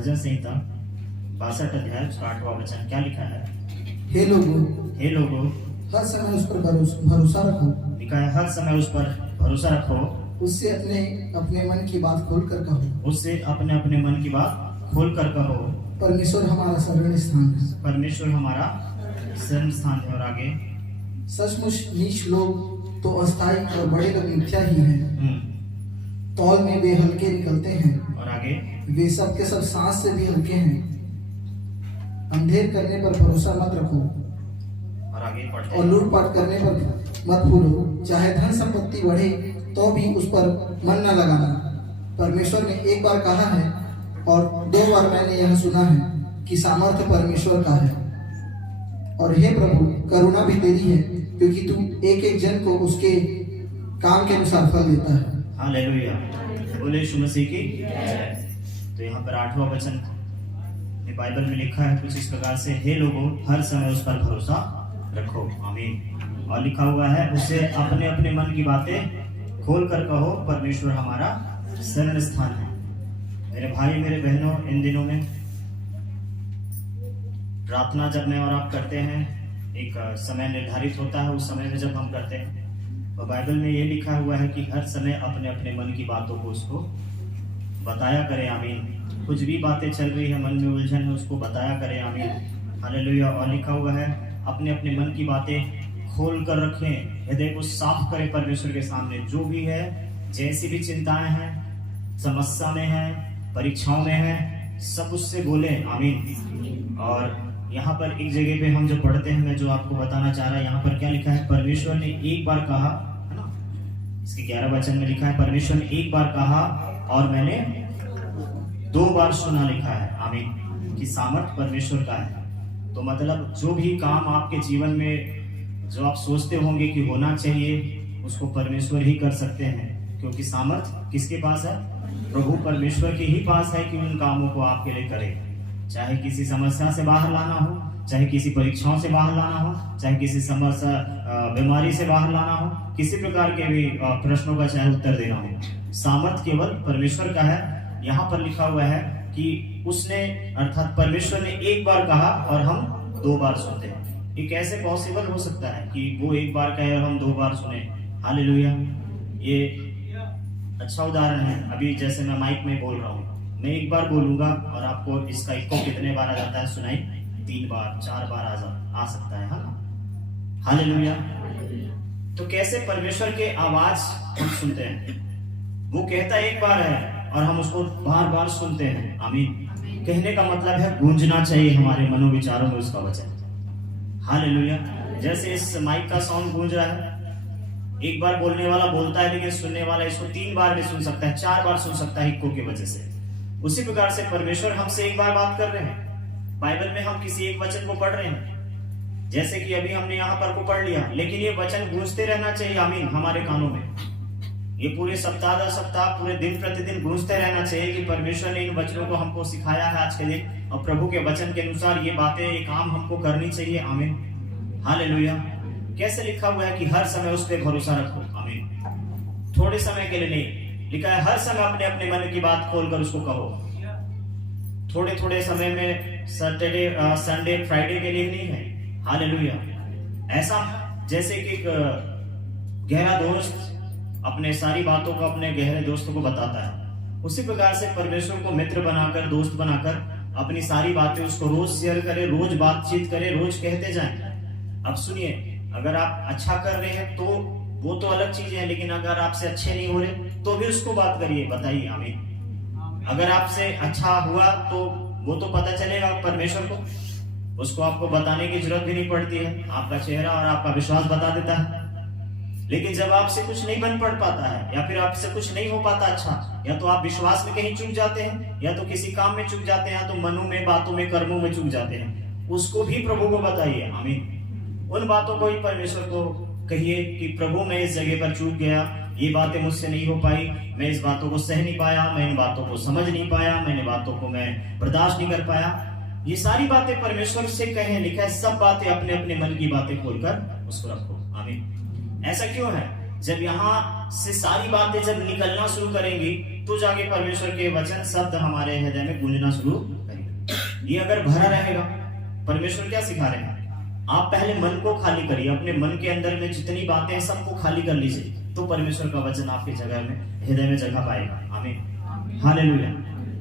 भजन संहिता 62 अध्याय उसका 8वां वचन क्या लिखा है? हे लोगों, हर समय उस पर भरोसा रखो। लिखा है हर समय उस पर भरोसा रखो। उससे अपने अपने मन की बात खोल कर कहो। उससे अपने अपने मन की बात खोल कर कहो। परमेश्वर हमारा शरण स्थान है। परमेश्वर हमारा शरण स्थान है। और आगे, सचमुच नीच लोग तो अस्थायी और बड़े लोग मिथ्या ही हैं। तौल में वे हल्के निकलते हैं। और आगे, वे सब के सब सांस से भी हल्के हैं। अंधेर करने पर भरोसा मत रखो और आगे पढ़ते और लूटपाट करने पर मत भूलो। चाहे धन संपत्ति बढ़े तो भी उस पर मन न लगाना। परमेश्वर ने एक बार कहा है और 2 बार मैंने यह सुना है कि सामर्थ्य परमेश्वर का है। और हे प्रभु, करुणा भी तेरी है, क्योंकि तू एक एक जन को उसके काम के अनुसार फल देता है। हालेलुया, बोले यीशु मसीह की। तो यहाँ पर 8वां वचन बाइबल में लिखा है कुछ इस प्रकार से, हे लोगों, हर समय उस पर भरोसा रखो। आमीन। और लिखा हुआ है, उससे अपने अपने मन की बातें खोल कर कहो, परमेश्वर हमारा शरण स्थान है। मेरे भाई मेरे बहनों, इन दिनों में प्रार्थना जब मैं और आप करते हैं, एक समय निर्धारित होता है। उस समय में जब हम करते हैं तो बाइबल में ये लिखा हुआ है कि हर समय अपने अपने मन की बातों को उसको बताया करें। आमीन। कुछ भी बातें चल रही है, मन में उलझन है, उसको बताया करें। आमीन। हालेलुया। और लिखा हुआ है, अपने अपने मन की बातें खोल कर रखें, हृदय को साफ करें परमेश्वर के सामने। जो भी है, जैसी भी चिंताएं हैं, समस्या में है, परीक्षाओं में है, सब उससे बोलें। आमीन। और यहाँ पर एक जगह पे हम जो पढ़ते हैं, मैं जो आपको बताना चाह रहा है, यहाँ पर क्या लिखा है? परमेश्वर ने एक बार कहा, है ना, इसके 11 वचन में लिखा है, परमेश्वर ने एक बार कहा और मैंने 2 बार सुना, लिखा है। आमीन। कि सामर्थ परमेश्वर का है। तो मतलब जो भी काम आपके जीवन में जो आप सोचते होंगे कि होना चाहिए, उसको परमेश्वर ही कर सकते हैं, क्योंकि सामर्थ किसके पास है? प्रभु परमेश्वर के ही पास है कि उन कामों को आपके लिए करे। चाहे किसी समस्या से बाहर लाना हो, चाहे किसी परीक्षाओं से बाहर लाना हो, चाहे किसी समस्या बीमारी से बाहर लाना हो, किसी प्रकार के भी प्रश्नों का चाहे उत्तर देना हो, सामर्थ केवल परमेश्वर का है। यहाँ पर लिखा हुआ है कि उसने, अर्थात परमेश्वर ने एक बार कहा और हम 2 बार सुनते हैं। ये कैसे पॉसिबल हो सकता है कि वो एक बार कहे और हम 2 बार सुने? हालेलुया। ये अच्छा उदाहरण है। अभी जैसे मैं माइक में बोल रहा हूँ, मैं एक बार बोलूंगा और आपको इसका इको कितने बार आ जाता है सुनाई? 3 बार 4 बार आ सकता है ना। हालेलुया। तो कैसे परमेश्वर के आवाज हम सुनते हैं? वो कहता एक बार है और हम उसको बार बार सुनते हैं। आमीन। कहने का मतलब है गूंजना चाहिए हमारे मनोविचारों में उसका वचन। हालेलुया। जैसे इस माइक का साउंड गूंज रहा है, एक बार बोलने वाला बोलता है, लेकिन सुनने वाला इसको 3 बार भी सुन सकता है, 4 बार सुन सकता है इको की वजह से। उसी प्रकार से परमेश्वर हमसे एक बार बात कर रहे हैं। बाइबल में हम किसी एक वचन को पढ़ रहे हैं, जैसे कि अभी हमने यहाँ पर को पढ़ लिया, लेकिन ये वचन गूंजते रहना चाहिए। आमीन। हमारे कानों में ये पूरे सप्ताह दर सप्ताह, पूरे दिन प्रतिदिन गूंजते रहना चाहिए कि परमेश्वर ने इन वचनों को हमको सिखाया है आज के दिन, और प्रभु के वचन के अनुसार ये बातें, ये काम हमको करनी चाहिए। आमीन। हालेलुया। कैसे लिखा हुआ है कि हर समय उस पर भरोसा रखो। आमीन। थोड़े समय के लिए नहीं, लिखा है हर समय अपने अपने मन की बात खोलकर उसको कहो। थोड़े थोड़े समय में, सैटरडे संडे फ्राइडे के लिए नहीं है। हालेलुया। ऐसा जैसे कि गहरा दोस्त अपने सारी बातों को अपने गहरे दोस्तों को बताता है, उसी प्रकार से परमेश्वर को मित्र बनाकर, दोस्त बनाकर अपनी सारी बातें उसको रोज शेयर करें, रोज बातचीत करें, रोज कहते जाएं। अब सुनिए, अगर आप अच्छा कर रहे हैं तो वो तो अलग चीज है, लेकिन अगर आपसे अच्छे नहीं हो रहे तो भी उसको बात करिए, बताइए। आमीन। अगर आपसे अच्छा हुआ तो वो तो पता चलेगा परमेश्वर को, उसको आपको बताने की जरूरत भी नहीं पड़ती है, आपका चेहरा और आपका विश्वास बता देता है। लेकिन जब आपसे कुछ नहीं बन पड़ पाता है, या फिर आपसे कुछ नहीं हो पाता अच्छा, या तो आप विश्वास में कहीं चूक जाते हैं, या तो किसी काम में चूक जाते हैं, या तो मनों में, बातों में, कर्मों में चूक जाते हैं, उसको भी प्रभु को बताइए। आमीन। उन बातों को ही परमेश्वर को कहिए कि प्रभु, मैं इस जगह पर चूक गया, ये बातें मुझसे नहीं हो पाई, मैं इस बातों को सह नहीं पाया, मैं इन बातों को समझ नहीं पाया, मैंने बातों को मैं बर्दाश्त नहीं कर पाया। ये सारी बातें परमेश्वर से कहें। लिखा है सब बातें अपने अपने मन की बातें खोलकर उसको रखो। आमीन। ऐसा क्यों है? जब यहाँ से सारी बातें जब निकलना शुरू करेंगी तो जाके परमेश्वर के वचन शब्द हमारे हृदय में गूंजना शुरू करेंगे। ये अगर भरा रहेगा, परमेश्वर क्या सिखा रहे हैं, आप पहले मन को खाली करिए, अपने मन के अंदर में जितनी बातें हैं सबको खाली कर लीजिए, तो परमेश्वर का वचन आपके जगह में हृदय में जगह पाएगा। आमीन, हालेलुया।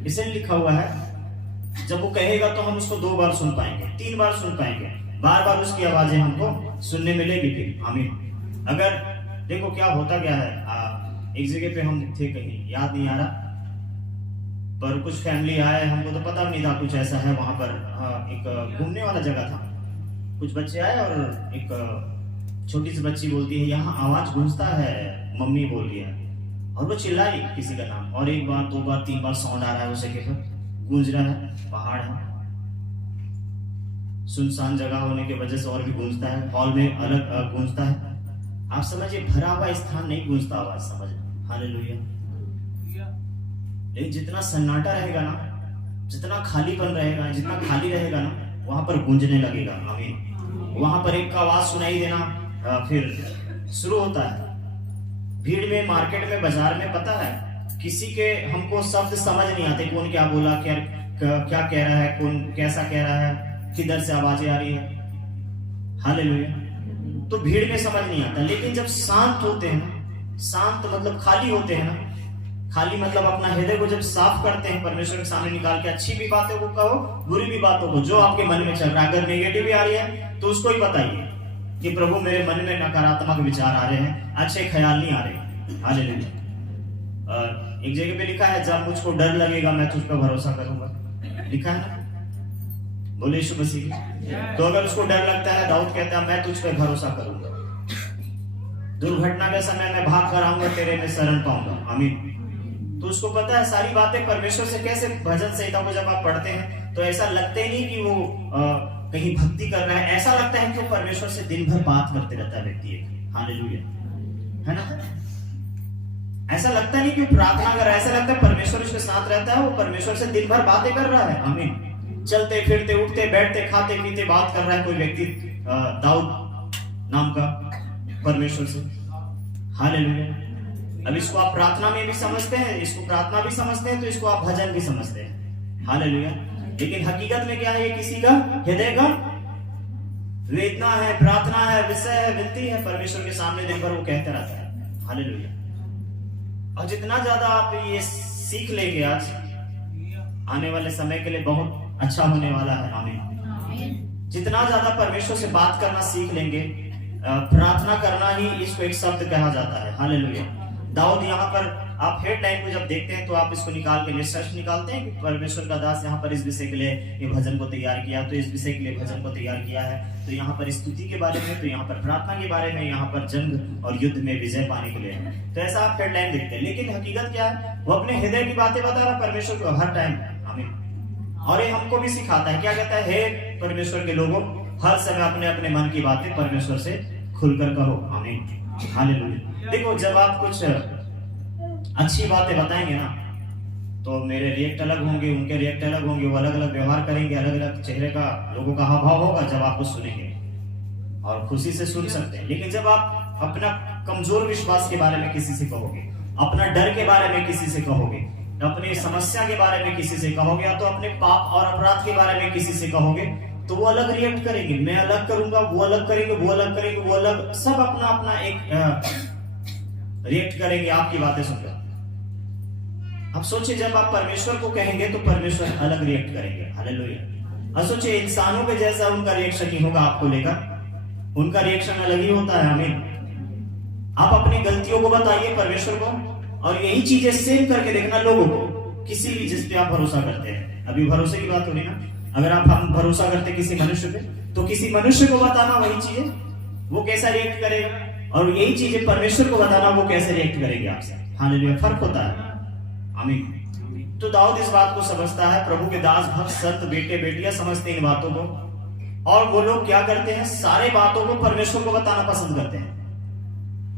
इसलिए लिखा हुआ है जब वो कहेगा तो हम उसको 2 बार सुन पाएंगे, 3 बार सुन पाएंगे, बार बार उसकी आवाजें हमको सुनने मिलेगी फिर। आमीन। अगर देखो क्या होता क्या है, एक जगह पे हम थे, कहीं याद नहीं आ रहा, पर कुछ फैमिली आए, हमको तो पता नहीं था कुछ ऐसा है वहां पर। एक घूमने वाला जगह था, कुछ बच्चे आए और एक छोटी सी बच्ची बोलती है यहाँ आवाज गूंजता है, मम्मी बोल रही है, और वो चिल्लाई किसी का नाम, और 1 बार 2 बार 3 बार साउंड आ रहा है उस जगह पर, गूंज रहा है। पहाड़ है, सुनसान जगह होने की वजह से और भी गूंजता है, हॉल में अलग गूंजता है। आप समझिए, भरा हुआ स्थान नहीं गूंजता आवाज, समझ, हालेलुया। लेकिन जितना सन्नाटा रहेगा ना, जितना खालीपन रहेगा, जितना खाली रहेगा ना, वहां पर गूंजने लगेगा। आमीन। वहां पर एक का आवाज सुनाई देना फिर शुरू होता है। भीड़ में, मार्केट में, बाजार में, पता है किसी के हमको शब्द समझ नहीं आते, कौन क्या बोला, क्या कह रहा है, कौन कैसा कह रहा है, किधर से आवाजें आ रही है, हालेलुया। तो भीड़ में समझ नहीं आता, लेकिन जब शांत होते हैं ना, शांत मतलब खाली होते हैं ना, खाली मतलब अपना हृदय को जब साफ करते हैं, परमेश्वर के सामने निकाल के, अच्छी भी बातों को कहो, बुरी भी बातों को, जो आपके मन में चल रहा है, अगर नेगेटिव भी आ रही है तो उसको ही बताइए कि प्रभु मेरे मन में नकारात्मक विचार आ रहे हैं, अच्छे ख्याल नहीं आ रहे, हालेलुया। एक जगह पे लिखा है जब मुझको डर लगेगा मैं तुझ पर भरोसा करूंगा, लिखा है ना, बोले यीशु मसीह। तो अगर उसको डर लगता है, दाऊद कहता है मैं तुझ पर भरोसा करूंगा, दुर्घटना के समय मैं भाग कर आऊंगा, तेरे में शरण पाऊंगा। आमीन। तो उसको पता है सारी बातें परमेश्वर से कैसे। भजन संहिता को जब आप पढ़ते हैं तो ऐसा लगता ही नहीं कि वो कहीं भक्ति कर रहा है, ऐसा लगता है कि वो परमेश्वर से दिन भर बात करते रहता है व्यक्ति, हालेलुया, है ना। ऐसा लगता नहीं कि वो प्रार्थना कर रहा है, ऐसा लगता है परमेश्वर उसके साथ रहता है, वो परमेश्वर से दिन भर बातें कर रहा है। आमीन। चलते फिरते, उठते बैठते, खाते पीते बात कर रहा है कोई व्यक्ति, दाऊद नाम का, परमेश्वर से, हालेलुया। अब इसको आप प्रार्थना में भी समझते हैं, इसको प्रार्थना भी समझते हैं, तो इसको आप भजन भी समझते हैं, हालेलुया। लेकिन हकीकत में क्या है, ये किसी का हृदय का वेदना है, प्रार्थना है, विषय है, विनती है, परमेश्वर के सामने दिन भर वो कहते रहता है, हालेलुया। और जितना ज्यादा आप ये सीख लेंगे, आज आने वाले समय के लिए बहुत अच्छा होने वाला है। आमीन। जितना ज्यादा परमेश्वर से बात करना सीख लेंगे, प्रार्थना करना ही इसको एक शब्द कहा जाता है, हालेलुया। दाऊद यहाँ पर आप हेडलाइन को जब देखते हैं तो आप इसको निकाल के लिए सर्च निकालते हैं कि परमेश्वर का दास यहाँ पर इस विषय के लिए ये भजन को तैयार किया, तो इस विषय के लिए भजन को तैयार किया है, तो यहाँ पर स्तुति के बारे में, तो यहाँ पर प्रार्थना के बारे में, यहाँ पर जंग और युद्ध में विजय पाने के लिए है। तो ऐसा आप हेडलाइन देखते हैं, लेकिन हकीकत क्या है, वो अपने हृदय की बातें बता रहा परमेश्वर को हर टाइम। आमीन। और ये हमको भी सिखाता है, क्या कहता है, हे परमेश्वर के लोगों, हर समय अपने अपने मन की बातें परमेश्वर से खुलकर कहो। आमीन, हालेलुया। देखो, जब आप कुछ अच्छी बातें बताएंगे ना, तो मेरे रिएक्ट अलग होंगे, उनके रिएक्ट अलग होंगे, वो अलग अलग व्यवहार करेंगे, अलग अलग चेहरे का लोगों का हाव भाव होगा जब आप कुछ सुनेंगे, और खुशी से सुन सकते हैं। लेकिन जब आप अपना कमजोर विश्वास के बारे में किसी से कहोगे, अपना डर के बारे में किसी से कहोगे, अपनी समस्या के बारे में किसी से कहोगे, या तो अपने पाप और अपराध के बारे में किसी से कहोगे, तो वो अलग रिएक्ट करेंगे, मैं अलग करूंगा, वो अलग करेंगे, वो अलग करेंगे, वो अलग, सब अपना अपना एक रिएक्ट करेंगे आपकी बातें सुनकर। अब सोचिए, जब आप परमेश्वर को कहेंगे तो परमेश्वर अलग रिएक्ट करेंगे, हालेलुया। अब सोचिए, इंसानों के जैसा उनका रिएक्शन नहीं होगा आपको लेकर, उनका रिएक्शन अलग ही होता है। आमीन। आप अपनी गलतियों को बताइए परमेश्वर को, और यही चीजें सेम करके देखना लोगों को, किसी भी जिस पे आप भरोसा करते हैं। अभी भरोसे की बात हो रही ना, अगर हम भरोसा करते किसी मनुष्य पे, तो किसी मनुष्य को बताना वही चीजें, वो कैसा रिएक्ट करेगा, और यही चीजें परमेश्वर को बताना वो कैसे रिएक्ट करेंगे आपसे, हालेलुया। फर्क होता है। आमीन। तो दाऊद इस बात को समझता है, प्रभु के दास भक्त संत बेटे बेटियां समझते इन बातों को, और वो लोग क्या करते हैं, सारे बातों को परमेश्वर को बताना पसंद करते हैं,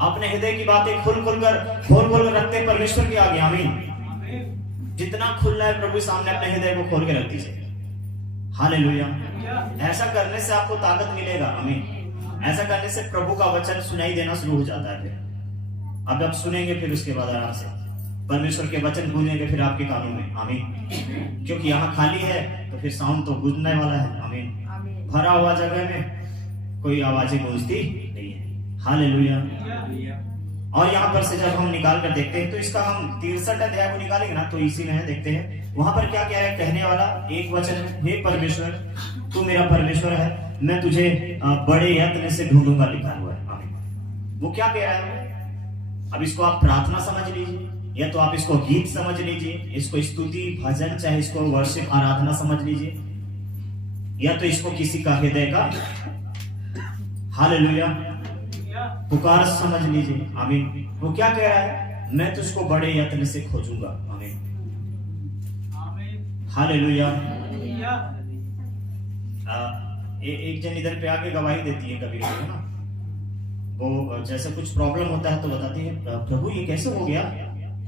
अपने हृदय की बातें खोल खोल कर रखते हैं परमेश्वर के आगे। आमीन। जितना खुलना है प्रभु सामने अपने हृदय को खोल के रख दीजिए, हालेलुया। ऐसा करने से आपको ताकत मिलेगा। आमीन। ऐसा करने से प्रभु का वचन सुनाई देना शुरू हो जाता है। फिर अब आप सुनेंगे, फिर उसके बाद आराम से परमेश्वर के वचन गूंजेंगे फिर आपके कानों में, आमीन। क्योंकि यहाँ खाली है तो फिर साउंड तो गूंजने वाला है, आमीन। भरा हुआ जगह में कोई आवाजें गूंजती नहीं है, हालेलुया। और यहाँ पर से जब हम निकाल कर देखते हैं तो इसका हम 63 अध्याय को निकालेंगे ना, तो इसी में है, देखते हैं वहां पर क्या क्या है। कहने वाला एक वचन है, हे परमेश्वर तू मेरा परमेश्वर है, मैं तुझे बड़े यत्न से ढूंढूंगा, लिखा हुआ है, आमीन। वो क्या कह रहा है? अब इसको आप प्रार्थना समझ लीजिए, या तो आप इसको गीत समझ लीजिए, इसको स्तुति भजन चाहे इसको वर्शिप आराधना समझ लीजिए, या तो इसको किसी का हृदय का हालेलुया पुकार समझ लीजिए, आमीन। वो क्या कह रहा है? मैं तुझको बड़े यत्न से खोजूंगा, आमीन, हालेलुया। एक जन इधर पे आके गवाही देती है कभी कभी ना, वो जैसे कुछ प्रॉब्लम होता है तो बताती है, प्रभु ये कैसे हो गया।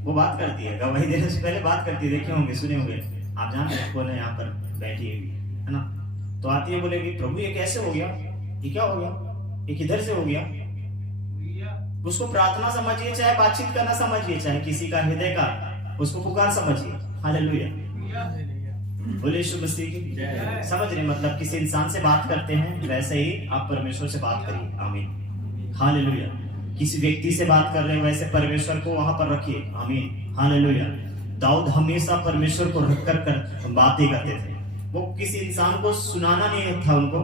वो बात करती है, गवाही देने से पहले बात करती है, देखे होंगे सुने होंगे आप, जानते हैं कौन है यहाँ पर बैठी है ना। तो आती है बोलेगी, प्रभु ये कैसे हो गया, ये क्या हो गया, ये किधर से हो गया। उसको प्रार्थना समझिए, चाहे बातचीत करना समझिए, चाहे किसी का हृदय का उसको पुकार समझिए, हालेलुया। बोले यीशु मसीह की समझ रहे, मतलब किसी इंसान से बात करते हैं वैसे ही आप परमेश्वर से बात करिए, आमीन, हालेलुया। किसी व्यक्ति से बात कर रहे हैं वैसे परमेश्वर को वहां पर रखिए, आमीन, हालेलुया। दाऊद हमेशा परमेश्वर को रख कर बातें करते थे। वो किसी इंसान को सुनाना नहीं था उनको,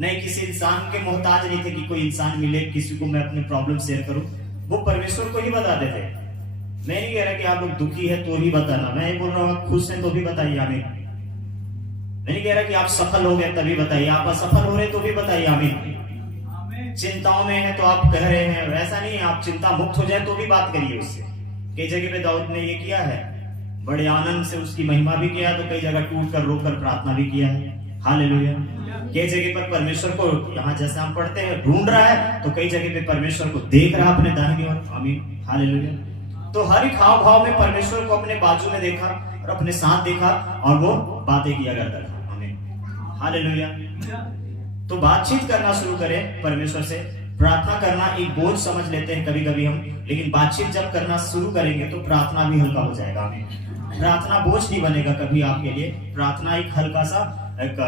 नहीं किसी इंसान के मोहताज नहीं थे कि कोई इंसान मिले किसी को मैं अपनी प्रॉब्लम शेयर करूं, वो परमेश्वर को ही बताते थे। मैं नहीं कह रहा कि आप लोग दुखी है तो ही बताना, मैं बोल रहा हूँ आप खुश हैं तो भी बताइए, आमीन। मैं नहीं कह रहा कि आप सफल हो गए तभी बताइए, आप असफल हो रहे तो भी बताइए, आमीन। चिंताओं में है तो आप कह रहे हैं, ऐसा नहीं है, आप चिंता मुक्त हो जाए तो भी बात करिए उससे। कई जगह पे दाऊद ने ये किया है, बड़े आनंद से उसकी महिमा भी किया, तो कई जगह टूट कर रोकर प्रार्थना भी किया है, हालेलुया। कई जगह पर परमेश्वर को, यहाँ जैसे हम पढ़ते हैं, ढूंढ रहा है, तो कई जगह पे परमेश्वर को देख रहा अपने दाहिनी ओर, आमीन, हालेलुया। तो हर एक हाव भाव में परमेश्वर को अपने बाजू में देखा और अपने साथ देखा और वो बातें किया करता था, आमीन, हालेलुया। तो बातचीत करना शुरू करें परमेश्वर से। प्रार्थना करना एक बोझ समझ लेते हैं कभी कभी हम, लेकिन बातचीत जब करना शुरू करेंगे तो प्रार्थना भी हल्का हो जाएगा, आमीन। प्रार्थना बोझ नहीं बनेगा कभी आपके लिए, प्रार्थना एक हल्का सा एक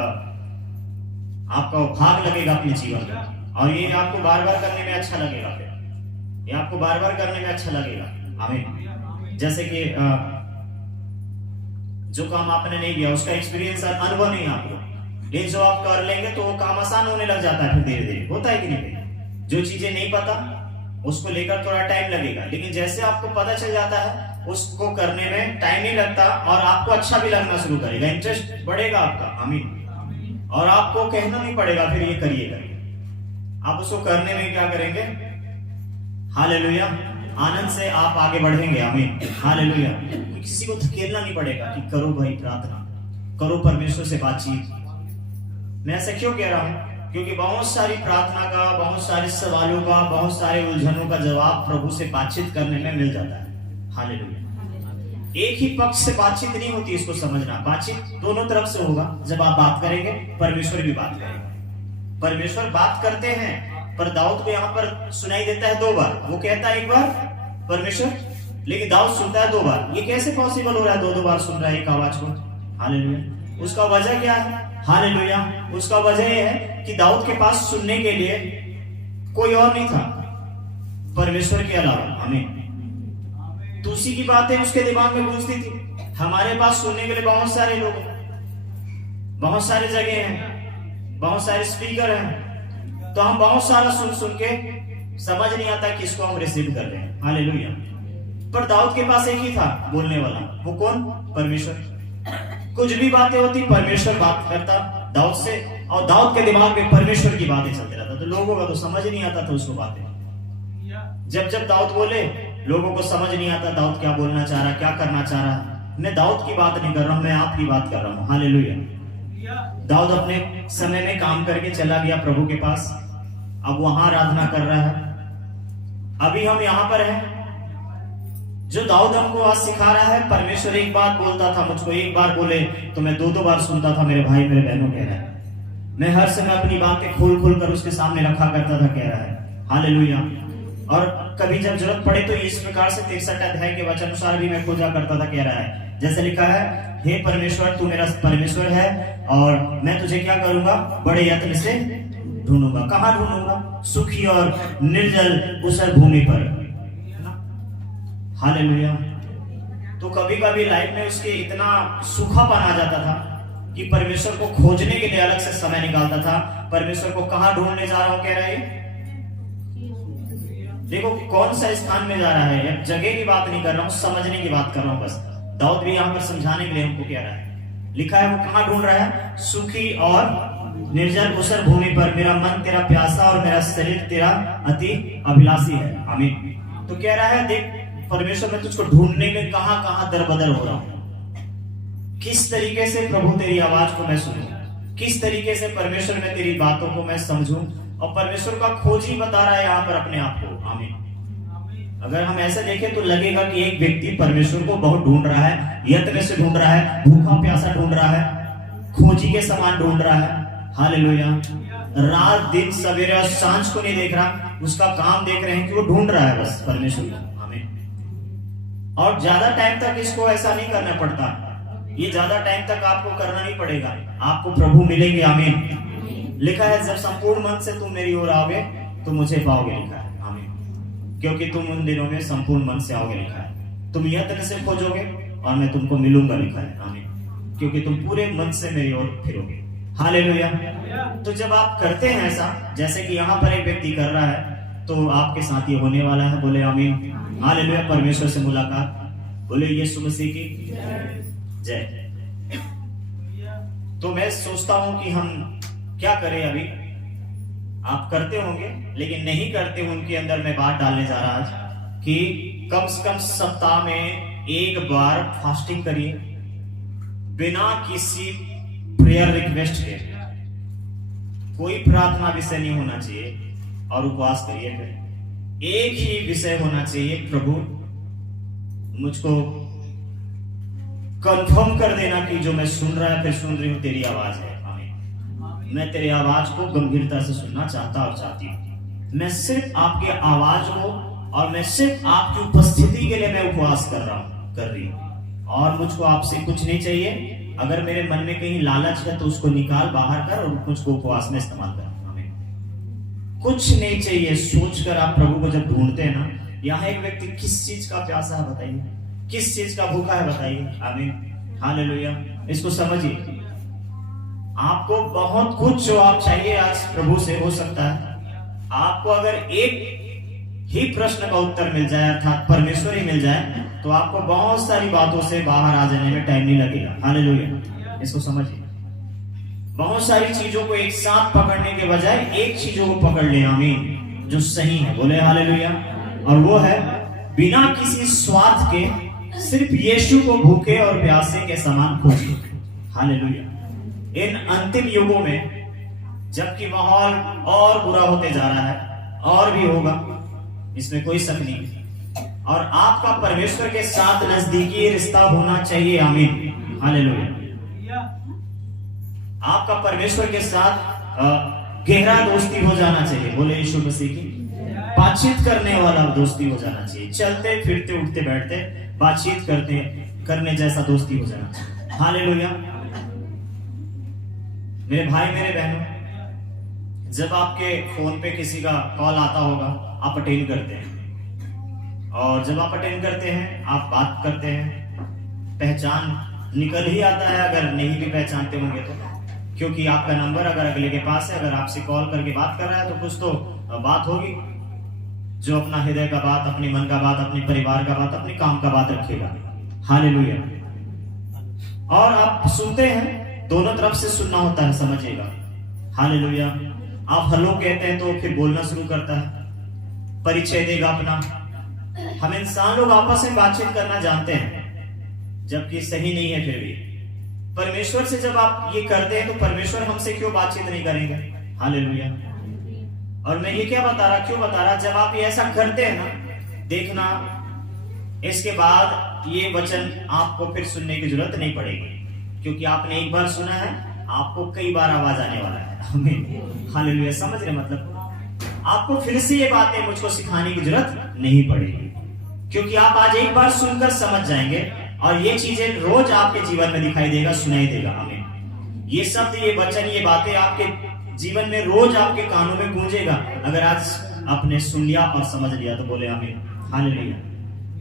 आपका भाग लगेगा अपने जीवन में, और ये आपको बार बार करने में अच्छा लगेगा, फिर ये आपको बार बार करने में अच्छा लगेगा, आमीन। जैसे कि जो काम आपने नहीं किया उसका एक्सपीरियंस अनुभव नहीं आपको, लेकिन जो आप कर लेंगे तो वो काम आसान होने लग जाता है, फिर धीरे धीरे होता है कि नहीं। जो चीजें नहीं पता उसको लेकर थोड़ा टाइम लगेगा, लेकिन जैसे आपको पता चल जाता है उसको करने में टाइम नहीं लगता और आपको अच्छा भी लगना शुरू करेगा, इंटरेस्ट बढ़ेगा आपका, आमीन। और आपको कहना नहीं पड़ेगा फिर ये करिएगा, आप उसको करने में क्या करेंगे, हालेलुया, आनंद से आप आगे बढ़ेंगे, आमीन, हालेलुया। किसी को धकेलना नहीं पड़ेगा कि करो भाई प्रार्थना करो, परमेश्वर से बातचीत। मैं ऐसा क्यों कह रहा हूं? क्योंकि बहुत सारी प्रार्थना का, बहुत सारे सवालों का, बहुत सारे उलझनों का जवाब प्रभु से बातचीत करने में मिल जाता है, हालेलुया। एक ही पक्ष से बातचीत नहीं होती, इसको समझना। बातचीत दोनों तरफ से होगा। जब आप बात करेंगे परमेश्वर भी बात करेगा। परमेश्वर बात करते हैं, पर दाऊद को यहाँ पर सुनाई देता है 2 बार। वो कहता है 1 बार परमेश्वर, लेकिन दाऊद सुनता है 2 बार। ये कैसे पॉसिबल हो रहा है 2 बार सुन रहा है एक आवाज को, हालेलुया। उसका वजह क्या है, हालेलुया? उसका वजह यह है कि दाऊद के पास सुनने के लिए कोई और नहीं था परमेश्वर के अलावा, आमीन। तो उसी की बातें उसके दिमाग में गूंजती थी। हमारे पास सुनने के लिए बहुत सारे लोग हैं, बहुत सारी जगह हैं, बहुत सारे स्पीकर हैं, तो हम बहुत सारा सुन सुन के समझ नहीं आता किसको हम रिसीव कर रहे हैं, हालेलुया। पर दाऊद के पास एक ही था बोलने वाला, वो कौन? परमेश्वर। कुछ भी बातें होती परमेश्वर बात करता दाऊद से, और दाऊद के दिमाग में परमेश्वर की बातें चलते रहता, तो लोगों का तो समझ नहीं आता था उसको बातें। जब दाऊद बोले लोगों को समझ नहीं आता दाऊद क्या बोलना चाह रहा, क्या करना चाह रहा। मैं दाऊद की बात नहीं कर रहा हूं, मैं आपकी बात कर रहा हूं, हालेलुया। दाऊद अपने समय में काम करके चला गया प्रभु के पास, अब वहां आराधना कर रहा है। अभी हम यहां पर हैं। जो दाऊद हमको आज सिखा रहा है, परमेश्वर एक बात बोलता था मुझको, एक बार बोले तो मैं 2 बार सुनता था। मेरे भाई मेरे बहनों कह रहा है, मैं हर समय अपनी बातें खोल खोल कर उसके सामने रखा करता था, कह रहा है, हालेलुया। और कभी जब जरूरत पड़े तो इस प्रकार से 63 अध्याय के वचन अनुसार भी मैं खोजा करता था, कह रहा है जैसे लिखा है, हे परमेश्वर तू मेरा परमेश्वर है और मैं तुझे क्या करूंगा, बड़े यत्न से ढूंढूंगा। कहां ढूंढूंगा? सूखी और निर्जल ऊसर भूमि पर। हालेलुया। तो कभी कभी लाइफ में उसके इतना सूखापन आ जाता था कि परमेश्वर को खोजने के लिए अलग से समय निकालता था। परमेश्वर को कहां ढूंढने जा रहा हूं, कह रहा है देखो कौन सा स्थान में जा रहा है। जगह की बात नहीं कर रहा हूं, समझने की बात कर रहा हूं बस। दाऊद भी यहां पर समझाने के लिए हमको कह रहा है, लिखा है वो कहां ढूंढ रहा है, सूखी और निर्जल ऊसर भूमि पर। मेरा मन तेरा प्यासा और मेरा शरीर तेरा अति अभिलाषी है। आमीन। तो कह रहा है देख परमेश्वर, मैं तुझको ढूंढने में कहां कहां दरबदर हो रहा हूं। किस तरीके से प्रभु तेरी आवाज को मैं सुनूं, किस तरीके से परमेश्वर में तेरी बातों को मैं समझूं। और परमेश्वर का खोज ही बता रहा है यहाँ पर अपने आप को। आमीन। अगर हम ऐसे देखें तो लगेगा कि एक व्यक्ति परमेश्वर को बहुत ढूंढ रहा है, यत्न से ढूंढ रहा है, भूखा प्यासा ढूंढ रहा है, खोजी के समान ढूंढ रहा है। हालेलुया। रात दिन सवेरे और सांझ को नहीं देख रहा, उसका काम देख रहे हैं कि वो ढूंढ रहा है बस परमेश्वर को। आमीन। और ज्यादा टाइम तक इसको ऐसा नहीं करना पड़ता, ये ज्यादा टाइम तक आपको करना नहीं पड़ेगा, आपको प्रभु मिलेंगे। आमीन। लिखा है जब संपूर्ण मन से तुम मेरी ओर आओगे तो मुझे पाओगे, लिखा है। आमीन। क्योंकि तुम उन दिनों में संपूर्ण मन से आओगे, लिखा है। तुम यत्न से खोजोगे और मैं तुमको मिलूंगा, लिखा है। आमीन। क्योंकि तुम पूरे मन से मेरी ओर फिरोगे। हालेलुया। तो जब आप करते हैं ऐसा, जैसे कि यहाँ पर एक व्यक्ति कर रहा है, तो आपके साथ ये होने वाला है। बोले आमीन। हालेलुया। परमेश्वर से मुलाकात, बोले यीशु मसीह की जय। तो मैं सोचता हूं कि हम क्या करें। अभी आप करते होंगे, लेकिन नहीं करते, उनके अंदर मैं बात डालने जा रहा आज कि कम से कम सप्ताह में एक बार फास्टिंग करिए, बिना किसी प्रेयर रिक्वेस्ट के। कोई प्रार्थना विषय नहीं होना चाहिए और उपवास करिए। फिर एक ही विषय होना चाहिए, प्रभु मुझको कंफर्म कर देना कि जो मैं सुन रहा है, फिर सुन रही हूं तेरी आवाज है। मैं तेरी आवाज को गंभीरता से सुनना चाहता और चाहती हूँ। मैं सिर्फ आपके आवाज को और मैं सिर्फ आपकी उपस्थिति के लिए मैं उपवास कर रही हूँ और मुझकर आपसे कुछ नहीं चाहिए। अगर मेरे मन में कहीं लालच है तो उसको निकाल बाहर कर और मुझको उपवास में इस्तेमाल कर। हमें कुछ नहीं चाहिए। सोचकर आप प्रभु को जब ढूंढते हैं ना, यहाँ एक व्यक्ति किस चीज का प्यासा है बताइए, किस चीज का भूखा है बताइए। आमीन। हालेलुया। इसको समझिए। आपको बहुत कुछ जो आप चाहिए आज प्रभु से हो सकता है। आपको अगर एक ही प्रश्न का उत्तर मिल जाए, अर्थात परमेश्वर ही मिल जाए, तो आपको बहुत सारी बातों से बाहर आ जाने में टाइम नहीं लगेगा। हालेलुया। इसको समझिए। बहुत सारी चीजों को एक साथ पकड़ने के बजाय एक चीजों को पकड़ ले। आमीन। जो सही है, बोले हालेलुया। और वो है बिना किसी स्वार्थ के सिर्फ यीशु को भूखे और प्यासे के समान खोजिए। हालेलुया। इन अंतिम युगों में जबकि माहौल और बुरा होते जा रहा है, और भी होगा, इसमें कोई शक नहीं, और आपका परमेश्वर के साथ नजदीकी रिश्ता होना चाहिए। आमीन। हालेलुया। आपका परमेश्वर के साथ गहरा दोस्ती हो जाना चाहिए। बोले यीशु मसीह की बातचीत करने वाला दोस्ती हो जाना चाहिए। चलते फिरते उठते बैठते बातचीत करने जैसा दोस्ती हो जाना चाहिए। हालेलुया। मेरे भाई मेरे बहनों, जब आपके फोन पे किसी का कॉल आता होगा, आप अटेंड करते हैं, और जब आप अटेंड करते हैं आप बात करते हैं, पहचान निकल ही आता है अगर नहीं भी पहचानते होंगे तो, क्योंकि आपका नंबर अगर अगले के पास है, अगर आपसे कॉल करके बात कर रहा है तो कुछ तो बात होगी, जो अपना हृदय का बात, अपने मन का बात, अपने परिवार का बात, अपने काम का बात रखेगा। हालेलुया। और आप सुनते हैं, दोनों तरफ से सुनना होता है, समझिएगा। हालेलुया। आप हेलो कहते हैं तो फिर बोलना शुरू करता है, परिचय देगा अपना। हम इंसान लोग आपस में बातचीत करना जानते हैं, जबकि सही नहीं है। फिर भी परमेश्वर से जब आप ये करते हैं तो परमेश्वर हमसे क्यों बातचीत नहीं करेंगे? हालेलुया। और मैं ये क्या बता रहा, क्यों बता रहा, जब आप ये ऐसा करते हैं ना, देखना इसके बाद ये वचन आपको फिर सुनने की जरूरत नहीं पड़ेगी, क्योंकि आपने एक बार सुना है, आपको कई बार आवाज आने वाला है। आमीन। हालेलुया। समझ रहे मतलब? आपको फिर से ये बातें मुझको सिखाने की जरूरत नहीं पड़ेगी, क्योंकि आप आज एक बार सुनकर समझ जाएंगे और ये चीजें रोज आपके जीवन में दिखाई देगा, सुनाई देगा हमें। ये शब्द, ये वचन, ये बातें आपके जीवन में रोज आपके कानों में गूंजेगा। अगर आज आपने सुन लिया और समझ लिया तो बोले आमीन, हालेलुया।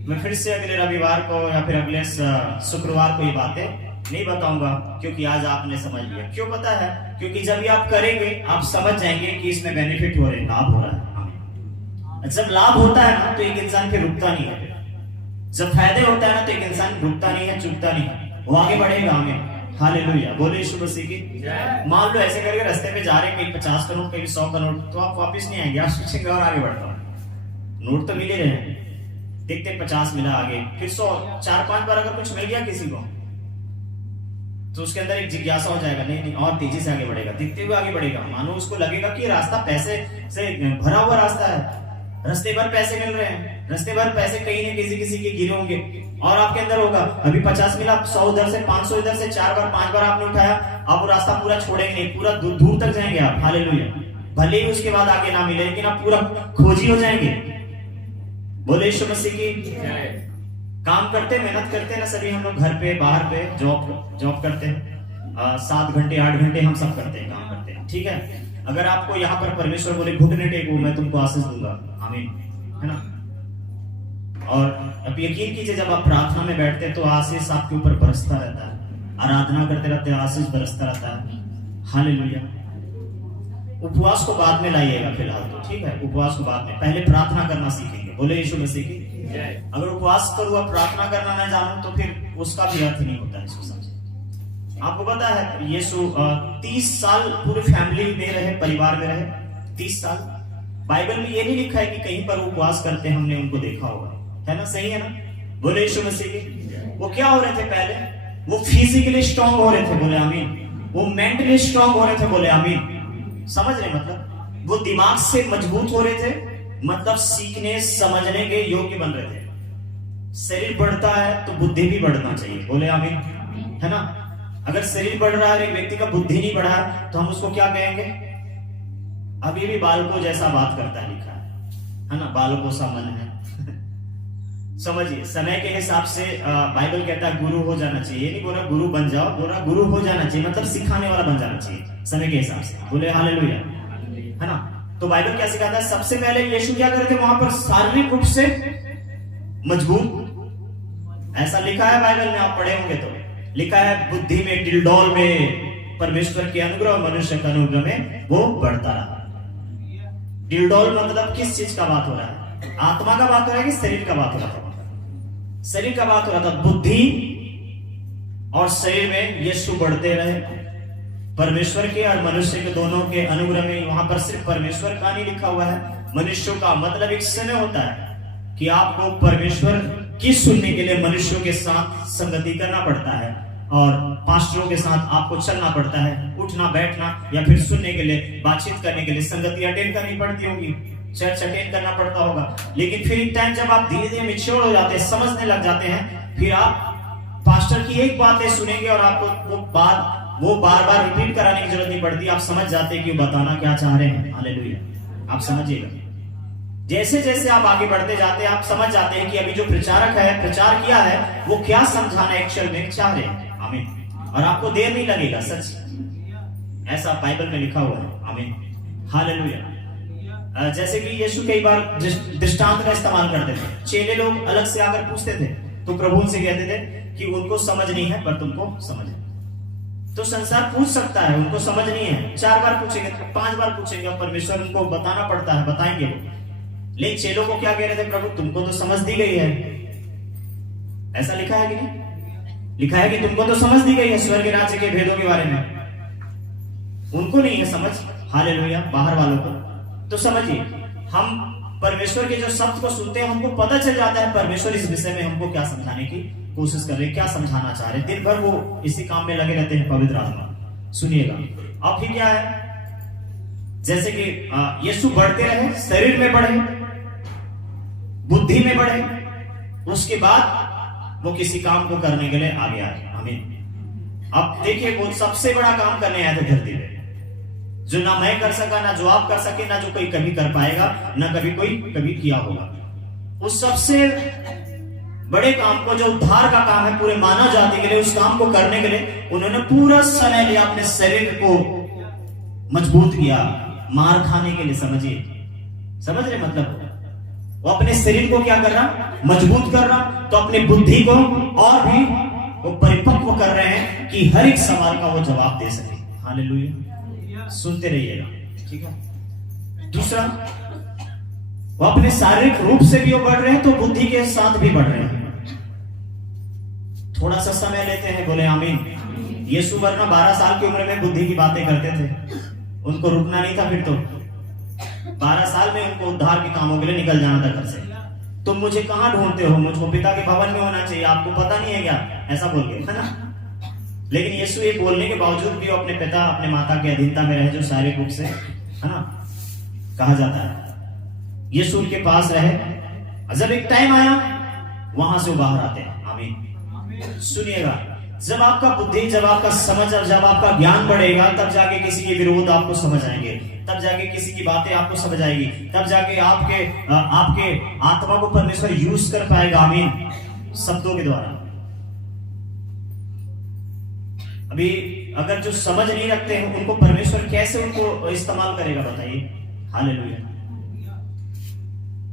मैं फिर से अगले रविवार को या फिर अगले शुक्रवार को ये बातें नहीं बताऊंगा, क्योंकि आज आपने समझ लिया। क्यों पता है? क्योंकि जब ये आप करेंगे आप समझ जाएंगे कि इसमें बेनिफिट हो रहे हैं, लाभ हो रहा है। जब लाभ होता है ना तो एक इंसान फिर रुकता नहीं है। जब फायदे होता है ना तो एक इंसान रुकता नहीं है, चुकता नहीं है, वो आगे बढ़ेगा। हमें हालेलुया, बोले यीशु मसीह की। मान लो ऐसे करके रास्ते में जा रहे हैं, कहीं 50 करोड़ कहीं 100 करोड़, तो आप वापस नहीं आएंगे, आप सोचेंगे और आगे बढ़ता हूं। नोट तो मिले रहे हैं, देखते 50 मिला आगे, फिर 100, 4-5 बार अगर कुछ मिल गया किसी को तो उसके अंदर एक जिज्ञासा हो जाएगा, नहीं नहीं और तेजी से आगे बढ़ेगा, दिखते हुए आगे बढ़ेगा। मानो उसको लगेगा कि रास्ता पैसे से भरा हुआ रास्ता है, रास्ते भर पैसे मिल रहे हैं, रास्ते भर पैसे कहीं न किसी के गिरे होंगे। और आपके अंदर होगा अभी 50 मिला, 100 उधर से, 500 इधर से, 4 बार 5 बार आपने उठाया, आप वो रास्ता पूरा छोड़ेंगे नहीं, पूरा दूर तक जाएंगे आप। हालेलुया, भले ही उसके बाद आगे ना मिले लेकिन आप पूरा खोजी हो जाएंगे। बोले यीशु मसीह की। काम करते, मेहनत करते ना सभी हम लोग, घर पे बाहर पे जॉब करते हैं, 7 घंटे 8 घंटे हम सब करते हैं, काम करते हैं, ठीक है। अगर आपको यहाँ पर परमेश्वर बोले घुटने टेको, मैं तुमको आशीष दूंगा, आमीन, है ना। और अब यकीन कीजिए जब आप प्रार्थना में बैठते हैं तो आशीष आपके ऊपर बरसता रहता है, आराधना करते रहते आशीष बरसता रहता है। हालेलुया। उपवास को बाद में लाइएगा फिलहाल तो, ठीक है, उपवास को बाद में, पहले प्रार्थना करना सीखेंगे। बोले यीशु मसीह की। अगर उपवास करूँ प्रार्थना करना ना जानूं तो फिर उसका भी अर्थ नहीं होता है, इसको समझे। आपको पता है यीशु 30 साल पूरी फैमिली में रहे, परिवार में रहे 30 साल। बाइबल में ये नहीं लिखा है कि कहीं पर उपवास करते हमने उनको देखा होगा, है ना, सही है ना। बोले यीशु मसीह की। वो क्या हो रहे थे पहले? वो फिजिकली स्ट्रांग हो रहे थे, बोले आमीन। वो मेंटली स्ट्रांग हो रहे थे, बोले आमीन। समझ रहे मतलब? वो दिमाग से मजबूत हो रहे थे, मतलब सीखने समझने के योग्य बन रहे थे। शरीर बढ़ता है तो बुद्धि भी बढ़ना चाहिए, बोले आमीन, है ना। अगर शरीर बढ़ रहा है, एक व्यक्ति का बुद्धि नहीं बढ़ा तो हम उसको क्या कहेंगे? अभी भी बालकों जैसा बात करता है, लिखा है ना, बालकों सा मन है। समझिए, समय के हिसाब से बाइबल कहता है गुरु हो जाना चाहिए। ये नहीं बोला गुरु बन जाओ, बोला गुरु हो जाना चाहिए, मतलब सिखाने वाला बन जाना चाहिए समय के हिसाब से। बोले हालेलुया, है ना। तो बाइबल क्या सिखाता है? सबसे पहले यीशु क्या करते वहां पर? शारीरिक रूप से मजबूत, ऐसा लिखा है बाइबल में, आप पढ़े होंगे तो। लिखा है बुद्धि में, टिलडॉल में, परमेश्वर के अनुग्रह, मनुष्य के अनुग्रह में वो बढ़ता रहा। टिलडॉल मतलब किस चीज का बात हो रहा है? आत्मा का बात हो रहा है कि शरीर का बात हो रहा था? शरीर का बात हो रहा था। बुद्धि और शरीर में यीशु बढ़ते रहे, परमेश्वर के और मनुष्य के दोनों के अनुग्रह में। वहां पर सिर्फ परमेश्वर का नहीं लिखा हुआ है, मनुष्यों का। मतलब एक समय होता है कि आपको परमेश्वर की सुनने के लिए मनुष्यों के साथ संगति करना पड़ता है और पास्टरों के साथ आपको चलना पड़ता है, उठना बैठना या फिर सुनने के लिए, बातचीत करने के लिए संगति अटेंड करनी पड़ती होगी, चर्च अटेंड करना पड़ता होगा। लेकिन फिर एक टाइम जब आप धीरे धीरे मैच्योर हो जाते हैं, समझने लग जाते हैं, फिर आप पास्टर की एक बातें सुनेंगे और आपको वो बार बार रिपीट कराने की जरूरत नहीं पड़ती। आप समझ जाते हैं कि वो बताना क्या चाह रहे हैं। हालेलुया, आप समझिएगा। जैसे जैसे आप आगे बढ़ते जाते हैं आप समझ जाते हैं कि अभी जो प्रचारक है, प्रचार किया है, वो क्या समझाना एक्चुअल में चाह रहे हैं। आमीन। और आपको देर नहीं लगेगा, सच ऐसा बाइबल में लिखा हुआ है। आमीन, हालेलुया। जैसे कि यीशु कई बार दृष्टांत का इस्तेमाल करते थे। चेले लोग अलग से आकर पूछते थे तो प्रभु उनसे कहते थे कि उनको समझ नहीं है पर तुमको समझ है। तो संसार पूछ सकता है, उनको समझ नहीं है, 4 बार पूछेंगे, 5 बार पूछेंगे, परमेश्वर उनको बताना पड़ता है, बताएंगे वो। लेकिन चेलों को क्या कह रहे थे? प्रभु तुमको तो समझ दी गई है। ऐसा लिखा है कि नहीं? लिखा है कि तुमको तो समझ दी गई है स्वर्ग राज्य के भेदों के बारे में। उनको नहीं है समझ, हालेलुया, बाहर वालों को। तो समझिए, हम परमेश्वर के जो शब्द को सुनते हैं हमको पता चल जाता है परमेश्वर इस विषय में हमको क्या समझाने की कोशिश कर रहे हैं, क्या समझाना चाह रहे हैं। दिन भर वो इसी काम में लगे रहते हैं, पवित्र आत्मा। सुनिएगा अब फिर क्या है? जैसे कि यीशु बढ़ते रहे, शरीर में बढ़े, बुद्धि में बढ़े, उसके बाद वो किसी काम को करने के लिए आगे आए। आमीन। अब देखिए, वो सबसे बड़ा काम करने आए थे धरती पे। जो ना मैं कर सका, ना जो आप कर सके, ना जो कोई कभी कर पाएगा, ना कभी कोई कभी किया होगा। उस सबसे बड़े काम को, जो उद्धार का काम है पूरे मानव जाति के लिए, उस काम को करने के लिए उन्होंने पूरा समय लिया, अपने शरीर को मजबूत किया मार खाने के लिए। समझ रहे मतलब, वो अपने शरीर को क्या कर रहा, मजबूत कर रहा, तो अपनी बुद्धि को और भी वो परिपक्व कर रहे हैं कि हर एक सवाल का वो जवाब दे सके। हालेलुया, सुनते रहिएगा, ठीक है। दूसरा, वो अपने शारीरिक रूप से भी वो बढ़ रहे हैं, तो बुद्धि के साथ भी बढ़ रहे हैं। थोड़ा सा समय लेते हैं, बोले आमीन। यीशु वरना 12 साल की उम्र में बुद्धि की बातें करते थे, उनको रुकना नहीं था। फिर तो 12 साल में उनको उद्धार के कामों के लिए निकल जाना था घर से। तुम मुझे कहां ढूंढते हो, मुझको पिता के भवन में होना चाहिए, आपको पता नहीं है क्या, ऐसा बोल के, है ना। लेकिन यीशु ये बोलने के बावजूद भी वो अपने पिता, अपने माता के अधीनता में रहे, जो शारीरिक रूप से, है ना, कहा जाता है। यीशु उनके पास रहे, जब एक टाइम आया वहां से वो बाहर आते हैं। आमीन। सुनिएगा, जब आपका बुद्धि, जब आपका समझ, जब आपका ज्ञान बढ़ेगा, तब जाके किसी के विरोध आपको समझ आएंगे, तब जाके किसी की बातें आपको समझ आएगी, तब जाके आपके आत्मा को परमेश्वर यूज कर पाएगा। आमीन। शब्दों के द्वारा। अभी अगर जो समझ नहीं रखते हैं, उनको परमेश्वर कैसे उनको इस्तेमाल करेगा, बताइए। हालेलुया।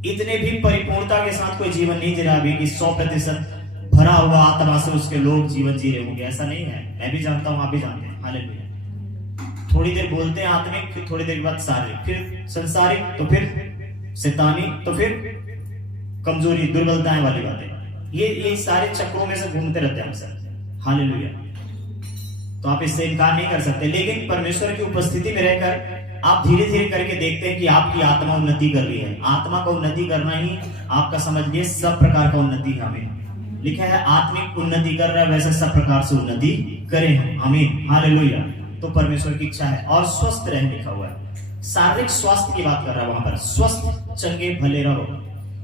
इतने भी परिपूर्णता के साथ कोई जीवन नहीं जी रहा अभी कि 100% भरा हुआ आत्मा से उसके लोग जीवन जी रहे होंगे, ऐसा नहीं है। मैं भी जानता हूं, आप भी जानते हैं। हालेलुया। थोड़ी देर बोलते हैं आत्मिक, फिर थोड़ी देर के बाद शारीरिक, फिर संसारिक, तो फिर शैतानी, तो फिर कमजोरी, दुर्बलताएं वाली बातें। ये सारे चक्रों में से घूमते रहते हैं अक्सर। हालेलुया। तो आप इससे इनकार नहीं कर सकते, लेकिन परमेश्वर की उपस्थिति में रहकर आप धीरे धीरे करके देखते हैं कि आपकी आत्मा उन्नति कर रही है। आत्मा का उन्नति करना ही आपका, समझ लिए, सब प्रकार का उन्नति है। हमें लिखा है आत्मिक उन्नति कर रहा है, वैसे सब प्रकार से उन्नति करें हम। आमीन। हालेलुया। तो परमेश्वर की इच्छा है। और स्वस्थ रहने लिखा हुआ है, शारीरिक स्वास्थ्य की बात कर रहा है वहां पर। स्वस्थ, चंगे भले रहो।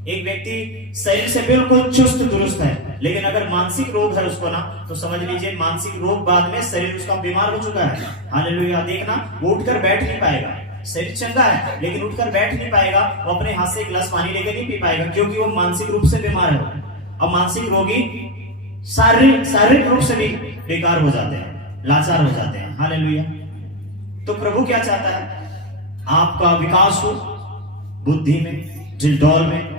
एक व्यक्ति शरीर से बिल्कुल चुस्त दुरुस्त है, लेकिन अगर मानसिक रोग है उसको ना, तो समझ लीजिए मानसिक रोग बाद में शरीर उसका बीमार हो चुका है। हालेलुया। देखना, वो उठकर बैठ नहीं पाएगा। शरीर चंगा है लेकिन उठकर बैठ नहीं पाएगा, वो अपने हाथ से एक गिलास पानी लेकर नहीं पी पाएगा, क्योंकि वो मानसिक रूप से बीमार है। और मानसिक रोगी शारीरिक रूप से भी बेकार हो जाते हैं, लाचार हो जाते हैं। हालेलुया। तो प्रभु क्या चाहता है, आपका विकास हो बुद्धि में, दिलडौल में।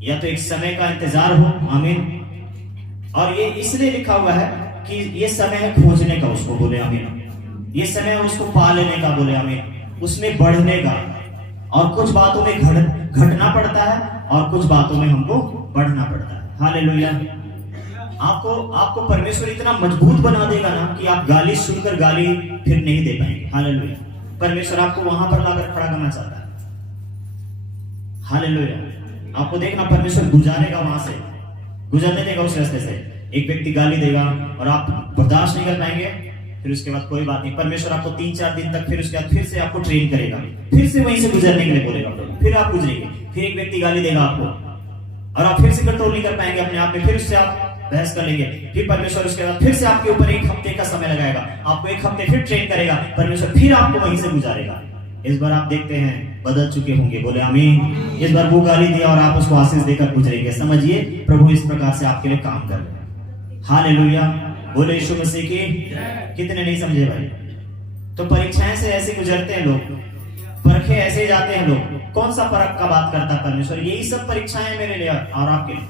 या तो एक समय का इंतजार हो। आमीन। और ये इसलिए लिखा हुआ है कि ये समय है खोजने का, उसको बोले आमीन। ये समय है उसको पा लेने का, बोले आमीन। उसमें बढ़ने का। और कुछ बातों में घटना पड़ता है और कुछ बातों में हमको बढ़ना पड़ता है। हालेलुया। आपको परमेश्वर इतना मजबूत बना देगा ना कि आप गाली सुनकर गाली फिर नहीं दे पाएंगे। हालेलुया। परमेश्वर आपको वहां पर लाकर खड़ा करना चाहता है। हालेलुया। आपको देखना, परमेश्वर गुजारेगा, वहां से गुजरने देगा उस रास्ते से। एक व्यक्ति गाली देगा और आप बर्दाश्त नहीं कर पाएंगे, फिर उसके बाद कोई बात नहीं, परमेश्वर आपको 3-4 दिन तक, फिर उसके बाद फिर से आपको ट्रेन करेगा, फिर से वहीं से गुजरने के लिए बोलेगा, फिर आप गुजरेंगे। फिर एक व्यक्ति गाली देगा आपको और आप फिर से कंट्रोल नहीं कर पाएंगे अपने आप में, फिर उससे आप बहस कर लेंगे। फिर परमेश्वर उसके बाद फिर से आपके ऊपर 1 हफ्ते का समय लगाएगा, आपको 1 हफ्ते फिर ट्रेन करेगा, परमेश्वर फिर आपको वहीं से गुजारेगा। इस बार आप देखते हैं बदल चुके होंगे, बोले आमीन। इस बार वो गाली दिया और आप उसको आशीष देकर गुजरेंगे। समझिए, प्रभु इस प्रकार से आपके लिए काम कर रहे हैं। हालेलुया। बोले यीशु मसीह की। कितने नहीं समझे भाई। तो परीक्षाएं से ऐसे गुजरते हैं लोग, परखे ऐसे जाते हैं लोग। कौन सा परख का बात करता है परमेश्वर? यही सब परीक्षाएं मेरे लिए और आपके लिए,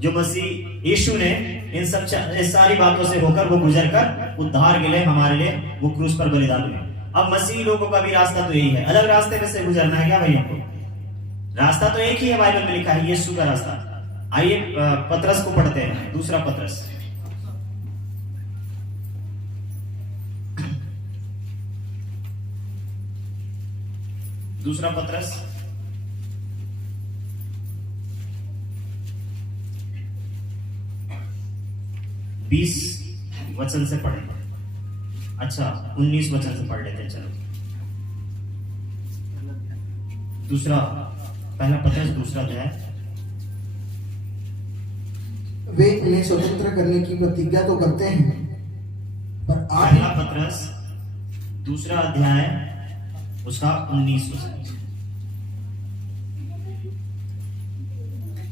जो मसीह यीशु ने इन सब सारी बातों से होकर, वो गुजर कर उद्धार के लिए हमारे लिए वो क्रूस पर बलिदान हुए। अब मसीह लोगों का भी रास्ता तो यही है, अलग रास्ते में से गुजरना है क्या भाई? हमको रास्ता तो एक ही है, बाइबल में लिखा है यीशु का रास्ता। आइए पतरस को पढ़ते हैं, दूसरा पतरस, दूसरा पतरस 20 वचन से पढ़ेंगे। अच्छा 19 वचन से पढ़ लेते हैं। चलो दूसरा, पहला पतरस दूसरा अध्याय। वे उन्हें स्वतंत्र करने की प्रतिज्ञा तो करते हैं, पर आप पहला पतरस दूसरा अध्याय उसका 19 वचन।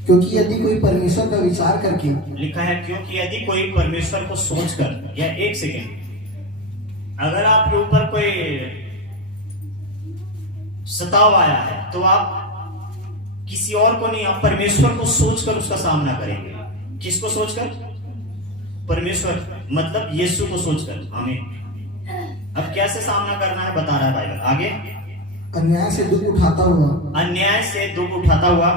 क्योंकि यदि कोई परमेश्वर का विचार करके, लिखा है क्योंकि यदि कोई परमेश्वर को सोचकर, या एक सेकेंड, अगर आपके ऊपर कोई सताव आया है तो आप किसी और को नहीं, आप परमेश्वर को सोचकर उसका सामना करेंगे। किसको सोचकर? परमेश्वर, मतलब यीशु को सोचकर। आमीन। अब कैसे सामना करना है बता रहा है बाइबल आगे। अन्याय से दुख उठाता हुआ, अन्याय से दुख उठाता हुआ,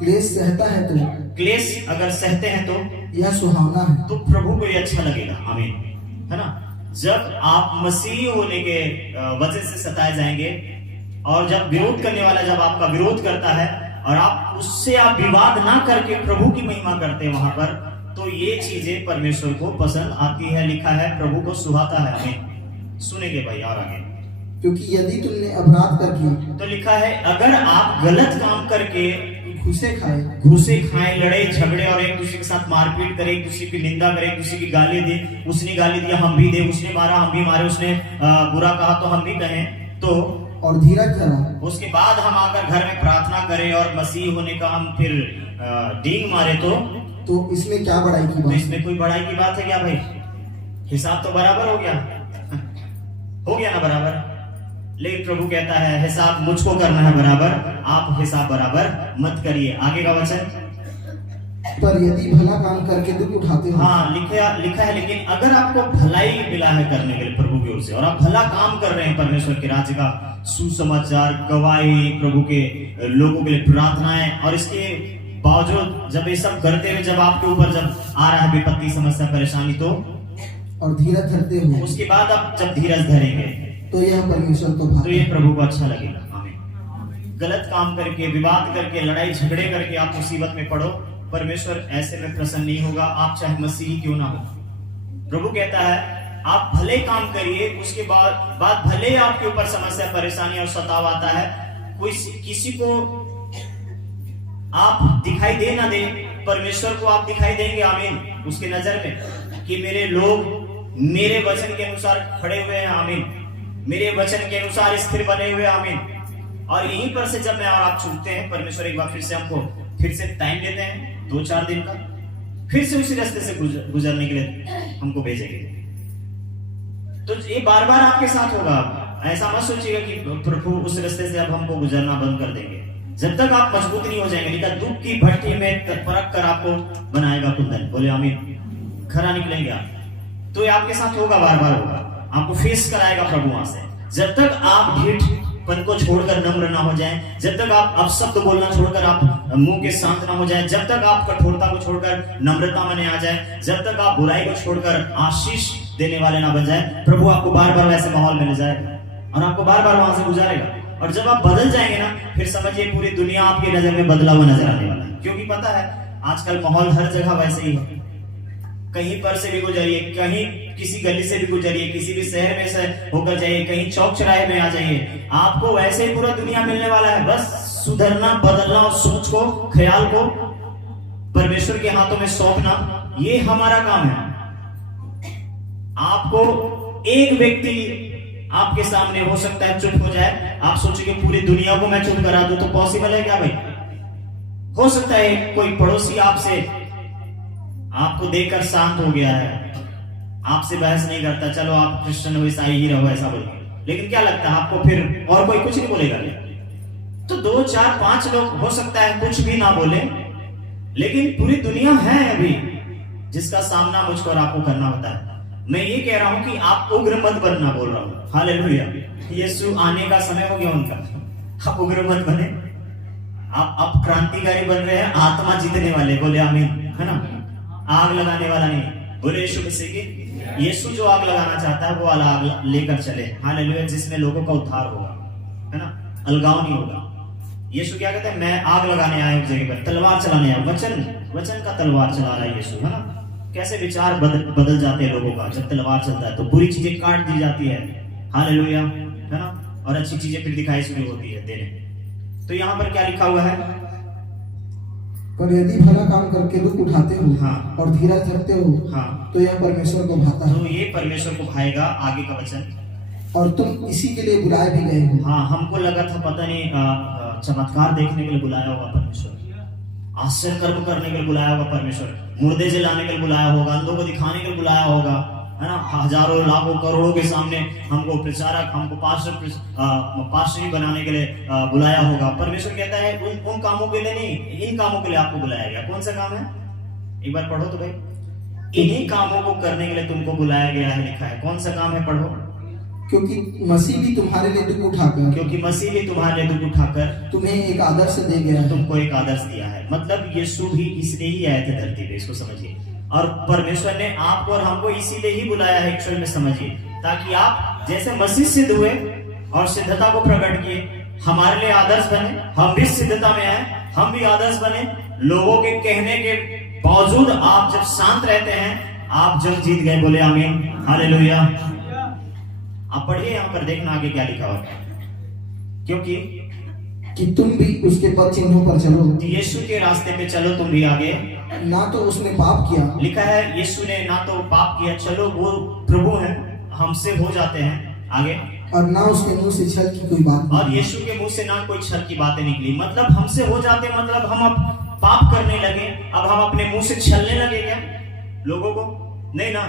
क्लेश सहता है तो, क्लेश अगर सहते हैं तो यह सुहावना है। तो प्रभु को ये अच्छा लगेगा। आमीन, है ना। जब आप मसीह होने के वजह से सताए जाएंगे, और जब विरोध करने वाला जब आपका विरोध करता है और आप उससे आप विवाद ना करके प्रभु की महिमा करते हैं वहां पर, तो ये चीजें परमेश्वर को पसंद आती है। लिखा है प्रभु को सुहाता है। आमीन। सुनेंगे भाई और आगे। क्योंकि यदि तुमने अपराध करके, तो लिखा है अगर आप गलत काम करके घूसे खाएं, लड़े झगड़े और एक दूसरे के साथ मारपीट करें, एक दूसरे की निंदा करें, एक दूसरे की गाली दे, उसने गाली दिया हम भी दे, उसने मारा हम भी मारे, उसने बुरा कहा तो हम भी कहें, तो और धीरज धरा, उसके बाद हम आकर घर में प्रार्थना करें और मसीह होने का हम फिर डींग मारे, तो इसमें क्या बड़ाई की तो बात? इसमें कोई बड़ाई की बात है क्या भाई? हिसाब तो बराबर हो गया हो गया ना बराबर। लेकिन प्रभु कहता है हिसाब मुझको करना है बराबर, आप हिसाब बराबर मत करिए। आगे का वचन। पर यदि भला काम करके दुख उठाते हो, हाँ, लिखा है लेकिन अगर आपको भलाई मिला है करने के लिए प्रभु की ओर से, और आप भला काम कर रहे हैं, परमेश्वर के राज्य का सुसमाचार, गवाही, प्रभु के लोगों के लिए प्रार्थनाएं, और इसके बावजूद जब ये सब करते हुए जब आपके ऊपर जब आ रहा है विपत्ति, समस्या, परेशानी, तो और धीरज धरते हो, उसके बाद आप जब धीरज धरेंगे तो यह परमेश्वर को भाता तो ये प्रभु को अच्छा लगेगा। आमीन। गलत काम करके, विवाद करके, लड़ाई झगड़े करके आप मुसीबत में पड़ो, परमेश्वर ऐसे में प्रसन्न नहीं होगा, आप चाहे मसीही क्यों ना हो। प्रभु कहता है आप भले काम करिए, उसके बाद भले आपके ऊपर समस्या, परेशानी और सताव आता है, कोई किसी को आप दिखाई दे ना दे, परमेश्वर को आप दिखाई देंगे। आमीन। उसके नजर में कि मेरे लोग मेरे वचन के अनुसार खड़े हुए हैं। आमीन। मेरे वचन के अनुसार स्थिर बने हुए। आमीन। और यहीं पर से जब मैं और आप छूटते हैं, परमेश्वर एक बार फिर से हमको फिर से टाइम देते हैं 2-4 दिन का, फिर से उसी रास्ते से गुजरने के लिए हमको भेजेंगे। तो ये बार बार आपके साथ होगा। ऐसा मत सोचिएगा कि प्रभु उस रास्ते से अब हमको गुजरना बंद कर देंगे। जब तक आप मजबूत नहीं हो जाएंगे, लेकिन दुख की भट्टी में परख कर आपको बनाएगा कुंदन। बोले आमीन। खरा निकलेंगे आप, तो ये आपके साथ होगा, बार बार होगा, आपको फेस कराएगा प्रभु वहां से। जब तक आप ढीठपन को छोड़कर नम्र ना हो जाएं, जब तक आप अपशब्द बोलना छोड़कर आप मुंह के शांत ना हो जाएं, जब तक आप कठोरता को छोड़कर नम्रता में आ जाए, जब तक आप बुराई को छोड़कर आशीष देने वाले ना बन जाए, प्रभु आपको बार बार वैसे माहौल में ले जाएगा और आपको बार बार वहां से गुजारेगा। और जब आप बदल जाएंगे ना, फिर समझिए पूरी दुनिया आपकी नजर में बदला हुआ नजर आने वाला है। क्योंकि पता है आजकल माहौल हर जगह वैसे ही है। कहीं पर से भी गुजरिए, कहीं किसी गली से भी गुजरिए, किसी भी शहर में से होकर जाइए, कहीं चौक चौराहे में आ जाइए, आपको वैसे ही पूरा दुनिया मिलने वाला है। बस सुधरना, बदलना और सोच को, ख्याल को परमेश्वर के हाथों में सौंपना, ये हमारा काम है। आपको एक व्यक्ति आपके सामने हो सकता है चुप हो जाए, आप सोचिए पूरी दुनिया को मैं चुप करा दूं तो पॉसिबल है क्या भाई? हो सकता है कोई पड़ोसी आपसे आपको देखकर शांत हो गया है, आपसे बहस नहीं करता, चलो आप क्रिश्चियन हो, ईसाई ही रहो, ऐसा बोल, लेकिन क्या लगता है आपको फिर और कोई कुछ नहीं बोलेगा? तो 2, 4, 5 लोग हो सकता है कुछ भी ना बोले, लेकिन पूरी दुनिया है अभी जिसका सामना मुझको और आपको करना होता है। मैं ये कह रहा हूं कि आप उग्र मत बनना, बोल रहा हूं। हालेलुया। यीशु आने का समय हो गया उनका, आप उग्र मत बने, आप क्रांतिकारी बन रहे हैं, आत्मा जीतने वाले। बोले आमीन, है ना? आग लगाने वाला नहीं। बोले यीशु मसीह की, यीशु जो आग लगाना चाहता है वो आग लेकर चले। हालेलुया। जिसमें लोगों का उद्धार होगा, है ना, अलगाव नहीं होगा। यीशु क्या कहते हैं? मैं आग लगाने आया हूं जगह पर, तलवार चलाने आया। वचन का तलवार चला रहा है यीशु, है ना? कैसे विचार बदल जाते हैं लोगों का जब तलवार चलता है, तो बुरी चीजें काट दी जाती है। हालेलुया, है ना? और अच्छी चीजें फिर दिखाई शुरू होती है देने। तो यहाँ पर क्या लिखा हुआ है? पर यदि भला काम करके दुख उठाते हो, हाँ, और धीरज धरते हो, हाँ, तो यह परमेश्वर को भाता है। तो ये परमेश्वर को भाएगा। आगे का वचन, और तुम इसी के लिए बुलाए भी गए हो। हाँ, हमको लगा था पता नहीं चमत्कार देखने के लिए बुलाया होगा परमेश्वर, आश्चर्य कर्म करने के लिए बुलाया होगा परमेश्वर, मुर्दे जलाने के लिए बुलाया होगा, अंधों को दिखाने के लिए बुलाया होगा, है ना, हजारों लाखों करोड़ों के सामने हमको प्रचारक, हमको पास्टर बनाने के लिए बुलाया होगा। परमेश्वर कहता है उन कामों के लिए नहीं, इन कामों के लिए आपको बुलाया गया। कौन सा काम है? एक बार पढ़ो तो भाई। इन्हीं कामों को करने के लिए तुमको बुलाया गया है, लिखा है। कौन सा काम है? पढ़ो। क्योंकि मसीह भी तुम्हारे लिए दुख उठाकर, क्योंकि मसीह भी तुम्हारे लिए दुख उठाकर तुम्हें एक आदर्श दे गया है। तुमको एक आदर्श दिया है। मतलब यीशु भी इसलिए ही आए थे धरती पे, इसको समझिए। और परमेश्वर ने आपको और हमको इसीलिए ही बुलाया है, एक्चुअल में समझिए, ताकि आप जैसे मसीह सिद्ध हुए और सिद्धता को प्रकट किए, हमारे लिए आदर्श बने। हम भी सिद्धता में आए, हम भी आदर्श बने। लोगों के कहने के बावजूद आप जब शांत रहते हैं, आप जंग जीत गए। बोले आमीन, हालेलुया। आप पढ़िए यहाँ पर, देखना आगे क्या लिखा हुआ। क्योंकि कि तुम भी उसके पद चिन्हों पर चलो, यीशु के रास्ते पे चलो, तुम भी आगे। ना तो उसने पाप किया, लिखा है यीशु ने ना तो पाप किया, चलो वो प्रभु है, हमसे हो जाते हैं आगे। और ना उसके मुंह से छल की कोई बात, और यीशु के मुंह से ना कोई छल की बातें निकली। मतलब हमसे हो जाते, मतलब हम अब पाप करने लगे, अब हम अपने मुंह से छलने लगे क्या लोगों को? नहीं ना,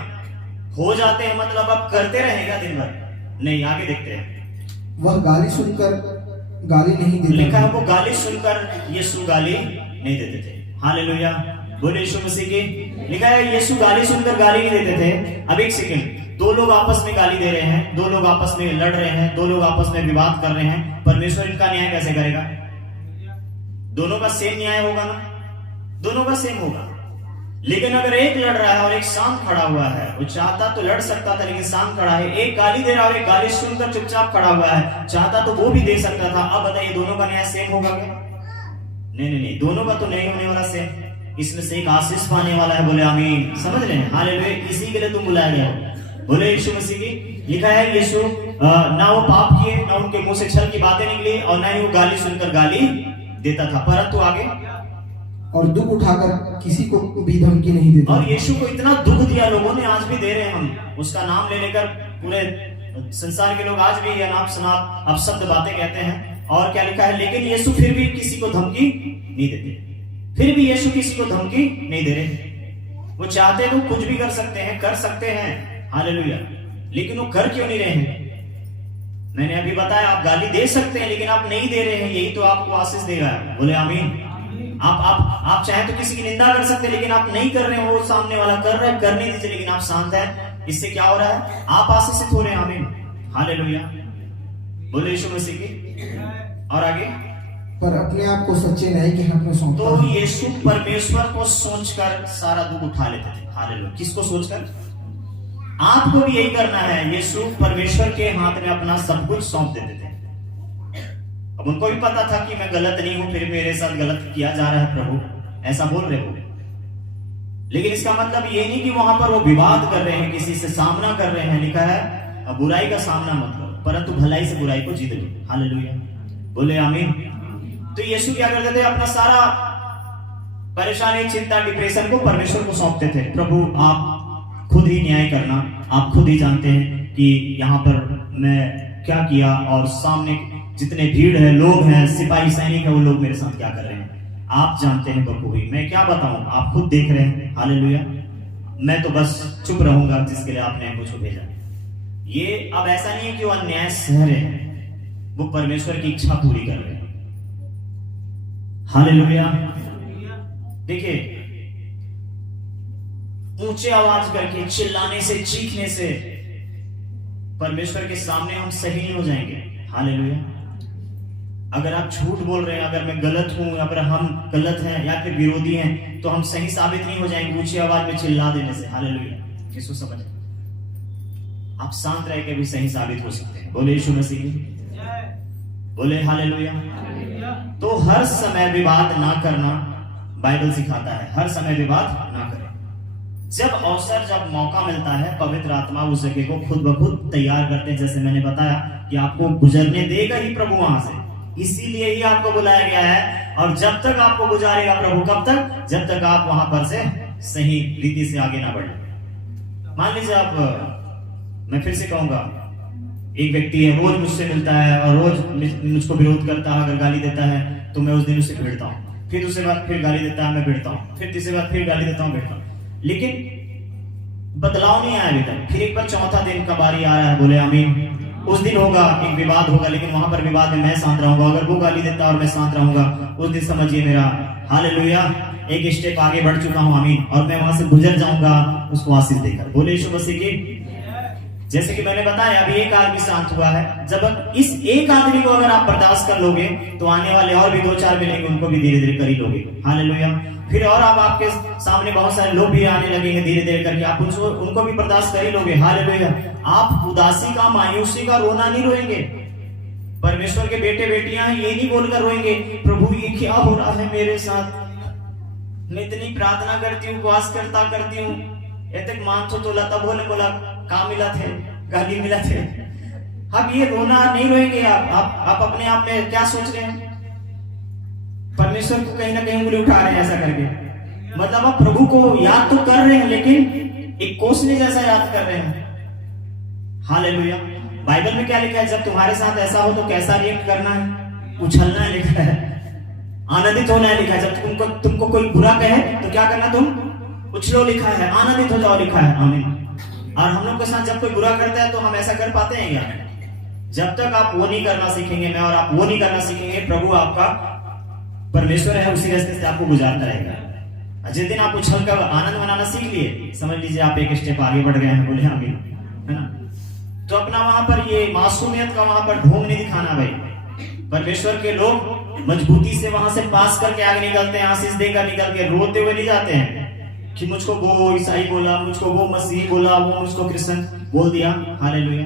हो जाते हैं मतलब अब करते रहेगा दिन भर? नहीं, आगे देखते हैं। वह गाली सुनकर गाली नहीं देता, लिखा है वो गाली सुनकर यीशु गाली नहीं देते थे। हालेलुया, बोले यीशु मसीह की। लिखा है यीशु गाली सुनकर गाली नहीं देते थे। अब एक सेकंड, दो लोग आपस में गाली दे रहे हैं, दो लोग आपस में लड़ रहे हैं, दो लोग आपस में विवाद कर रहे हैं, परमेश्वर इनका न्याय कैसे करेगा? दोनों का सेम न्याय होगा ना? दोनों का सेम होगा। लेकिन अगर एक लड़ रहा है और एक शांत खड़ा हुआ है, वो चाहता तो लड़ सकता था लेकिन शांत खड़ा है, एक गाली दे रहा है और एक गाली सुनकर चुपचाप खड़ा हुआ है, चाहता तो वो भी दे सकता था। अब बताइए दोनों का न्याय सेम होगा क्या? नहीं नहीं नहीं, दोनों का तो नहीं होने वाला सेम। इसमें से एक आशीष पाने वाला है। बोले आमीन, समझ रहे हैं? हालेलुया, इसी के लिए तुम बुलाया गया हो। बोले यीशु मसीह की। लिखा है यीशु ना वो पाप किए, ना उनके मुंह से छल की बातें निकली, और ना ही वो गाली सुनकर गाली देता था, परंतु आगे और दुख उठाकर किसी को भी धमकी नहीं देता। और यीशु को इतना दुख दिया लोगों ने, आज भी दे रहे हैं हम, उसका नाम ले लेकर पूरे संसार के लोग आज भी ये नाम शनाप अपशब्द बातें कहते हैं। और क्या लिखा है? लेकिन यीशु फिर भी किसी को धमकी नहीं देते, फिर भी यीशु किसी को धमकी नहीं दे रहे। वो चाहते तो कुछ भी कर सकते हैं, कर सकते हैं, हालेलुया, लेकिन वो कर क्यों नहीं रहे हैं? मैंने अभी बताया, आप गाली दे सकते हैं लेकिन आप नहीं दे रहे हैं, यही तो आपको आशीष देगा। बोले आमीन। आप चाहे तो किसी की निंदा कर सकते हैं, लेकिन आप नहीं कर रहे हैं, वो सामने वाला कर रहा है, करने दीजिए, लेकिन आप शांत हैं। इससे क्या हो रहा है? आप आशीषित हो रहे हैं। आमीन, हालेलुया, बोले यीशु मसीह की। और आगे, पर अपने आप को सच्चे न्याय के हाथ में सौंपता तो है। यीशु परमेश्वर को सोचकर सारा दुख उठा लेते थे। हालेलुया, किसको सोचकर? आपको भी यही करना है। यीशु परमेश्वर के हाथ में अपना सब कुछ सौंप देते थे। अब उनको भी पता था कि मैं गलत नहीं हूं, फिर मेरे साथ गलत किया जा रहा है, प्रभु ऐसा बोल रहे हो। लेकिन इसका मतलब ये नहीं कि वहां पर वो विवाद कर रहे हैं, किसी से सामना कर रहे हैं। लिखा है बुराई का सामना मत करो, परंतु भलाई से बुराई को जीत लो। हालेलुया, बोले आमीन। तो यीशु क्या करते थे? अपना सारा परेशानी, चिंता, डिप्रेशन को परमेश्वर को सौंपते थे। प्रभु आप खुद ही न्याय करना, आप खुद ही जानते हैं कि यहाँ पर मैं क्या किया, और सामने जितने भीड़ है, लोग हैं, सिपाही सैनिक है, वो लोग मेरे साथ क्या कर रहे हैं, आप जानते हैं बखूबी। मैं क्या बताऊं, आप खुद देख रहे हैं। हालेलुया, मैं तो बस चुप रहूंगा जिसके लिए आपने मुझको भेजा। ये अब ऐसा नहीं है कि वो अन्याय सह रहे हैं, वो परमेश्वर की इच्छा पूरी कर रहे हैं। हालेलुया। देखिए, ऊंचे आवाज करके, चिल्लाने से, चीखने से परमेश्वर के सामने हम सही नहीं हो जाएंगे। हालेलुया। अगर आप झूठ बोल रहे हैं, अगर मैं गलत हूं, अगर हम गलत हैं या फिर विरोधी हैं, तो हम सही साबित नहीं हो जाएंगे ऊंची आवाज में चिल्ला देने से। हालेलुया, किसको समझ? आप शांत रह के भी सही साबित हो सकते हैं। बोले यीशु मसीह, बोले हालेलुया। तो हर समय विवाद ना करना बाइबल सिखाता है, हर समय विवाद ना करें। जब अवसर, जब मौका मिलता है, पवित्र आत्मा उस जगह को खुद ब खुद तैयार करते हैं। जैसे मैंने बताया कि आपको गुजरने देगा ही प्रभु वहां से, इसीलिए ही आपको बुलाया गया है। और जब तक आपको गुजारेगा प्रभु, कब तक? जब तक आप वहां पर से सही रीति से आगे ना बढ़े। मान लीजिए आप, मैं फिर से कहूंगा, एक व्यक्ति है, रोज मुझसे मिलता है और रोज मुझको विरोध करता है, अगर गाली देता है तो मैं उस दिन उससे भिड़ता हूँ, फिर दूसरी बार फिर गाली देता है मैं भिड़ता हूँ, फिर तीसरी बार फिर गाली देता हूँ भिड़ता हूँ, लेकिन बदलाव नहीं आया अभी तक। फिर एक बार चौथा दिन का बारी आ रहा है, बोले आमीन। उस दिन होगा एक विवाद होगा, लेकिन वहां पर विवाद में मैं शांत रहूंगा। अगर वो गाली देता और मैं शांत रहूंगा, उस दिन समझिए मेरा हालेलुया एक स्टेप आगे बढ़ चुका हूं, आमीन। और मैं वहां से गुजर जाऊंगा उसको आशीष देकर। बोले यीशु मसीह की। जैसे कि मैंने बताया अभी एक आदमी शांत हुआ है। जब इस एक आदमी को अगर आप बर्दाश्त कर लोगे तो आने वाले और भी 2-4 मिलेंगे, उनको भी धीरे धीरे कर ही लोगे। हालेलुया। फिर और आप आपके सामने बहुत सारे लोग भी आने लगेंगे धीरे धीरे करके, आप उनको भी बर्दाश्त कर ही लोगे। हालेलुया। आप उदासी का, मायूसी का रोना नहीं रोएंगे। परमेश्वर के बेटे बेटियां ये नहीं बोलकर रोएंगे प्रभु ये क्या हो रहा है मेरे साथ, मैं इतनी प्रार्थना करती हूँ, उपवास करती हूँ, तक मानसो तो लता बोला काम मिला थे, गाली मिला थे। अब ये रोना नहीं रोएंगे आप अपने आप में क्या सोच रहे हैं? परमेश्वर को कहीं ना कहीं उंगली उठा रहे हैं ऐसा करके। मतलब आप प्रभु को याद तो कर रहे हैं लेकिन एक कोसने जैसा याद कर रहे हैं। हालेलुया। बाइबल में क्या लिखा है? जब तुम्हारे साथ ऐसा हो तो कैसा रिएक्ट करना है? उछलना है लिखा है, आनंदित होना है लिखा है। जब तुमको कोई बुरा कहे तो क्या करना? तुम उछलो लिखा है, आनंदित हो जाओ लिखा है। आमीन। और हम लोग के साथ जब कोई बुरा करता है तो हम ऐसा कर पाते हैं क्या? जब तक आप वो नहीं करना सीखेंगे, मैं और आप वो नहीं करना सीखेंगे, प्रभु आपका परमेश्वर है उसी रास्ते से आपको गुजारता रहेगा। जिस दिन आप उछल कर आनंद मनाना सीख लिए, समझ लीजिए आप एक स्टेप आगे बढ़ गए हैं। बोले आमीन, है ना? तो अपना वहां पर ये मासूमियत का वहां पर ढोंग नहीं दिखाना भाई। परमेश्वर के लोग मजबूती से वहां से पास करके आगे निकलते हैं, आशीष देकर निकल के, रोते हुए नहीं जाते हैं कि मुझको वो ईसाई बोला, मुझको वो मसीही बोला, वो मुझको कृष्ण बोल दिया। हालेलुया।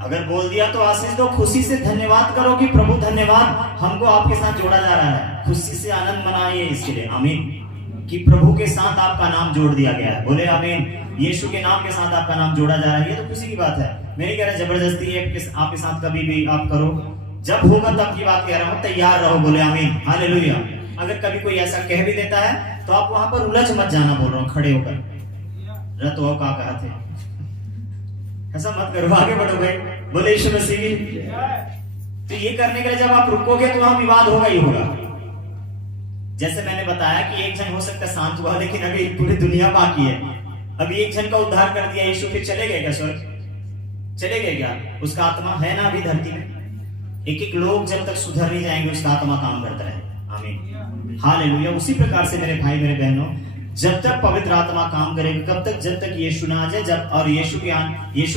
अगर बोल दिया तो आशीष दो, खुशी से धन्यवाद करो कि प्रभु धन्यवाद हमको आपके साथ जोड़ा जा रहा है। खुशी से आनंद मनाइए इसके लिए। आमीन। कि प्रभु के साथ आपका नाम जोड़ दिया गया है। बोले आमीन। यीशु के नाम के साथ आपका नाम जोड़ा जा रहा है, ये तो खुशी की बात है। मैं नहीं कह रहा जबरदस्ती है आपके साथ, कभी भी आप करो, जब होगा तब की बात कह रहा हूं, तैयार रहो। बोले आमीन। हालेलुया। अगर कभी कोई ऐसा कह भी देता है तो आप वहां पर उलझ मत जाना, बोल रहा हूं, खड़े होकर रतो का कहा थे, ऐसा मत करो, आगे बढ़ो भाई। बोले यीशु मसीह की। तो ये करने के लिए जब आप रुकोगे तो वहां विवाद होगा ही होगा। जैसे मैंने बताया कि एक जन हो सकता है शांत हुआ, लेकिन अभी पूरी दुनिया बाकी है। अभी एक जन का उद्धार कर दिया यीशु, फिर चले गए क्या स्वर्ग? चले गए क्या? उसका आत्मा है ना अभी धरती में। एक एक लोग जब तक सुधर नहीं जाएंगे उसका आत्मा काम करता है। आमीन। हालेलुया। उसी प्रकार से मेरे भाई मेरे बहनों, जब तक पवित्र आत्मा काम करेगी, कब तक? जब तक यीशु ना आ जाए। जब और यीशु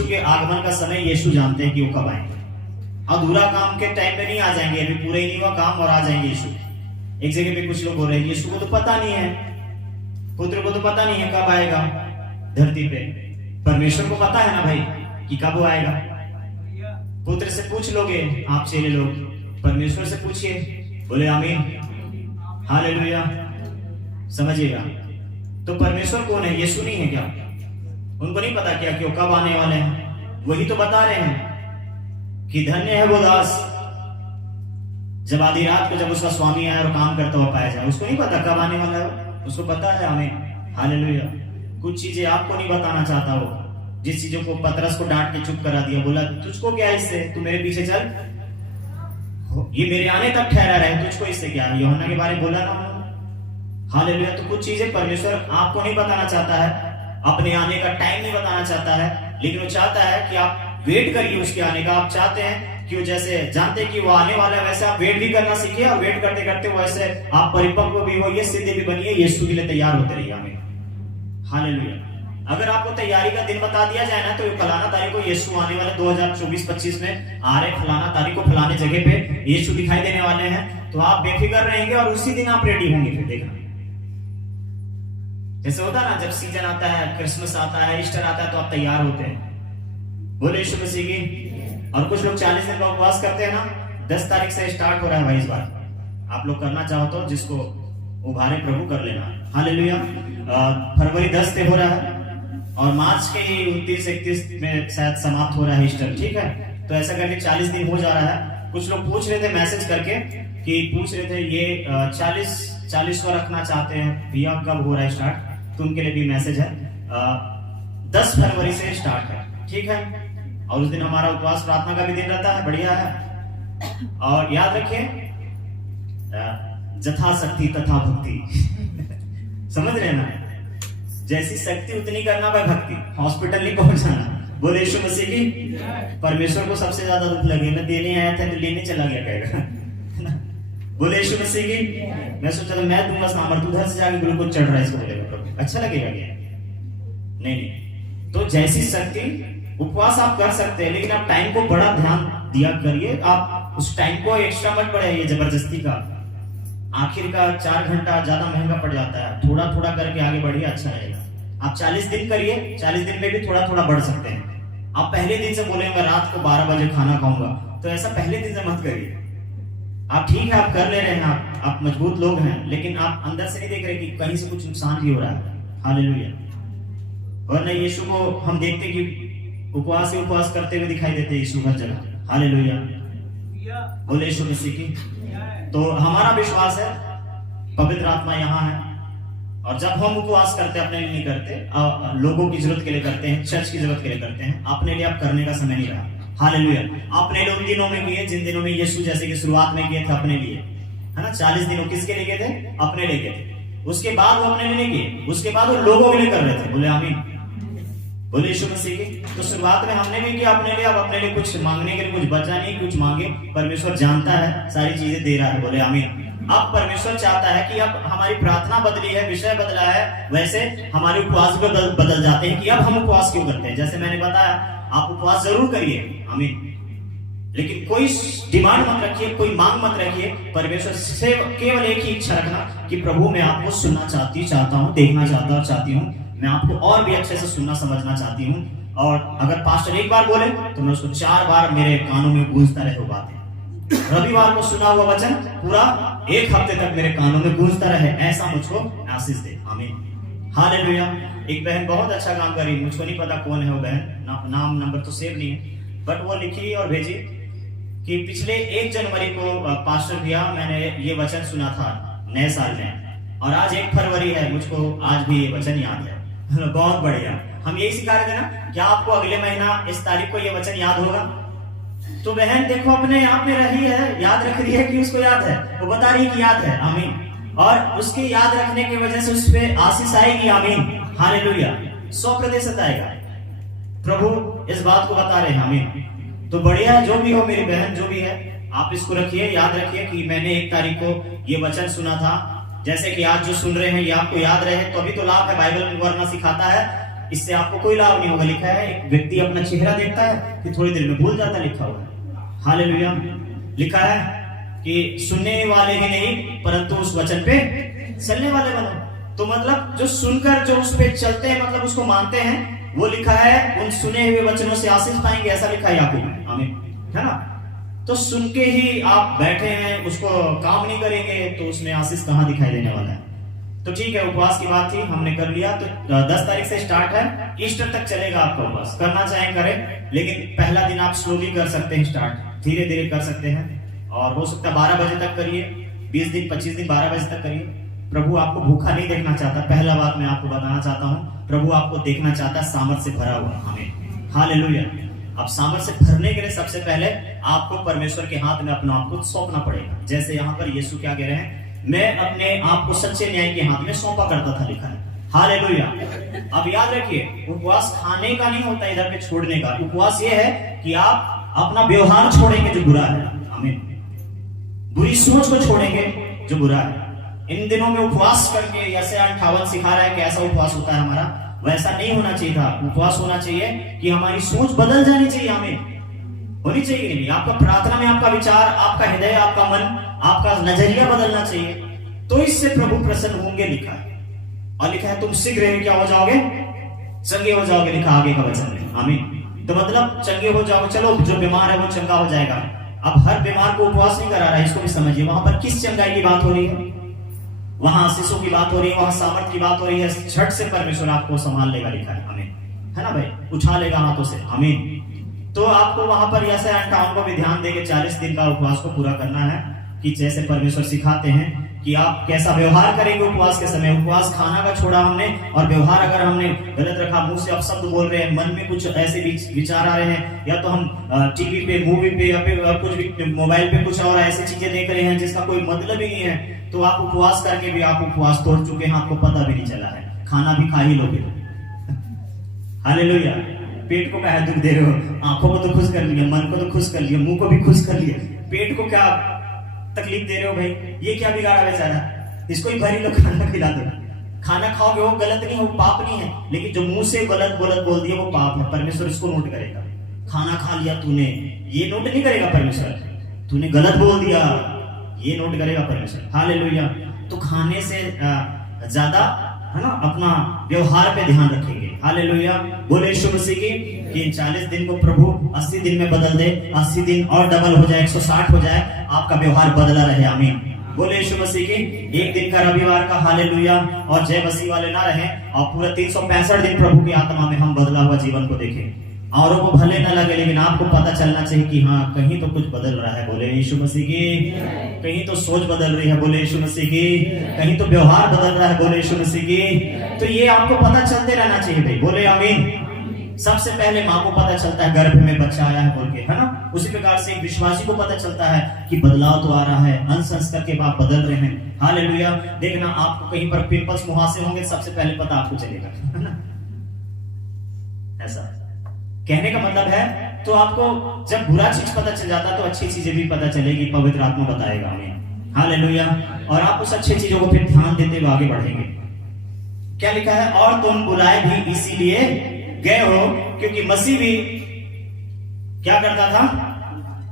के आगमन का समय यीशु जानते हैं कि वो कब आएंगे। अधूरा काम के टाइम पे नहीं आ जाएंगे, अभी पूरा ही नहीं हुआ काम और आ जाएंगे यीशु। एक जगह पे कुछ लोग बोल रहे हैं यीशु को तो पता नहीं है, पुत्र को तो पता नहीं है कब आएगा धरती पे। परमेश्वर को पता है ना भाई कि कब वो आएगा। पुत्र से पूछ लोगे आप चेले लोग, परमेश्वर से पूछिए। बोले आमीन। हालेलुया। समझिएगा। तो परमेश्वर कौन है? यीशु नहीं है क्या? उनको नहीं पता क्या क्यों कब आने वाले हैं? वही तो बता रहे हैं कि धन्य है वो दास जब आधी रात को जब उसका स्वामी आया और काम करता हुआ पाया जाए। उसको नहीं पता कब आने वाला है, उसको पता है हमें। हालेलुया। कुछ चीजें आपको नहीं बताना चाहता वो, जिस चीजों को पतरस को डांट के चुप करा दिया, बोला तुझको क्या इससे, तू मेरे पीछे चल, ये मेरे आने तक ठहरा रहे, तुझको इससे क्या? यूहन्ना के बारे में बोला ना। हालेलुया। तो कुछ चीजें परमेश्वर आपको नहीं बताना चाहता है, अपने आने का टाइम नहीं बताना चाहता है, लेकिन वो चाहता है कि आप वेट करिए उसके आने का। आप चाहते हैं कि वो जैसे जानते हैं कि वो आने वाला है, वैसे आप वेट भी करना सीखिए, और वेट करते करते वैसे आप परिपक्व भी होइए, सिद्धि भी बनिए, यीशु के लिए तैयार होते रहिए। आमीन। हालेलुया। अगर आपको तैयारी का दिन बता दिया जाए ना, तो फलाना तारीख को यीशु आने वाले 2024-25 में आ रहे, फलाना तारीख को फलाने जगह पे यीशु दिखाई देने वाले हैं, तो आप बेफिक्र रहेंगे और उसी दिन आप रेडी होंगे। फिर देखना जैसे होता है ना, जब सीजन आता है, क्रिसमस आता है, ईस्टर आता है, तो आप तैयार होते हैं। बोले यीशु मसीह की। और कुछ लोग 40 दिन का उपवास करते हैं ना, 10 तारीख से स्टार्ट हो रहा है भाई इस बार। आप लोग करना चाहो तो जिसको उभारे प्रभु कर लेना। हालेलुया। फरवरी 10 से हो रहा है और मार्च के 29-31 में शायद समाप्त हो रहा है ईस्टर। ठीक है, तो ऐसा करके 40 दिन हो जा रहा है। कुछ लोग पूछ रहे थे मैसेज करके कि पूछ रहे थे ये 40वां रखना चाहते हैं भैया, कब हो रहा है स्टार्ट? तो उनके लिए भी मैसेज है, 10 फरवरी से स्टार्ट है। ठीक है, और उस दिन हमारा उपवास प्रार्थना का भी दिन रहता है, बढ़िया है। और याद रखिए, जथा शक्ति तथा भक्ति समझ रहे ना, जैसी शक्ति उतनी करना भाई भक्ति, हॉस्पिटल नहीं पहुंचाना। बोले यीशु मसीह की। परमेश्वर को सबसे ज्यादा दुख लगे, मैं देने आया था तो लेने चला गया कहेगा। बोले यीशु मसीह की। मैं सोचा मैं दूंगा सामर, तू घर से जाके ग्लूकोज चढ़ रहा है, इसको बोलेगा प्रभु, अच्छा लगेगा क्या? नहीं। तो जैसी शक्ति, उपवास आप कर सकते हैं, लेकिन आप टाइम को बड़ा ध्यान दिया करिए। आप उस टाइम को एक्स्ट्रा मत बढ़ाइए जबरदस्ती का। आखिर का 4 घंटा ज्यादा महंगा पड़ जाता है, थोड़ा थोड़ा करके आगे बढ़िए, अच्छा रहेगा। आप 40 दिन करिए, 40 दिन में भी थोड़ा थोड़ा बढ़ सकते हैं। आप पहले दिन से बोलेंगे रात को 12 बजे खाना खाऊंगा, तो ऐसा पहले दिन से मत करिए। आप ठीक है, आप कर ले रहे हैं, आप मजबूत लोग हैं, लेकिन आप अंदर से नहीं देख रहे कि कहीं से कुछ नुकसान भी हो रहा है। हालेलुया। और नहीं, यीशु को हम देखते कि उपवास ही उपवास करते हुए दिखाई देते यीशु हर जगह। हालेलुया। बोले यीशु मसीह की। तो हमारा विश्वास है पवित्र आत्मा यहाँ है, और जब हम उपवास करते हैं अपने लिए नहीं करते, लोगों की जरूरत के लिए करते हैं, चर्च की जरूरत के लिए करते हैं, अपने लिए आप करने का समय नहीं रहा। हालेलुया। आपने लोग दिनों में किए जिन दिनों में यीशु जैसे कि शुरुआत में किए थे अपने लिए, है ना। 40 दिनों किसके लिए किए थे? अपने लिए किए थे। उसके बाद वो अपने लिए नहीं किए, उसके बाद वो लोगों के लिए कर रहे थे। बोले आमीन। बोले यीशु मसीह की। तो शुरुआत में हमने भी किया अपने लिए, अब अपने लिए कुछ मांगने के लिए कुछ बचा नहीं, कुछ मांगे। परमेश्वर जानता है, सारी चीजें दे रहा है। बोले आमीन। अब परमेश्वर चाहता है कि अब हमारी प्रार्थना बदली है, विषय बदला है, वैसे हमारे उपवास भी बदल जाते हैं कि अब हम उपवास क्यों करते हैं। जैसे मैंने बताया, आप उपवास जरूर करिए, आमीन, लेकिन कोई डिमांड मत रखिए, कोई मांग मत रखिए। परमेश्वर से केवल एक ही इच्छा रखना कि प्रभु मैं आपको सुनना चाहता हूँ, देखना चाहती हूँ, मैं आपको और भी अच्छे से सुनना समझना चाहती हूँ। और अगर पास्टर एक बार बोले तो मैं उसको 4 बार मेरे कानों में गूंजता रहे वो बातें। रविवार को सुना हुआ वचन पूरा 1 हफ्ते तक मेरे कानों में गूंजता रहे, ऐसा मुझको आशीष दे। आमीन। हालेलुया। एक बहन बहुत अच्छा काम कर रही, मुझको नहीं पता कौन है वो बहन, नाम नंबर तो सेव नहीं है, बट वो लिखी और भेजी कि पिछले 1 जनवरी को पास्टर भैया मैंने ये वचन सुना था नए साल में, और आज 1 फरवरी है, मुझको आज भी ये वचन याद है। बहुत बढ़िया। हम यही सिखा रहे थे ना, क्या आपको अगले महीना इस तारीख को ये वचन याद होगा? तो बहन देखो अपने आप में रही है, याद रख रही है कि उसको याद है, वो बता रही है कि याद है। आमीन। और उसके याद रखने की वजह से उस पे आशीष आएगी। आमीन। हालेलुया। 100% आएगा। प्रभु इस बात को बता रहे हैं। आमीन। तो बढ़िया है, जो भी हो मेरी बहन, जो भी है, आप इसको रखिए, याद रखिए कि मैंने 1 तारीख को ये वचन सुना था। जैसे कि आज जो सुन रहे हैं ये आपको याद रहे तो अभी तो लाभ है, बाइबल में वरना सिखाता है, इससे आपको कोई लाभ नहीं होगा। लिखा है एक व्यक्ति अपना चेहरा देखता है कि थोड़ी देर में भूल जाता, लिखा हुआ है। हालेलुया। लिखा है कि सुनने वाले ही नहीं परंतु उस वचन पे चलने वाले बनो। तो मतलब जो सुनकर जो उस पे चलते हैं, मतलब उसको मानते हैं, वो लिखा है उन सुने हुए वचनों से आशीष पाएंगे, ऐसा लिखा है याकूब में। आमीन। है ना। तो सुन के ही आप बैठे हैं, उसको काम नहीं करेंगे तो उसमें आशीष कहां दिखाई देने वाला है। तो ठीक है, उपवास की बात थी, हमने कर लिया। तो 10 तारीख से स्टार्ट है, ईस्टर तक चलेगा आपका उपवास, करना चाहे करें, लेकिन पहला दिन आप स्लोली कर सकते हैं, स्टार्ट धीरे धीरे कर सकते हैं। और हो सकता है 12 बजे तक करिए, 20 दिन 25 दिन 12 बजे तक करिए। प्रभु आपको भूखा नहीं देखना चाहता। पहला बात मैं आपको बताना चाहता हूँ, प्रभु आपको देखना चाहता है सामर्थ्य से भरा हुआ। हमें हालेलुया। अब सामर्थ्य से भरने के लिए सबसे पहले आपको परमेश्वर के हाथ में अपना आपको सौंपना पड़ेगा। जैसे यहाँ पर यीशु क्या कह रहे हैं, मैं अपने आप को सच्चे न्याय के हाथ में सौंपा करता था, लिखा है। हालेलुया। अब याद रखिए, उपवास खाने का नहीं होता इधर पे छोड़ने का। उपवास ये है कि आप अपना व्यवहार छोड़ेंगे जो बुरा है। आमीन। बुरी सोच को छोड़ेंगे जो बुरा है। इन दिनों में उपवास करके जैसे 58 सिखा रहा है कि ऐसा उपवास होता है हमारा, वैसा नहीं होना चाहिए था। उपवास होना चाहिए कि हमारी सोच बदल जानी चाहिए। आमीन। होनी चाहिए नहीं, आपका प्रार्थना में आपका विचार, आपका हृदय, आपका मन, आपका नजरिया बदलना चाहिए, तो इससे प्रभु प्रसन्न होंगे, लिखा है। और लिखा है तुम शीघ्र ही क्या हो जाओगे, चंगे हो जाओगे, लिखा आगे का वचन में। आमीन। तो मतलब चंगे हो जाओगे, चलो जो बीमार है वो चंगा हो जाएगा। अब हर बीमार को उपवास नहीं करा रहा है, इसको भी समझिए। वहां पर किस चंगाई की बात हो रही है, वहां आशीषों की बात हो रही है, वहां सामर्थ की बात हो रही है। झट से परमेश्वर आपको संभाल लेगा, लिखा है। आमीन। है ना भाई, उठा लेगा हाथों से। आमीन। तो आपको वहां पर ऐसे 58 को भी ध्यान देके 40 दिन का उपवास को पूरा करना है, कि जैसे परमेश्वर सिखाते हैं कि आप कैसा व्यवहार करेंगे उपवास के समय। उपवास खाना का छोड़ा हमने, और व्यवहार अगर हमने गलत रखा, मुंह से अपशब्द बोल रहे हैं, मन में कुछ ऐसे विचार आ रहे हैं, या तो हम टीवी पे, मूवी पे, या फिर कुछ भी मोबाइल पे कुछ और ऐसी चीजें देख रहे हैं जिसका कोई मतलब ही नहीं है, तो आप उपवास करके भी आप उपवास तोड़ चुके हैं, आपको पता भी नहीं चला है, खाना भी खा ही लोगे। हालेलुया। पेट को क्या दुख दे रहे हो? आंखों को तो खुश कर लिया, मन को तो खुश कर लिया, मुंह को भी खुश कर लिया, पेट को क्या तकलीफ दे रहे हो भाई? ये क्या बिगाड़ा बेचारा? इसको ही भरी लो खाना खिला दो। खाना खाओगे वो गलत नहीं है, वो पाप नहीं है, लेकिन जो मुंह से गलत बोल दिया वो पाप है। परमेश्वर इसको नोट करेगा। खाना खा लिया तूने, ये नोट नहीं करेगा परमेश्वर। तूने गलत बोल दिया, ये नोट करेगा परमेश्वर। हालेलुया। तो खाने से ज्यादा है ना अपना व्यवहार पे ध्यान रखेंगे। हालेलुया। बोले यीशु मसीह की कि 40 दिन को प्रभु 80 दिन में बदल दे, 80 दिन और डबल हो जाए, 160 हो जाए, आपका व्यवहार बदला रहे। आमीन। बोले यीशु मसीह की। एक दिन का रविवार का हालेलुया और जय मसीह वाले ना रहे, और पूरा 365 दिन प्रभु की आत्मा में हम बदला हुआ जीवन को देखें। औरों को भले ना लगे, लेकिन आपको पता चलना चाहिए कि हाँ कहीं तो कुछ बदल रहा है। बोले यीशु मसीह की। कहीं तो सोच बदल रही है। बोले यीशु मसीह की। कहीं तो व्यवहार बदल रहा है। बोले यीशु मसीह की। तो ये आपको पता चलते रहना चाहिए भाई। बोले आमीन। सबसे पहले माँ को पता चलता है गर्भ में बच्चा आया है बोल के, है ना। उसी प्रकार से एक विश्वासी को पता चलता है कि बदलाव तो आ रहा है, अंश के बाद बदल रहे हैं। हालेलुया। देखना आपको कहीं पर पिंपल्स मुहासे होंगे, सबसे पहले पता आपको चलेगा, है ना। ऐसा कहने का मतलब है, तो आपको जब बुरा चीज पता चल जाता है तो अच्छी चीजें भी पता चलेगी, पवित्र आत्मा बताएगा हमें। हालेलुया। और आप उस अच्छी चीजों को फिर ध्यान देते हुए आगे बढ़ेंगे। क्या लिखा है? और तुम बुलाए भी इसीलिए गए हो क्योंकि मसीह भी क्या करता था?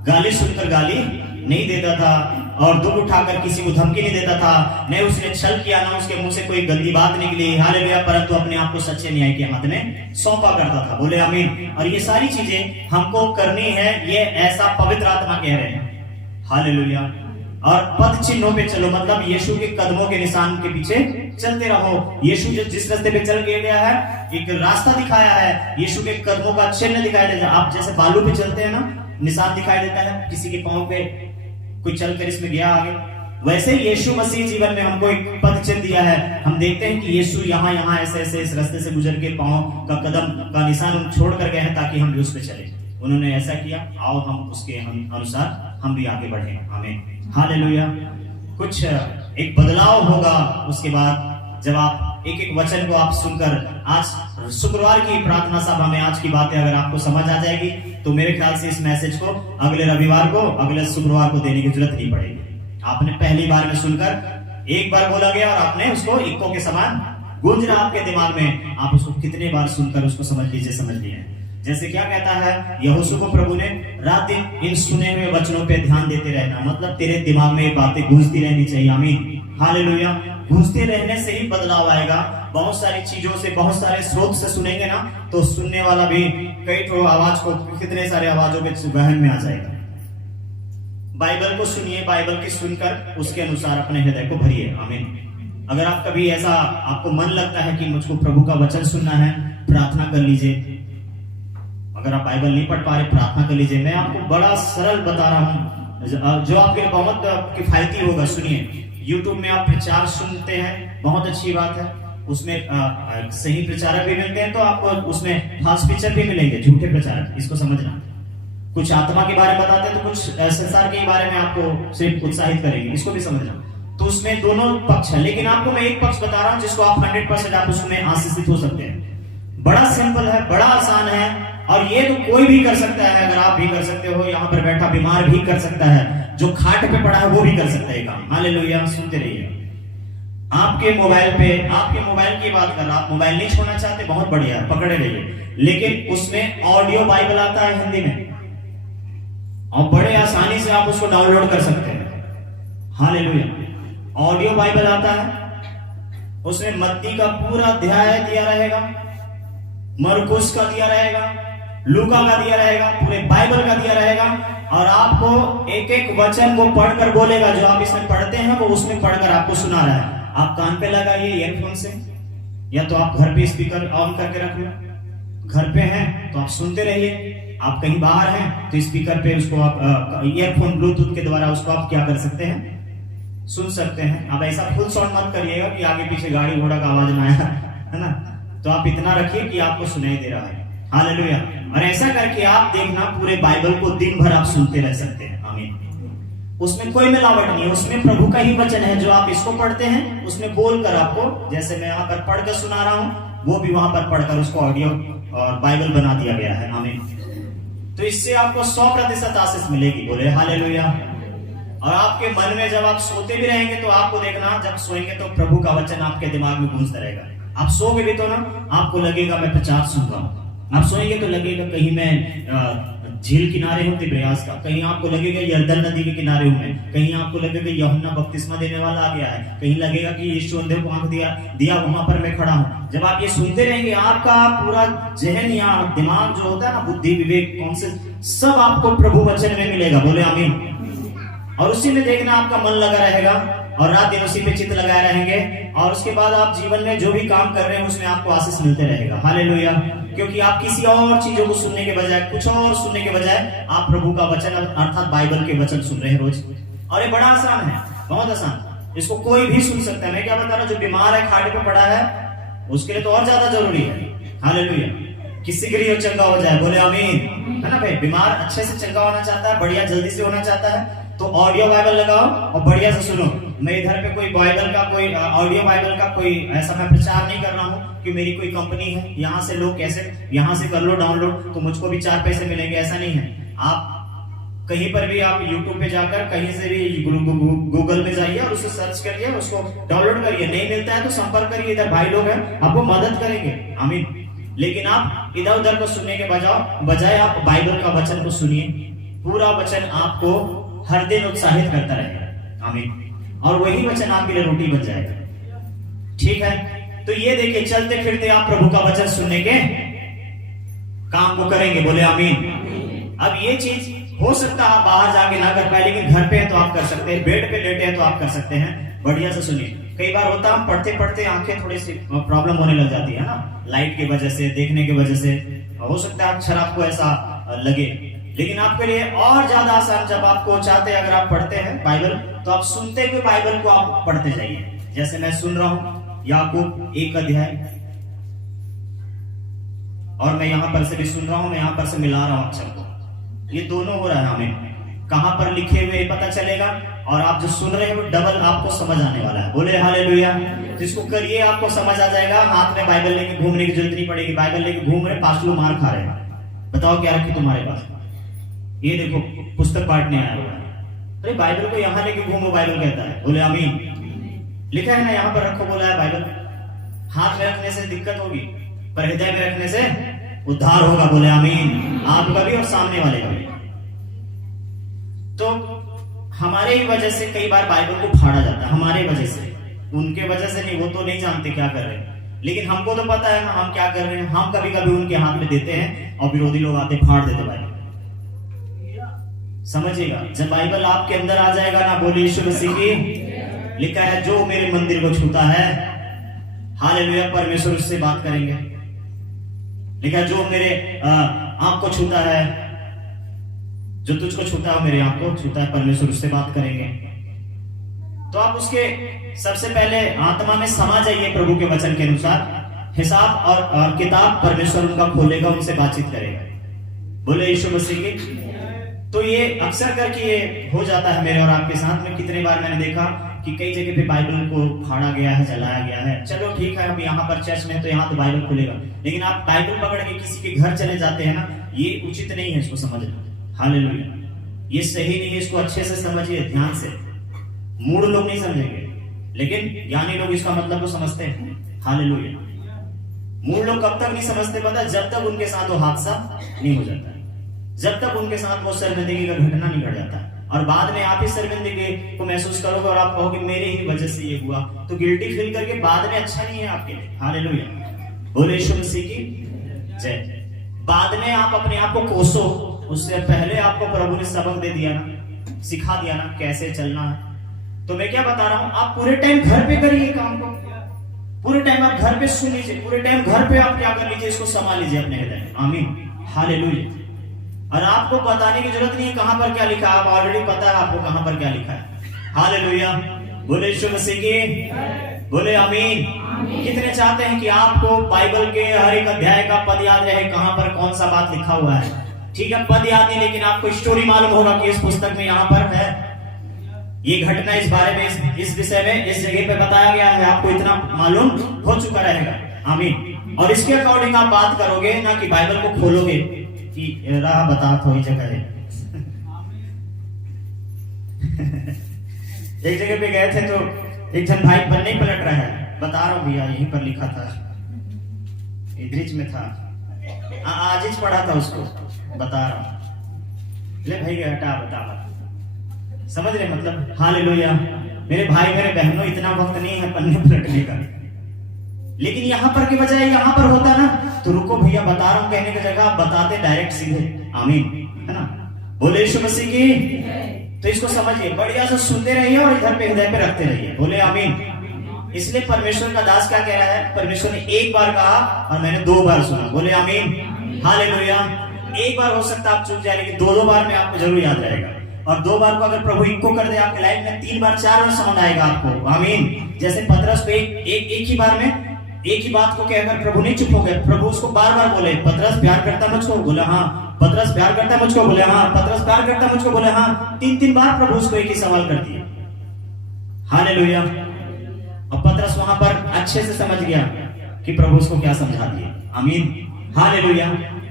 गाली सुनकर गाली नहीं देता था, और दुख उठाकर किसी को धमकी नहीं देता था, नहीं उसने छल किया, ना उसके मुंह से कोई गंदी बात निकली। हालेलुया। परंतु अपने आप को सच्चे न्याय के हाथ में सौंपा करता था। बोले आमीन। और ये सारी चीजें हमको करनी है, ये ऐसा पवित्र आत्मा कह रहे हैं। हालेलुया। और पद चिन्हों पे चलो, मतलब यीशु के कदमों के निशान के पीछे चलते रहो। यीशु जो जिस रास्ते पे चल गया है, एक रास्ता दिखाया है, यीशु के कदमों का चिन्ह दिखाई देता है। आप जैसे बालू पे चलते हैं ना, निशान दिखाई देता है, किसी के पांव पे कोई चलकर इसमें गया आगे, वैसे यीशु मसीह जीवन में हमको एक पद चिन्ह दिया है। हम देखते हैं कि यीशु यहाँ ऐसे ऐसे इस रास्ते से गुजर के पांव का कदम का निशान छोड़ कर गए हैं ताकि हम भी उस पे चले। उन्होंने ऐसा किया, आओ हम उसके अनुसार हम भी आगे बढ़े। आमीन। हालेलुया। कुछ एक बदलाव होगा उसके बाद, जब आप एक एक वचन को आप सुनकर, आज शुक्रवार की प्रार्थना सभा में आज की बातें अगर आपको समझ आ जाएगी तो मेरे ख्याल से इस मैसेज को अगले रविवार को, अगले शुक्रवार को देने की जरूरत नहीं पड़ेगी। आपने पहली बार में सुनकर एक बार बोला गया और आपने उसको इक्को के समान गूंज रहा आपके दिमाग में, आप उसको कितने बार सुनकर उसको समझ लिए। जैसे क्या कहता है यहोशू को प्रभु ने, रात दिन इन सुने हुए वचनों पे ध्यान देते रहना, मतलब तेरे दिमाग में ये बातें गूंजती रहनी चाहिए। आमीन। हालेलुया। गूंजते रहने से ही बदलाव आएगा। बहुत सारी चीजों से, बहुत सारे स्रोत से सुनेंगे ना, तो सुनने वाला भी कई तो आवाज को, कितने सारे आवाजों के वहन में आ जाएगा। बाइबल को सुनिए, बाइबल की सुनकर उसके अनुसार अपने हृदय को भरिए। आमीन। अगर आप कभी ऐसा आपको मन लगता है कि मुझको प्रभु का वचन सुनना है, प्रार्थना कर लीजिए। अगर आप बाइबल नहीं पढ़ पा रहे, प्रार्थना कर लीजिए। मैं आपको बड़ा सरल बता रहा हूं जो आपके लिए बहुत किफायती होगा। सुनिए, YouTube में आप प्रचार सुनते हैं, बहुत अच्छी बात है, उसमें सही प्रचारक भी मिलते हैं, तो आपको उसमें फास्ट पिक्चर भी मिलेंगे, झूठे प्रचारक। इसको समझना। कुछ आत्मा के बारे में बताते हैं तो कुछ संसार के बारे में आपको सिर्फ उत्साहित करेंगे, इसको भी समझना। तो उसमें दोनों पक्ष है, लेकिन आपको मैं एक पक्ष बता रहा हूं जिसको आप 100% आप उसमें आशीषित हो सकते हैं। बड़ा सिंपल है, बड़ा आसान है, और ये तो कोई भी कर सकता है। अगर आप भी कर सकते हो, यहाँ पर बैठा बीमार भी कर सकता है, जो खाट पे पड़ा है वो भी कर सकता है काम। हालेलुया। सुनते रहिए। आपके मोबाइल की बात कर रहा, आप मोबाइल नहीं छोड़ना चाहते, बहुत बढ़िया, पकड़े रहिए, लेकिन उसमें ऑडियो बाइबल आता है हिंदी में, और बड़े आसानी से आप उसको डाउनलोड कर सकते हैं। हालेलुया। ऑडियो बाइबल आता है, उसमें मत्ती का पूरा अध्याय दिया रहेगा, मरकुस का दिया रहेगा, लूका का दिया रहेगा, पूरे बाइबल का दिया रहेगा, और आपको एक एक वचन को पढ़कर बोलेगा। जो आप इसमें पढ़ते हैं वो उसमें पढ़कर आपको सुना रहा है। आप कान पे लगाइए ईयरफोन से, या तो आप घर पे स्पीकर ऑन करके रख लो। घर पे हैं तो आप सुनते रहिए, आप कहीं बाहर हैं तो स्पीकर पे उसको आप ईयरफोन ब्लूटूथ के द्वारा उसको आप क्या कर सकते हैं, सुन सकते हैं। अब ऐसा फुल साउंड मत करिएगा कि आगे पीछे गाड़ी घोड़ा का आवाज ना आया, है ना। तो आप इतना रखिए कि आपको सुनाई दे रहा है। हालेलुया। और ऐसा करके आप देखना पूरे बाइबल को दिन भर आप सुनते रह सकते हैं। आमीन। उसमें कोई मिलावट नहीं है, उसमें प्रभु का ही वचन है। जो आप इसको पढ़ते हैं उसमें बोलकर आपको, जैसे मैं यहाँ पर पढ़कर सुना रहा हूँ, वो भी वहां पर पढ़कर उसको ऑडियो और बाइबल बना दिया गया है। आमीन। तो इससे आपको 100% आशीष मिलेगी। बोले हालेलुया। और आपके मन में जब आप सोते भी रहेंगे तो आपको देखना, जब सोएंगे तो प्रभु का वचन आपके दिमाग में गूंजता रहेगा। आप सोओगे भी तो ना, आपको लगेगा मैं प्रचार सुन रहा हूँ। आप सोएंगे तो लगेगा कहीं मैं झील किनारे हूँ तिब्रियास का, कहीं आपको लगेगा यरदन नदी के किनारे हूँ मैं, कहीं आपको लगेगा यूहन्ना बपतिस्मा देने वाला आ गया है, कहीं लगेगा कि यीशु अंधे को आंख दिया वहां पर मैं खड़ा हूँ। जब आप ये सुनते रहेंगे, आपका पूरा जहन या दिमाग जो होता है ना, बुद्धि विवेक कॉन्सेप्ट, सब आपको प्रभु वचन में मिलेगा। बोले आमीन। और उसी में देखना आपका मन लगा रहेगा और रात दिन उसी पे चित्त लगाए रहेंगे। और उसके बाद आप जीवन में जो भी काम कर रहे हैं उसमें आपको आशीष मिलते रहेगा। हालेलुया। क्योंकि आप किसी और चीजों को सुनने के बजाय, कुछ और सुनने के बजाय आप प्रभु का वचन अर्थात बाइबल के वचन सुन रहे हैं रोज। और ये बड़ा आसान है, बहुत आसान। इसको कोई भी सुन सकता है। मैं क्या बता रहा हूँ, जो बीमार है, खाटे पे पड़ा है, उसके लिए तो और ज्यादा जरूरी है। हालेलुया। किसी के लिए चंगा हो जाए। बोले आमीन। है ना भाई। बीमार अच्छे से चंगा होना चाहता है, बढ़िया जल्दी से होना चाहता है, तो ऑडियो बाइबल लगाओ और बढ़िया से सुनो। मैं इधर पे कोई बाइबल का, कोई ऑडियो बाइबल का कोई ऐसा मैं प्रचार नहीं कर रहा हूँ कि मेरी कोई कंपनी है, यहाँ से लो कैसे, यहाँ से कर लो डाउनलोड तो मुझको भी 4 पैसे मिलेंगे, ऐसा नहीं है। आप कहीं पर भी, आप YouTube पे जाकर कहीं से भी गूगल में जाइए और उसे सर्च करिए, उसको डाउनलोड करिए। नहीं मिलता है तो संपर्क करिए, इधर भाई लोग हैं, आपको मदद करेंगे। आमीन। लेकिन आप इधर उधर को सुनने के बजाय आप बाइबल का वचन को सुनिए। पूरा वचन आपको हर दिन उत्साहित करता रहेगा। आमीन। और वही वचन आपके लिए रोटी बन जाएगा। ठीक है। तो ये देखिए, चलते फिरते आप प्रभु का वचन सुनने के काम को करेंगे। बोले आमीन। अब ये चीज हो सकता है आप बाहर जाके ना कर पाए, लेकिन घर पे है तो आप कर सकते हैं, बेड पे लेटे हैं तो आप कर सकते हैं। बढ़िया से सुनिए। कई बार होता है हम पढ़ते पढ़ते आंखें थोड़ी सी प्रॉब्लम होने लग जाती है ना, लाइट की वजह से, देखने की वजह से। हो सकता है अक्षर आपको ऐसा लगे, लेकिन आपके लिए और ज्यादा आसान, जब आपको चाहते हैं, अगर आप पढ़ते हैं बाइबल, तो आप सुनते हुए बाइबल को आप पढ़ते जाइए। जैसे मैं सुन रहा हूं याकूब 1 अध्याय, और मैं यहां पर से भी सुन रहा हूं, मैं यहां पर से मिला रहा हूं अक्षर को। ये दोनों हो रहा है। हमें कहां पर लिखे हुए पता चलेगा, और आप जो सुन रहे हैं वो डबल आपको समझ आने वाला है। बोले हालेलुया। तो इसको करिए, आपको समझ आ जाएगा। हाथ में बाइबल लेके घूमने की जरूरत नहीं पड़ेगी। बाइबल लेके घूम रहे, 5 लोग मार खा रहे हैं, बताओ क्या रखी तुम्हारे पास? ये देखो पुस्तक बांटने आया हुआ है। अरे बाइबल को यहाँ लेके घूमो, बाइबल कहता है। बोले आमीन। लिखा है ना, यहाँ पर रखो बोला है बाइबल। हाथ में रखने से दिक्कत होगी, पर हृदय में रखने से उद्धार होगा। बोले आमीन। आपका भी और सामने वाले का भी। तो हमारे ही वजह से कई बार बाइबल को फाड़ा जाता है, हमारे वजह से, उनके वजह से नहीं। वो तो नहीं जानते क्या कर रहे हैं, लेकिन हमको तो पता है ना हम क्या कर रहे हैं। हम कभी कभी उनके हाथ में देते हैं और विरोधी लोग आते फाड़ देते बाइबल। समझिएगा, जब बाइबल आपके अंदर आ जाएगा ना, बोले यीशु मसीह की। लिखा है जो मेरे मंदिर को छूता है, हालेलुया, परमेश्वर उससे बात करेंगे। लिखा है जो मेरे आंख को छूता है, जो तुझको छूता है मेरे आंख को छूता है, परमेश्वर उससे बात करेंगे। तो आप उसके सबसे पहले आत्मा में समा जाइए प्रभु के वचन के अनुसार। हिसाब और किताब परमेश्वर उनका खोलेगा, उनसे बातचीत करेगा। बोले यीशु मसीह की। तो ये अक्सर करके ये हो जाता है मेरे और आपके साथ में। कितने बार मैंने देखा कि कई जगह पे बाइबल को फाड़ा गया है, जलाया गया है। चलो ठीक है, हम यहाँ पर चर्च में तो यहाँ तो बाइबल खुलेगा, लेकिन आप बाइबल पकड़ के किसी के घर चले जाते हैं ना, ये उचित नहीं है। इसको समझना। हालेलुया। ये सही नहीं है, इसको अच्छे से समझिए, ध्यान से। मूड लोग नहीं समझेंगे, लेकिन ज्ञानी लोग इसका मतलब तो समझते हैं। हालेलुया। मूड लोग कब तक नहीं समझते पता? जब तक उनके साथ वो हादसा नहीं हो जाता, जब तक उनके साथ वो शर्मिंदगी का घटना नहीं घट जाता। और बाद में आप इस शर्मिंदगी को महसूस करोगे और आप कहोगे मेरे ही वजह से ये हुआ, तो गिल्टी फील करके बाद में अच्छा नहीं है आपके लिए। हालेलुया। बोले यीशु मसीह की जय। बाद में आप अपने आप को कोसो, उससे पहले आपको प्रभु ने सबक दे दिया ना, सिखा दिया ना कैसे चलना है। तो मैं क्या बता रहा हूं, आप पूरे टाइम घर पे करिए काम को। पूरे टाइम आप घर पे सुन लीजिए, पूरे टाइम घर पे आप क्या कर लीजिए, इसको संभाल लीजिए अपने हृदय में। आमीन। हालेलुया। और आपको बताने की जरूरत नहीं है कहां पर क्या लिखा है, आप ऑलरेडी पता है आपको कहां पर क्या लिखा है। हालेलुया। बोले यीशु मसीह की, बोले आमीन। कितने चाहते हैं कि आपको बाइबल के हर एक अध्याय का पद याद रहे, कहां पर कौन सा बात लिखा हुआ है। ठीक है, पद याद नहीं, लेकिन आपको स्टोरी मालूम होगा कि इस पुस्तक में यहाँ पर है ये घटना, इस बारे में, इस विषय में, इस जगह पे बताया गया है। आपको इतना मालूम हो चुका रहेगा। आमीन। और इसके अकॉर्डिंग आप बात करोगे, ना कि बाइबल को खोलोगे कि राह बता थोड़ी जगह है। एक जगह पे गए थे तो एक जन भाई पर नहीं पलट रहा है, बता रहा हूं भैया, यहीं पर लिखा था, इद्रिच में था, आज ही पढ़ा था उसको, बता रहा हूं। ले भाई हटा, बता, समझ रहे मतलब। हालेलुया। मेरे भाई मेरे बहनों, इतना वक्त नहीं है पन्ने पलटने का, लेकिन यहाँ पर के बजाय यहाँ पर होता ना तो रुको भैया बता रहा हूं कहने की जगह आप बताते डायरेक्ट सीधे। आमीन, है ना। बोले यीशु मसीह की। तो इसको समझिए, बढ़िया से सुनते रहिए और इधर पे हृदय पे रखते रहिए। बोले आमीन। इसलिए परमेश्वर का दास क्या कह रहा है, परमेश्वर ने एक बार कहा और मैंने 2 बार सुना। बोले आमीन, हालेलुया। एक बार हो सकता आप चूक जाए, लेकिन 2 बार में आपको जरूर याद रहेगा। और 2 बार को अगर प्रभु इनको कर दे आपके लाइफ में, 3 बार 4 बार समझ आएगा आपको। आमीन। जैसे पतरस को एक ही बार में एक ही बात को कहकर प्रभु नहीं चुप हो गए, प्रभु उसको बार बार बोले, पतरस प्यार करता मुझको, बोले हाँ। पतरस प्यार करता मुझको, बोले हाँ। पतरस प्यार करता मुझको, बोले हाँ। 3 बार प्रभु उसको एक ही सवाल कर दिया। हालेलुया। और पतरस वहां पर अच्छे से समझ गया कि प्रभु उसको क्या समझा दिया। आमीन, हालेलुया।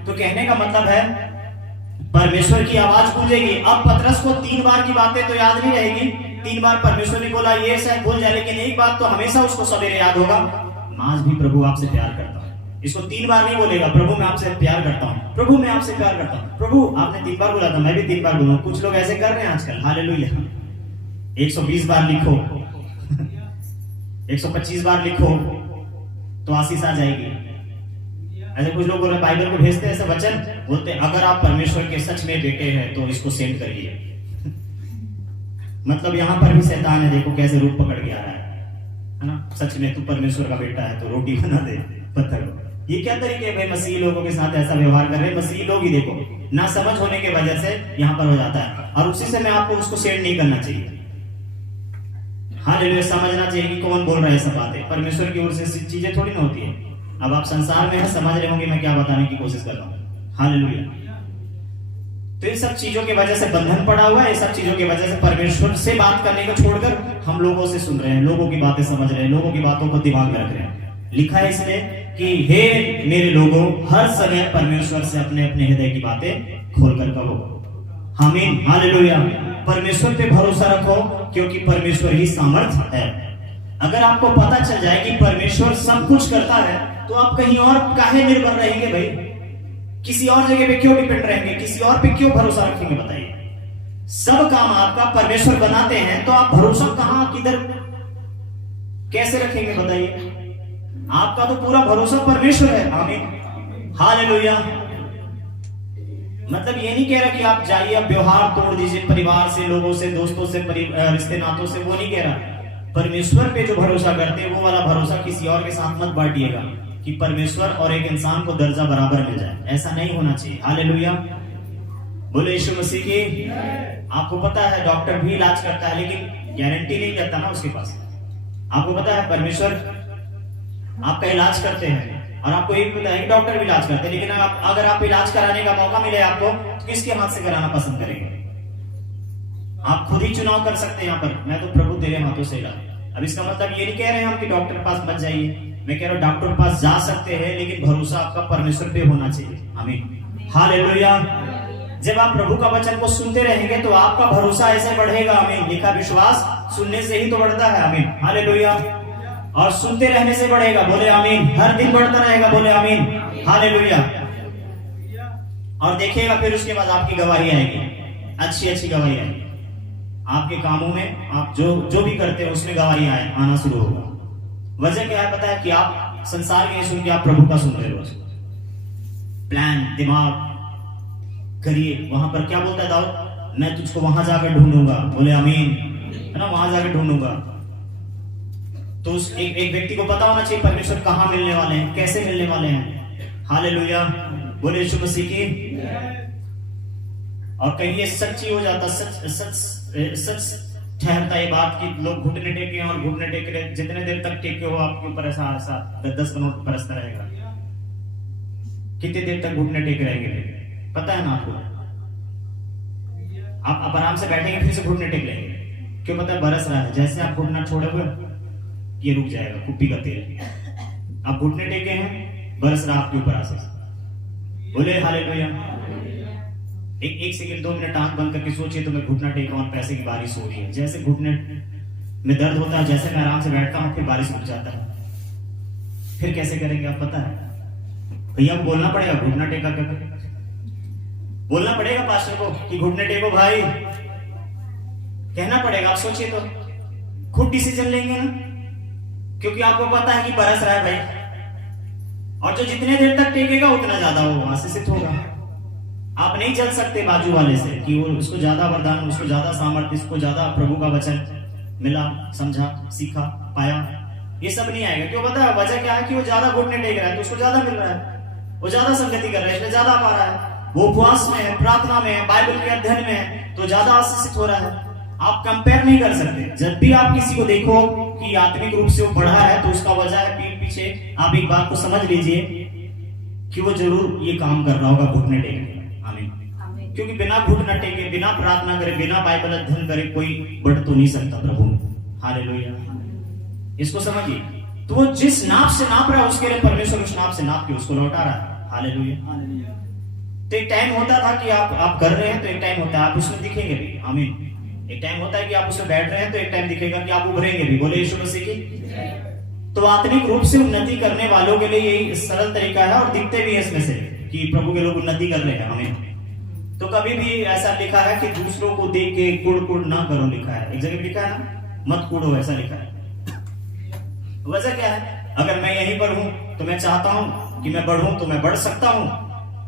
तो कहने का मतलब है परमेश्वर की आवाज गूंजेगी। अब पतरस को 3 बार की बातें तो याद नहीं रहेगी, 3 बार परमेश्वर ने बोला ये शायद भूल जाए, लेकिन एक बात तो हमेशा उसको सवेरे याद होगा, आज भी प्रभु आपसे प्यार करता हूं। इसको 3 बार नहीं बोलेगा, प्रभु मैं आपसे प्यार करता हूं, प्रभु मैं आपसे प्यार करता हूं। प्रभु आपने 3 बार बोला था, मैं भी 3 बार बोलूं। कुछ लोग ऐसे कर रहे हैं आजकल। हालेलुया। 120 बार लिखो, 125 बार लिखो तो आशीष आ जाएगी। ऐसे कुछ लोग बोल रहे बाइबल को भेजते हैं ऐसे वचन, बोलते हैं अगर आप परमेश्वर के सच में बेटे हैं तो इसको सेंड करिए। मतलब यहाँ पर भी शैतान है, देखो कैसे रूप पकड़ के आ रहा है ना। सच में तू परमेश्वर का बेटा है तो रोटी बना दे पत्थर को। ये क्या तरीके है भाई, मसीही लोगों के साथ ऐसा व्यवहार कर रहे हैं। मसीही लोग ही देखो ना समझ होने की वजह से यहाँ पर हो जाता है, और उसी से मैं आपको उसको सेंड नहीं करना चाहिए। हालेलुया। समझना चाहिए कि कौन बोल रहा है सब बातें, परमेश्वर की ओर से चीजें थोड़ी ना होती है। अब आप संसार में है, समझ रहे होंगे मैं क्या बताने की कोशिश कर रहा हूँ। हालेलुया। तो इन सब चीजों की वजह से बंधन पड़ा हुआ है, इन सब चीजों की वजह से परमेश्वर से बात करने को छोड़कर हम लोगों से सुन रहे हैं, लोगों की बातें समझ रहे हैं, लोगों की बातों को दिमाग में रख रहे हैं। लिखा है इसलिए कि हे मेरे लोगों, हर समय परमेश्वर से अपने अपने हृदय की बातें खोलकर कहो। आमीन, हालेलुया। परमेश्वर पे भरोसा रखो, क्योंकि परमेश्वर ही सामर्थ है। अगर आपको पता चल जाए कि परमेश्वर सब कुछ करता है, तो आप कहीं और काहे निर्भर रहेंगे भाई? किसी और जगह पे क्यों डिपेंड रहेंगे? किसी और पे क्यों भरोसा रखेंगे? बताइए। सब काम आपका परमेश्वर बनाते हैं, तो आप भरोसा कहां, किधर, कैसे रखेंगे? बताइए। आपका तो पूरा भरोसा परमेश्वर है। आमीन, हालेलुया। मतलब ये नहीं कह रहा कि आप जाइए अब व्यवहार तोड़ दीजिए परिवार से, लोगों से, दोस्तों से, रिश्ते नातों से, वो नहीं कह रहा। परमेश्वर पे जो भरोसा करते हैं वो वाला भरोसा किसी और के साथ मत बांटिएगा कि परमेश्वर और एक इंसान को दर्जा बराबर मिल जाए, ऐसा नहीं होना चाहिए। हालेलुया। बोले यीशु मसीह की। आपको पता है डॉक्टर भी इलाज करता है, लेकिन गारंटी नहीं करता ना उसके पास। आपको पता है परमेश्वर आपका इलाज करते हैं, और आपको एक पता है कि डॉक्टर भी इलाज करते हैं, लेकिन अगर आप इलाज कराने का मौका मिले आपको, तो किसके हाथ से कराना पसंद करेंगे? आप खुद ही चुनाव कर सकते हैं यहाँ पर, मैं तो प्रभु तेरे हाथों से इलाज। अब इसका मतलब ये नहीं कह रहे हैं हम कि डॉक्टर के पास मत जाइए, मैं कह रहा हूं डॉक्टर के पास जा सकते हैं, लेकिन भरोसा आपका परमेश्वर पे होना चाहिए। आमीन, हालेलुया। जब आप प्रभु का वचन को सुनते रहेंगे तो आपका भरोसा ऐसे बढ़ेगा। आमीन। लिखा विश्वास सुनने से ही तो बढ़ता है। आमीन, हालेलुया। और सुनते रहने से बढ़ेगा। बोले आमीन। हर दिन बढ़ता रहेगा। बोले आमीन, हालेलुया। और देखिएगा फिर उसके बाद आपकी गवाही आएगी, अच्छी अच्छी गवाही आएगी। आपके कामों में आप जो भी करते हैं उसमें गवाही आना शुरू होगा। वजह क्या है पता है? कि आप संसार के नहीं सुन के आप प्रभु का सुन रहे हो। प्लान, दिमाग करिए। वहां पर क्या बोलता है दाऊद? मैं तुझको वहां जाकर ढूंढूंगा। बोले आमीन, है ना, वहां जाकर ढूंढूंगा। तो उस एक व्यक्ति को पता होना चाहिए परमेश्वर कहां मिलने वाले हैं, कैसे मिलने वाले हैं। हालेलुया। बोले यीशु मसीह की। और कहीं ये सच्ची हो जाता, सच ठहरता ये बात कि लोग घुटने टेके और घुटने टेक रहे, जितने देर तक टेके हो आपके ऊपर ऐसा ऐसा 10 का नोट बरसता रहेगा। कितनी देर तक घुटने टेक रहेंगे पता है ना आपको? आप आराम से बैठेंगे फिर से घुटने टेक लेंगे, क्यों? पता है बरस रहा है। जैसे आप घुटना छोड़ोगे ये रुक जाएगा, कुप्पी का तेल। आप घुटने टेके हैं, बरस रहा आपके ऊपर आशीष। बोले हालेलुया। एक सेकंड 2 मिनट आंख बंद करके सोचिए तो मैं घुटना टेका और पैसे की बारिश हो रही है। जैसे घुटने में दर्द होता है, जैसे मैं आराम से बैठता हूँ फिर बारिश रुक जाता है। फिर कैसे करेंगे आप पता है? भैया को बोलना पड़ेगा घुटना टेका करके, बोलना पड़ेगा पास्टर को कि घुटने टेको भाई, कहना पड़ेगा। आप सोचिए तो खुद डिसीजन लेंगे ना, क्योंकि आपको पता है कि बरस रहा है भाई, और जो जितने देर तक टेकेगा उतना ज्यादा वो आशीषित होगा। आप नहीं चल सकते बाजू वाले से कि वो उसको ज्यादा वरदान, उसको ज्यादा सामर्थ्य, उसको ज्यादा प्रभु का वचन मिला, समझा, सीखा, पाया, ये सब नहीं आएगा। क्यों पता है वजह क्या है? कि वो ज्यादा घुटने टेक रहा है तो उसको ज्यादा मिल रहा है, वो ज्यादा संगति कर रहा है इसलिए ज्यादा पा रहा है, वो उपवास में है, प्रार्थना में है, बाइबल के अध्ययन में है तो ज्यादा आशीषित हो रहा है। आप कंपेयर नहीं कर सकते। जब भी आप किसी को देखो कि आत्मिक रूप से वो बढ़ा है तो उसका वजह है पीठ पीछे आप एक बात को समझ लीजिए कि वो जरूर ये काम कर रहा होगा घुटने टेके। आमीन। क्योंकि बिना घुटना टेके, बिना प्रार्थना करे, बिना बाइबल अध्ययन करे कोई बढ़ तो नहीं सकता प्रभु में। हालेलुया। इसको समझिए। तो वो जिस नाप से नाप रहा है उसके लिए परमेश्वर उस नाप से नाप के उसको लौटा रहा है। हालेलुया। तो एक टाइम होता था कि आप कर रहे हैं तो एक टाइम होता है आप उसमें दिखेंगे भी। आमीन। एक टाइम होता है कि आप उसमें बैठ रहे हैं तो एक टाइम दिखेगा कि आप उभरेंगे भी। बोले यीशु मसीह की। तो आत्मिक रूप से उन्नति करने वालों के लिए यही सरल तरीका है और दिखते भी है इसमें से कि प्रभु के लोग उन्नति कर रहे हैं। हमें तो कभी भी ऐसा लिखा है कि दूसरों को देख के कुड़ ना करो, लिखा है एक जगह लिखा है ना, मत कूड़ो, ऐसा लिखा है। वजह क्या है? अगर मैं यहीं पर हूं तो मैं चाहता हूं कि मैं बढ़ूं तो मैं बढ़ सकता हूं।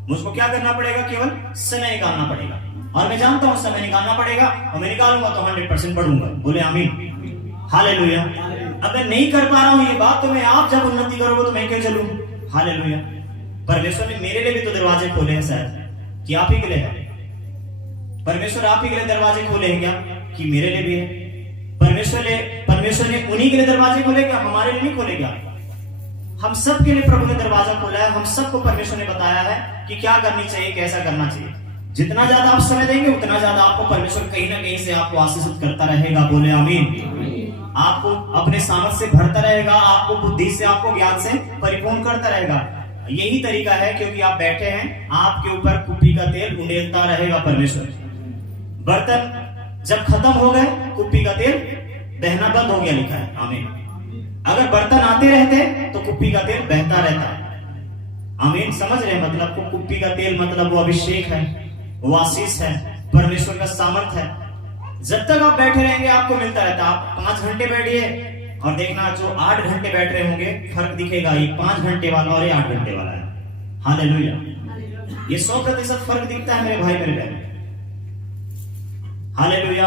मुझको क्या करना पड़ेगा? केवल समय निकालना पड़ेगा, और मैं जानता हूं समय निकालना पड़ेगा और मैं निकालूंगा तो 100% बढ़ूंगा। बोले आमीन। हालेलुया। अगर नहीं कर पा रहा हूं ये बात तो मैं, आप जब उन्नति करोगे तो मैं क्यों चलूं? हालेलुया। परमेश्वर ने मेरे लिए भी तो दरवाजे खोले हैं शायद कि आप ही के लिए है। परमेश्वर आप ही के लिए दरवाजे खोले हैं क्या कि मेरे लिए भी है? परमेश्वर ने उन्हीं के लिए दरवाजे खोले क्या? हमारे लिए नहीं खोले क्या? हम सब के लिए प्रभु ने दरवाजा खोला है। हम सबको परमेश्वर ने बताया है कि क्या करनी चाहिए, कैसा करना चाहिए। जितना ज्यादा आप समय देंगे उतना ज्यादा आपको परमेश्वर कहीं ना कहीं से आपको आशीषित करता रहेगा। बोले आमीन। आपको अपने सामर्थ्य से भरता रहेगा, आपको बुद्धि से, आपको ज्ञान से परिपूर्ण करता रहेगा। यही तरीका है क्योंकि आप बैठे हैं, आपके ऊपर कुप्पी का तेल उंडेलता रहेगा परमेश्वर। बर्तन जब खत्म हो गए कुप्पी का तेल बहना बंद हो गया, लिखा है। आमीन। अगर बर्तन आते रहते तो कुप्पी का तेल बहता रहता। आमीन। समझ रहे मतलब को? कुप्पी का तेल मतलब वो अभिषेक है, वो आशीष है, परमेश्वर का सामर्थ है। जब तक आप बैठे रहेंगे आपको मिलता रहता। आप 5 घंटे बैठिए और देखना जो 8 घंटे बैठ रहे होंगे फर्क दिखेगा। ये 5 घंटे वाला और ये 8 घंटे वाला है। हालेलुया। ये 100% फर्क दिखता है मेरे भाई मेरे बहन। हालेलुया।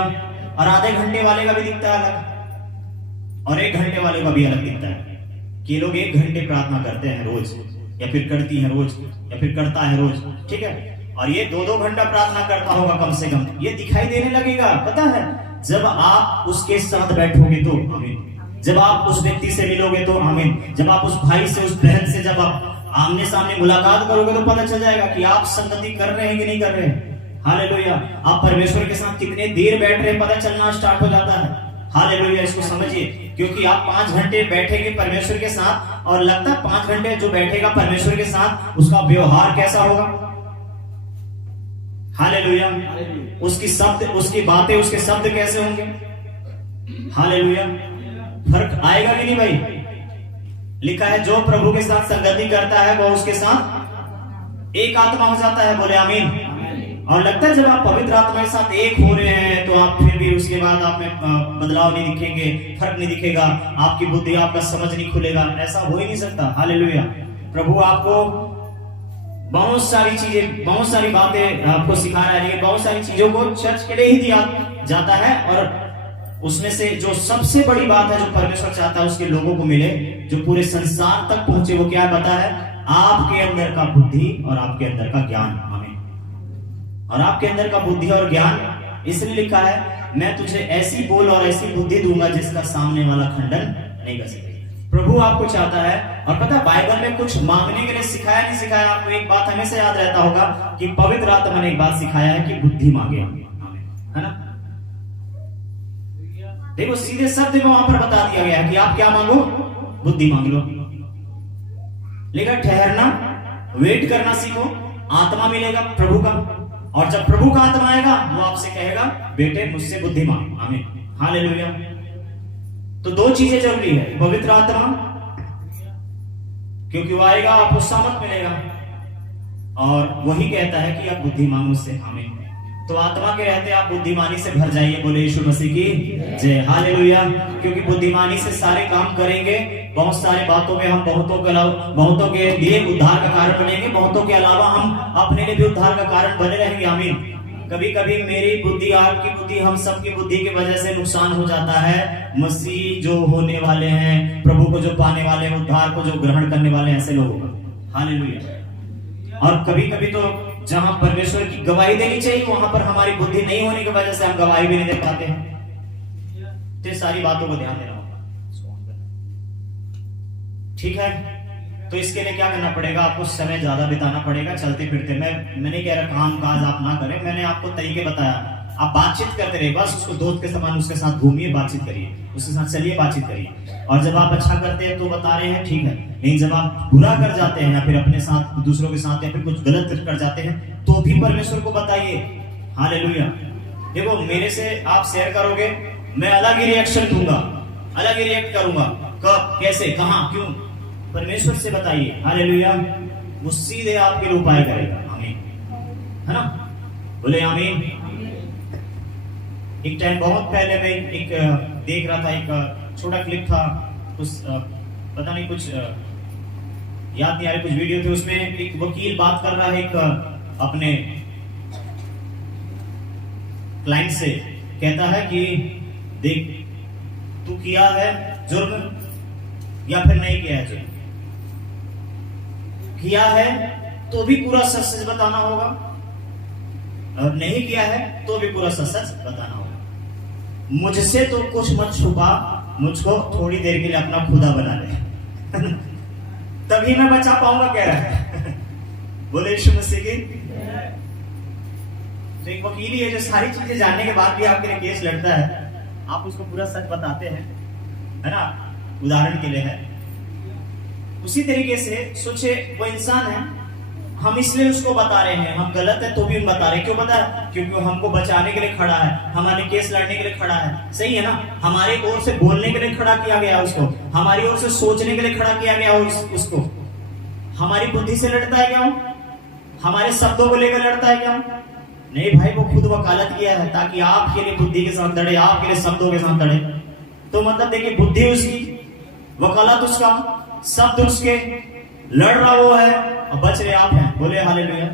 और आधे घंटे वाले का भी दिखता है अलग, और 1 घंटे वाले का भी अलग दिखता है कि ये लोग 1 घंटे प्रार्थना करते हैं रोज, या फिर करती है रोज, या फिर करता है रोज, ठीक है। और ये 2-2 घंटा प्रार्थना करता होगा कम से कम। ये दिखाई देने लगेगा, पता है, जब आप उसके साथ बैठोगे तो। आमीन। जब आप उस व्यक्ति से मिलोगे तो। आमीन। जब आप उस भाई से, उस बहन से जब आप आमने सामने मुलाकात करोगे तो पता चल जाएगा कि आप संगति कर रहे हैं कि नहीं कर रहे हैं। हालेलुया। आप परमेश्वर के साथ कितने देर बैठ रहे हैं पता चलना स्टार्ट हो जाता है। हालेलुया। इसको समझिए, क्योंकि आप 5 घंटे बैठेंगे परमेश्वर के साथ, और लगता है 5 घंटे जो बैठेगा परमेश्वर के साथ उसका व्यवहार कैसा होगा। हालेलुया। उसकी शब्द, उसकी बातें, उसके शब्द कैसे होंगे। हालेलुया। फर्क आएगा कि नहीं भाई? लिखा है जो प्रभु के साथ संगति करता है वो उसके साथ एक आत्मा हो जाता है। बोले आमीन। और लगता है जब आप पवित्र आत्मा के साथ एक हो रहे हैं तो आप फिर भी उसके बाद आप में बदलाव नहीं दिखेंगे, फर्क नहीं दिखेगा, आपकी बुद्धि, आपका समझ नहीं खुलेगा। ऐसा हो ही नहीं सकता। हालेलुया। प्रभु आपको बहुत सारी चीजें, बहुत सारी बातें आपको सिखा रहा है। बहुत सारी चीजों को चर्च के लिए ही दिया जाता है, और उसमें से जो सबसे बड़ी बात है जो परमेश्वर चाहता है उसके लोगों को मिले, जो पूरे संसार तक पहुंचे, वो क्या पता है? आपके अंदर का बुद्धि और आपके अंदर का ज्ञान। आमीन। और आपके अंदर का बुद्धि और ज्ञान इसलिए लिखा है मैं तुझे ऐसी बोल और ऐसी बुद्धि दूंगा जिसका सामने वाला खंडन नहीं कर सकेगा। प्रभु आपको चाहता है, और पता है बाइबल में कुछ मांगने के लिए सिखाया नहीं सिखाया, आपको एक बात हमेशा याद रहता होगा कि पवित्र आत्मा ने एक बात सिखाया है कि बुद्धि मांगे हम, है ना। देखो सीधे शब्द में वहां पर बता दिया गया है कि आप क्या मांगो, बुद्धि मांग लो। लेकिन ठहरना, वेट करना सीखो, आत्मा मिलेगा प्रभु का, और जब प्रभु का आत्मा आएगा वो आपसे कहेगा बेटे मुझसे बुद्धि मांग। आमीन, हालेलुया। तो दो चीजें जरूरी है, पवित्र आत्मा क्योंकि वो आएगा आपको सामर्थ मिलेगा, और वही कहता है कि आप बुद्धि मांग मुझसे। आमीन। तो आत्मा के रहते आप बुद्धिमानी से भर जाइए, बोले यीशु मसीह की जय, हालेलुया। क्योंकि बुद्धिमानी से सारे काम करेंगे, बहुत सारी बातों में हम बहुतों के लिए उद्धार का कारण बनेंगे, बहुतों के अलावा हम अपने लिए भी उद्धार का कारण बने रहेंगे। आमीन। कभी कभी मेरी बुद्धि, आपकी बुद्धि, हम सबकी बुद्धि की वजह से नुकसान हो जाता है। मसीह जो होने वाले हैं, प्रभु को जो पाने वाले हैं, उद्धार को जो ग्रहण करने वाले हैं, ऐसे लोगों का, हालेलुया। और कभी कभी तो जहां परमेश्वर की गवाही देनी चाहिए वहां पर हमारी बुद्धि नहीं होने की वजह से हम गवाही भी नहीं दे पाते हैं। तो सारी बातों को ध्यान देना होगा, ठीक है। तो इसके लिए क्या करना पड़ेगा, आपको समय ज्यादा बिताना पड़ेगा चलते फिरते। मैं नहीं कह रहा काम काज आप ना करें, मैंने आपको तरीके बताया। आप बातचीत करते रहिए, बस उसको दोस्त के समान उसके साथ घूमिए, बातचीत करिए, उसके साथ चलिए, बातचीत करिए। और जब आप अच्छा करते हैं तो बता रहे हैं, ठीक है। लेकिन जब आप बुरा कर जाते हैं या फिर अपने साथ, दूसरों के साथ, या फिर कुछ गलत कर जाते हैं, तो भी परमेश्वर को बताइए, हालेलुया। देखो मेरे से आप शेयर करोगे, मैं अलग ही रिएक्शन दूंगा, अलग ही रिएक्ट करूंगा। कब, कैसे, कहां, क्यों, परमेश्वर से बताइए, हालेलुया। वो सीधे आपके लिए उपाय करेगा। आमीन, है ना, बोले आमीन। एक टाइम बहुत पहले मैं एक देख रहा था, एक छोटा क्लिप था, उस पता नहीं कुछ याद नहीं आ रहा, कुछ वीडियो थे, उसमें एक वकील बात कर रहा है एक अपने क्लाइंट से, कहता है कि देख तू किया है जुर्म या फिर नहीं किया है जुर्म, किया है तो भी पूरा सच सच बताना होगा, और नहीं किया है तो भी पूरा सच सच बताना होगा। मुझसे तो कुछ मत छुपा, मुझको थोड़ी देर के लिए अपना खुदा बना ले तभी मैं बचा पाऊंगा, कह रहा है बोले यीशु मसीह की। तो एक वकील ही है जो सारी चीजें जानने के बाद भी आपके लिए केस लड़ता है, आप उसको पूरा सच बताते हैं, है ना, उदाहरण के लिए है। उसी तरीके से सोचे वो इंसान है, हम इसलिए उसको बता रहे हैं, हम गलत है तो भी हम बता रहे हैं। क्यों बता रहे? क्योंकि वो हमको बचाने के लिए खड़ा है, हमारे केस लड़ने के लिए खड़ा है, सही है ना। हमारे ओर से बोलने के लिए खड़ा किया गया उसको, हमारी ओर से सोचने के लिए खड़ा किया गया उसको। हमारी बुद्धि से लड़ता है क्या? हमारे शब्दों को लेकर लड़ता है क्या? नहीं भाई, वो खुद वकालत किया है ताकि आपके लिए बुद्धि के साथ लड़े, आपके लिए शब्दों के साथ लड़े। तो मतलब देखिए, बुद्धि उसकी, वकालत उसका, शब्द उसके, लड़ रहा वो है और बच रहे आप हैं, बोले हालेलुया।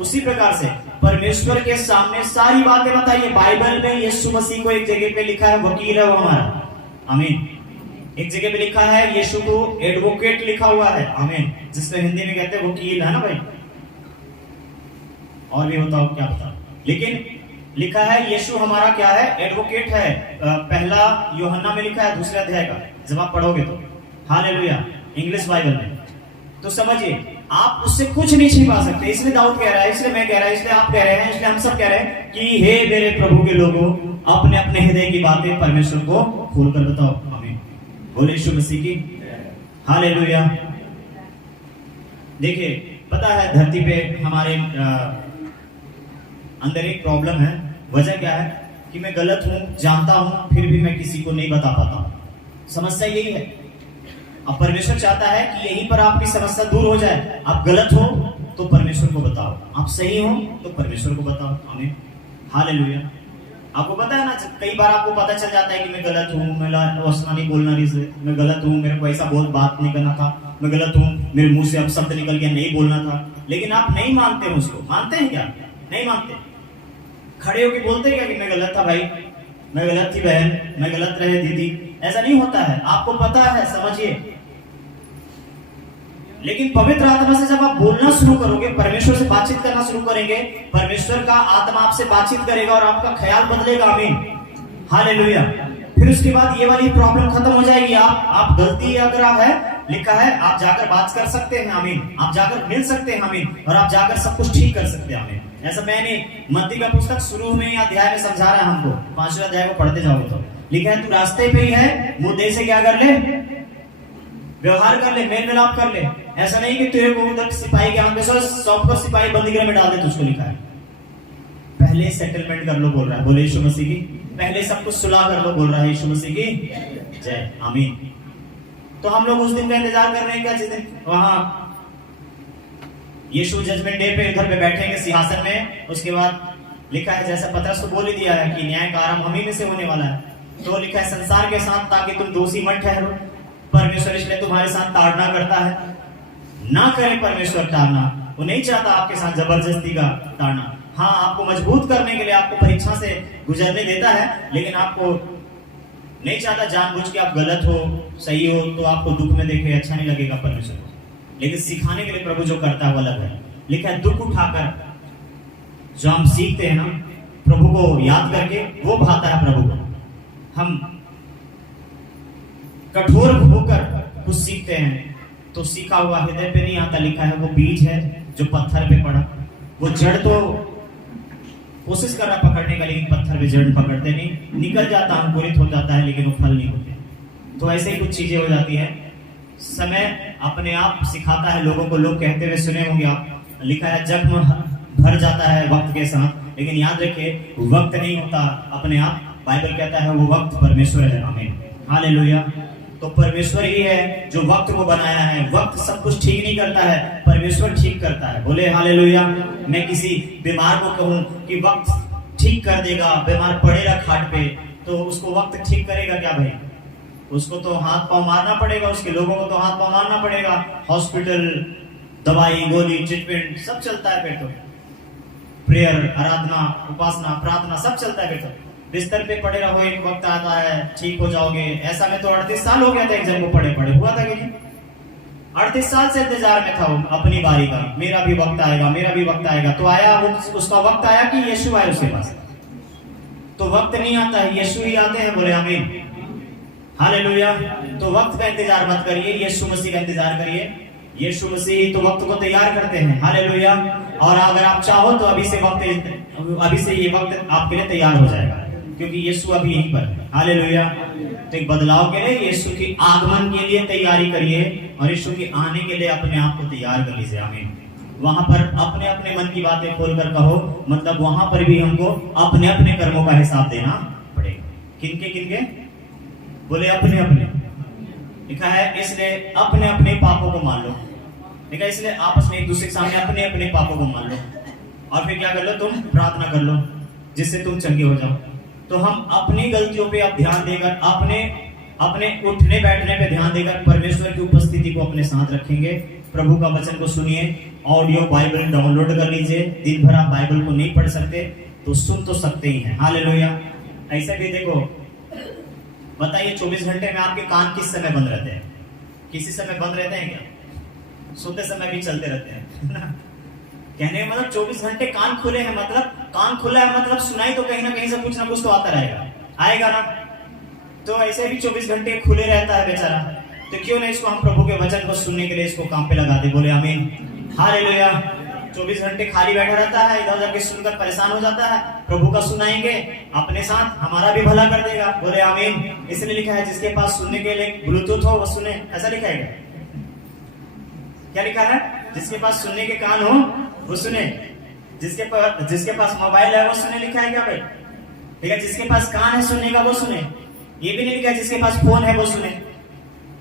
उसी प्रकार से परमेश्वर के सामने सारी बातें बताइए। बाइबल में यीशु मसीह को एक जगह पे लिखा है वकील है वो हमारा, आमीन। एक जगह पे लिखा है यीशु को एडवोकेट लिखा हुआ है, आमीन, जिसमें हिंदी में कहते हैं वकील, है ना भाई। और भी होता हो क्या पता, लेकिन लिखा है यीशु हमारा क्या है, एडवोकेट है। पहला यूहन्ना में लिखा है, दूसरे अध्याय का, जब आप पढ़ोगे तो, हालेलुया, इंग्लिश बाइबल में। तो समझिए, आप उससे कुछ नहीं छिपा सकते। इसलिए दाऊद कह रहा है, इसलिए मैं कह रहा है, इसलिए आप कह रहे हैं, इसलिए हम सब कह रहे हैं कि हे मेरे प्रभु के लोगों, अपने अपने हृदय की बातें परमेश्वर को खोलकर बताओ, आमीन, बोले यीशु मसीह की हालेलुया। देखिए, पता है धरती पे हमारे अंदर एक प्रॉब्लम है। वजह क्या है कि मैं गलत हूं, जानता हूं, फिर भी मैं किसी को नहीं बता पाता हूं। समस्या यही है। अब परमेश्वर चाहता है कि यहीं पर आपकी समस्या दूर हो जाए। आप गलत हो तो परमेश्वर को बताओ, आप सही हो तो परमेश्वर को बताओ, आमीन, हालेलुया। आपको पता है ना, कई बार आपको पता चल जाता है कि मैं गलत हूँ, नहीं बोलना नहीं, मैं गलत हूँ, मेरे को ऐसा बहुत बात नहीं करना था, मैं गलत हूँ, मेरे मुंह से अब शब्द निकल गया, नहीं बोलना था। लेकिन आप नहीं मानते उसको, मानते हैं क्या? नहीं मानते। खड़े होकर बोलते क्या कि मैं गलत था भाई, मैं गलत थी बहन, मैं गलत रहे दीदी। ऐसा नहीं होता है, आपको पता है, समझिए। लेकिन पवित्र आत्मा से जब आप बोलना शुरू करोगे, परमेश्वर से बातचीत करना शुरू करेंगे, परमेश्वर का आत्मा आपसे बातचीत करेगा और आपका ख्याल बदलेगा, आमीन। हालेलुया। फिर उसके बाद ये वाली प्रॉब्लम खत्म हो जाएगी। आप गलती अगर आप है, लिखा है आप जाकर बात कर सकते हैं, आमीन। आप जाकर मिल सकते हैं, आमीन। और आप जाकर सब कुछ ठीक कर सकते हैं, आमीन। ऐसा मैंने मत्ती का पुस्तक शुरू में अध्याय में समझा रहा है हमको, 5वें अध्याय को पढ़ते जाओगे तो लिखा है तू रास्ते पे ही है, मुंह दे से क्या कर ले, व्यवहार कर ले, मेल मिलाप कर ले। ऐसा नहीं कि तेरे को उधर सिपाही के हाथ में सौंप कर सिपाही बंदीगृह में डाल दे, तुझको लिखा है पहले सेटलमेंट कर लो, बोल रहा है। बोले यीशु मसीह की, पहले सब कुछ सुलह कर लो, बोल रहा है यीशु मसीह की जय, आमीन। तो हम लोग उस दिन का इंतजार कर रहे हैं क्या, जिस दिन वहां यीशु जजमेंट डे पे इधर पे बैठेंगे सिंहासन में। उसके बाद लिखा है, जैसा पतरस को बोल ही दिया है कि न्याय का आरंभ हम ही में से होने वाला है। तो लिखा है संसार के साथ ताकि तुम दोषी मत ठहरो, परमेश्वर इसलिए तुम्हारे साथ ताड़ना करता है। ना करे परमेश्वर ताड़ना, वो नहीं चाहता आपके साथ जबरदस्ती का ताड़ना। हाँ, आपको मजबूत करने के लिए आपको परीक्षा से गुजरने देता है, लेकिन आपको नहीं चाहता जानबूझ के आप गलत हो सही हो तो आपको दुख में देखे, अच्छा नहीं लगेगा परमेश्वर को। लेकिन सिखाने के लिए प्रभु जो करता है वो अलग है। लिखा है दुख उठाकर जो हम सीखते हैं ना, प्रभु को याद करके, वो भाता है प्रभु को। हम कठोर होकर कुछ सीखते हैं तो सीखा हुआ हृदय पे नहीं आता। लिखा है वो बीज है जो पत्थर पे पड़ा, वो जड़ तो कोशिश कर रहा पकड़ने का, लेकिन पत्थर पे जड़ पकड़ते नहीं, निकल जाता, अंकुरित हो जाता है, लेकिन वो फल नहीं होते। तो ऐसे ही कुछ चीजें हो जाती है। समय अपने आप सिखाता है लोगों को। लोग कहते हुए सुने होंगे आप, लिखा है जख्म भर जाता है वक्त के साथ, लेकिन याद रखिए वक्त नहीं होता अपने आप। बाइबल कहता है वो वक्त परमेश्वर है, आमीन, हालेलुया। तो परमेश्वर ही है जो वक्त को बनाया है। वक्त सब कुछ ठीक नहीं करता है, परमेश्वर ठीक करता है, बोले हालेलुया। मैं किसी बीमार को कहूं कि वक्त ठीक कर देगा, बीमार पड़ेगा खाट पे, तो उसको वक्त ठीक करेगा क्या भाई? उसको तो हाथ पांव मारना पड़ेगा, उसके लोगों को तो हाथ पांव मारना पड़ेगा। हॉस्पिटल, दवाई, गोली, ट्रीटमेंट सब चलता है, फिर तो प्रेयर, आराधना, उपासना, प्रार्थना सब चलता है। फिर तो बिस्तर पे पड़े रहो, एक वक्त आता है ठीक हो जाओगे। ऐसा में तो 38 साल हो गया था एक जन को पड़े पड़े, हुआ था कि नहीं? 38 साल से इंतजार में था वो अपनी बारी का, मेरा भी वक्त आएगा, मेरा भी वक्त आएगा। तो आया वो, उसका वक्त आया कि यीशु आए उसके पास? तो वक्त नहीं आता है, यीशु ही आते हैं, बोले आमीन, हालेलुया। तो वक्त का इंतजार मत करिए, यीशु मसीह का इंतजार करिए। यीशु मसीह तो वक्त को तैयार करते हैं, हालेलुया। और अगर आप चाहो तो अभी से ये वक्त आपके लिए तैयार हो जाएगा, क्योंकि यीशु अभी यहीं पर है, हालेलुया। तो एक बदलाव के लिए यीशु की आगमन के लिए तैयारी करिए, और यीशु के आने के लिए अपने आप को तैयार कर लीजिए, आमीन। वहां पर अपने अपने मन की बातें खोलकर कहो, मतलब वहां पर भी हमको अपने अपने कर्मों का हिसाब देना पड़ेगा। किनके किनके? बोले अपने अपने। लिखा है इसलिए अपने अपने पापों को मान लो। लिखा है इसलिए आपस में एक दूसरे के सामने अपने अपने पापों को मान लो, और फिर क्या कर लो, तुम प्रार्थना कर लो जिससे तुम चंगे हो जाओ। तो हम अपनी गलतियों पे अब ध्यान देकर, अपने उठने बैठने पे ध्यान देकर परमेश्वर की उपस्थिति को अपने साथ रखेंगे। प्रभु का वचन को सुनिए, ऑडियो बाइबल डाउनलोड कर लीजिए। दिन भर आप बाइबल को नहीं पढ़ सकते तो सुन तो सकते ही हैं, हालेलुया। ऐसे भी देखो, बताइए 24 घंटे में आपके कान किस समय बंद रहते हैं? किसी समय बंद रहते हैं क्या? सोते समय भी चलते रहते हैं ना? कहने का मतलब 24 घंटे कान खुले हैं, मतलब कान खुला है मतलब सुनाई तो कहीं ना कहीं से कुछ ना कुछ तो आता रहेगा, आएगा ना? तो ऐसे भी 24 घंटे खुले रहता है बेचारा। तो क्यों नहीं इसको हम प्रभु के वचन को सुनने के लिए इसको काम पे लगा दे, बोले आमीन, हालेलुया। 24 घंटे खाली बैठा रहता है, इधर उधर के सुनकर परेशान हो जाता है। प्रभु का सुनाएंगे अपने साथ, हमारा भी भला कर देगा, बोले आमीन। इसलिए लिखा है जिसके पास सुनने के लिए ब्लूटूथ हो वो सुने, ऐसा लिखा है क्या लिखा है? जिसके पास सुनने के कान हो वो सुने, जिसके पास मोबाइल है वो सुने, लिखा है क्या भाई? ठीक है, जिसके पास कान है सुनने का वो सुने। ये भी नहीं लिखा है जिसके पास फोन है वो सुने,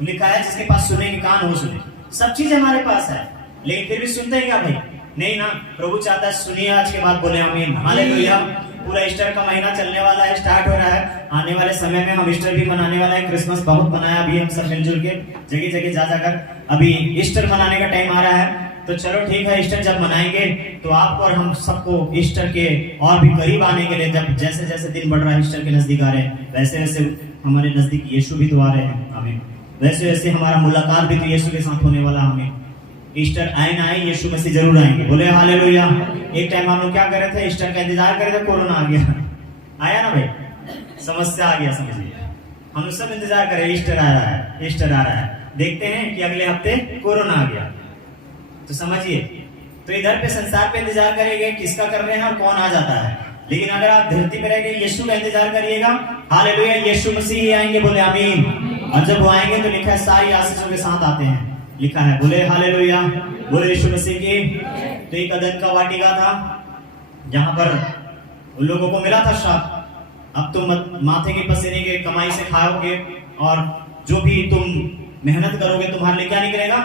लिखा है जिसके पास सुनने के कान हो सुने। सब चीज हमारे पास है, लेकिन फिर भी सुनते हैं क्या भाई? नहीं ना। प्रभु चाहता है सुनिए आज के बाद, बोले आमीन, हालेलुया। पूरा ईस्टर का महीना चलने वाला है, स्टार्ट हो रहा है। आने वाले समय में हम ईस्टर भी मनाने वाला है, क्रिसमस बहुत मनाया अभी हम सब मिलजुल के, जगह जगह जा जाकर। अभी ईस्टर मनाने का टाइम आ रहा है, तो चलो ठीक है, ईस्टर जब मनाएंगे तो आपको और हम सबको ईस्टर के और भी करीब आने के लिए, जब जैसे जैसे दिन बढ़ रहा है ईस्टर के नजदीक आ रहे हैं, वैसे वैसे हमारे नजदीक यीशु भी तो आ रहे हैं, आमीन। वैसे वैसे हमारा मुलाकात भी तो यीशु के साथ होने वाला, हमें ईस्टर आए ना आए यीशु मसीह जरूर आएंगे, बोले हालेलुया। एक टाइम हम लोग क्या कर रहे थे, ईस्टर का इंतजार कर रहे थे, कोरोना आ गया, आया ना भाई? समस्या आ गया, समझिए। हम सब इंतजार कर रहे हैं, ईस्टर आ रहा है, ईस्टर आ रहा है, देखते हैं कि अगले हफ्ते कोरोना आ गया, तो समझिए। तो इधर पे संसार पे इंतजार करेंगे किसका कर रहे हैं और कौन आ जाता है। लेकिन अगर आप धरती पे रह के यीशु का इंतजार करिएगा, हालेलुया, यीशु मसीह ही आएंगे, बोले आमीन। और जब वो आएंगे तो लिखा है सारी आशीषों के साथ आते हैं, लिखा है, बोले हालेलुया, बोले यीशु मसीह की। तो एक अदन का वाटिका था जहां पर उन लोगों को मिला था श्राप, अब तुम माथे के पसीने के कमाई से खाओगे और जो भी तुम मेहनत करोगे तुम्हारे लिए क्या निकलेगा,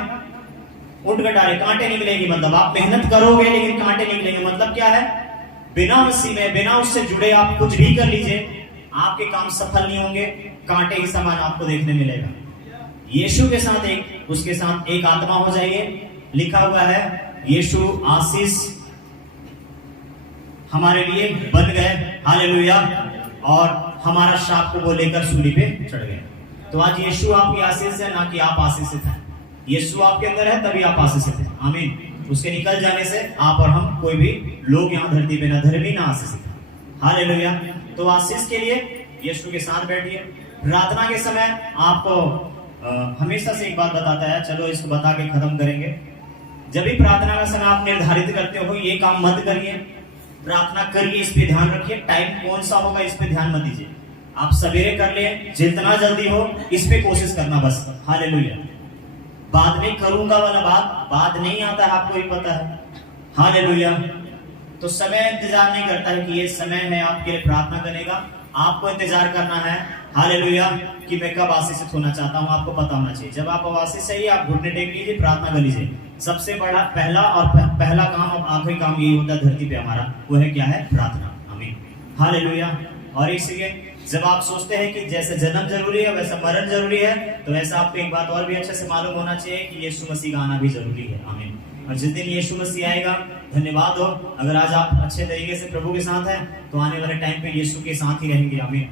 ऊंट कटारे, कांटे निकलेंगे। मतलब आप मेहनत करोगे लेकिन कांटे निकलेंगे। मतलब क्या है, बिना मसीह में, बिना उससे जुड़े आप कुछ भी कर लीजिए, आपके काम सफल नहीं होंगे, कांटे ही समान आपको देखने मिलेगा। यीशु के साथ एक, उसके साथ एक आत्मा हो जाइए। लिखा हुआ है यीशु आशीष हमारे लिए बन गए, हालेलुया, और हमारा श्राप को वो लेकर सूली पे चढ़ गए। तो आज यीशु आपकी आशीष है, ना कि आप आशीषित हैं। यीशु आपके अंदर है तभी आप आशीषित हैं, आमीन। उसके निकल जाने से आप और हम, कोई भी लोग यहाँ धरती पे ना धर्मी ना आशीषित हैं, हालेलुया। तो आशीष के लिए यीशु के साथ बैठिए। प्रार्थना के समय आपको हमेशा से एक बात बताता है, चलो इसको बता के खत्म करेंगे। जब भी प्रार्थना का समय आप निर्धारित करते हो, ये काम मत करिए, प्रार्थना करिए, इस पे ध्यान रखिए। टाइम कौन सा होगा इस पे ध्यान मत दीजिए। आप सवेरे कर ले, जितना जल्दी हो इस पे कोशिश करना बस, हालेलुया। बाद में करूंगा वाला बात नहीं आता है, आपको ही पता है, हालेलुया। तो समय इंतजार नहीं करता है कि ये समय है आपके लिए प्रार्थना करने का। आपको इंतजार करना है, हालेलुया, कि मैं कब आशीषित होना चाहता हूं, आपको पता होना चाहिए। जब आप आशीष चाहिए, आप घुटने टेक लीजिए, प्रार्थना कर लीजिए। सबसे बड़ा पहला काम और आखिरी काम यही होता है धरती पे हमारा, वो है क्या है, प्रार्थना, आमीन, हालेलुया। और एक सेकेंड, जब आप सोचते हैं कि जैसे जन्म जरूरी है वैसा मरण जरूरी है, तो वैसा आपको एक बात और भी अच्छे से मालूम होना चाहिए कि यीशु मसीह का आना भी जरूरी है, आमीन। और जिस दिन यीशु मसीह आएगा, धन्यवाद हो, अगर आज आप अच्छे तरीके से प्रभु के साथ हैं तो आने वाले टाइम पे यीशु के साथ ही रहेंगे, आमीन।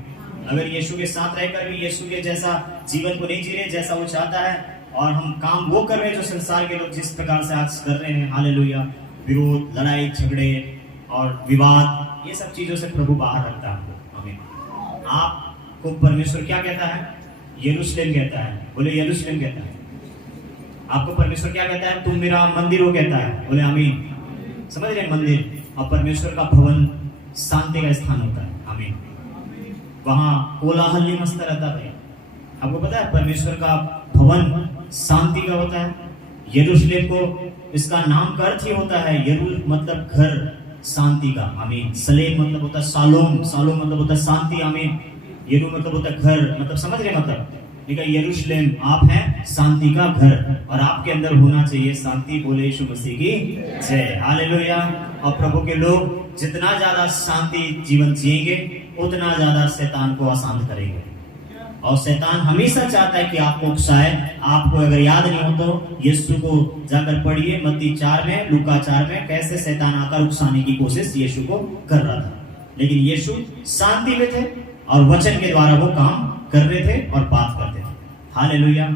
अगर यीशु के साथ रहकर भी यीशु के जैसा जीवन को नहीं जी रहे जैसा वो चाहता है, और हम काम वो कर रहे हैं जो संसार के लोग जिस प्रकार से आज कर रहे हैं, हालेलुया, विरोध, लड़ाई झगड़े और विवाद, ये सब चीजों से प्रभु बाहर रखता है हमको, आमीन। आपको परमेश्वर क्या कहता है, यरूशलेम कहता है, बोले यरूशलेम कहता है। आपको परमेश्वर क्या कहता है, तुम मेरा मंदिर हो कहता है, बोले आमीन। समझ रहे, मंदिर और परमेश्वर का भवन शांति का स्थान होता है, आमीन। वहां कोलाहल नहीं मचता रहता भाई। आपको पता है परमेश्वर का भवन शांति का होता है। यरूशलेम को, इसका नाम का अर्थ ही होता है, यरू मतलब घर, शांति का, आमीन। सलेम मतलब होता है सालोम, सालोम मतलब होता है शांति, आमीन। यरू मतलब होता है घर, मतलब समझ रहे मतलब। देखा, यरूशलेम आप हैं शांति का घर, और आपके अंदर होना चाहिए शांति, बोले यीशु मसीह की जय, हालेलुया। और प्रभु के लोग जितना ज्यादा शांति जीवन जिएंगे उतना ज्यादा शैतान को अशांत करेंगे। और शैतान हमेशा चाहता है कि आपको उकसाए। आपको अगर याद नहीं हो तो यीशु को जाकर पढ़िए, मत्ती 4 में, लूका 4 में, कैसे शैतान आकर उकसाने की कोशिश यीशु को कर रहा था। लेकिन यीशु शांति में थे और वचन के द्वारा वो काम कर रहे थे और बात करते थे, हालेलुया।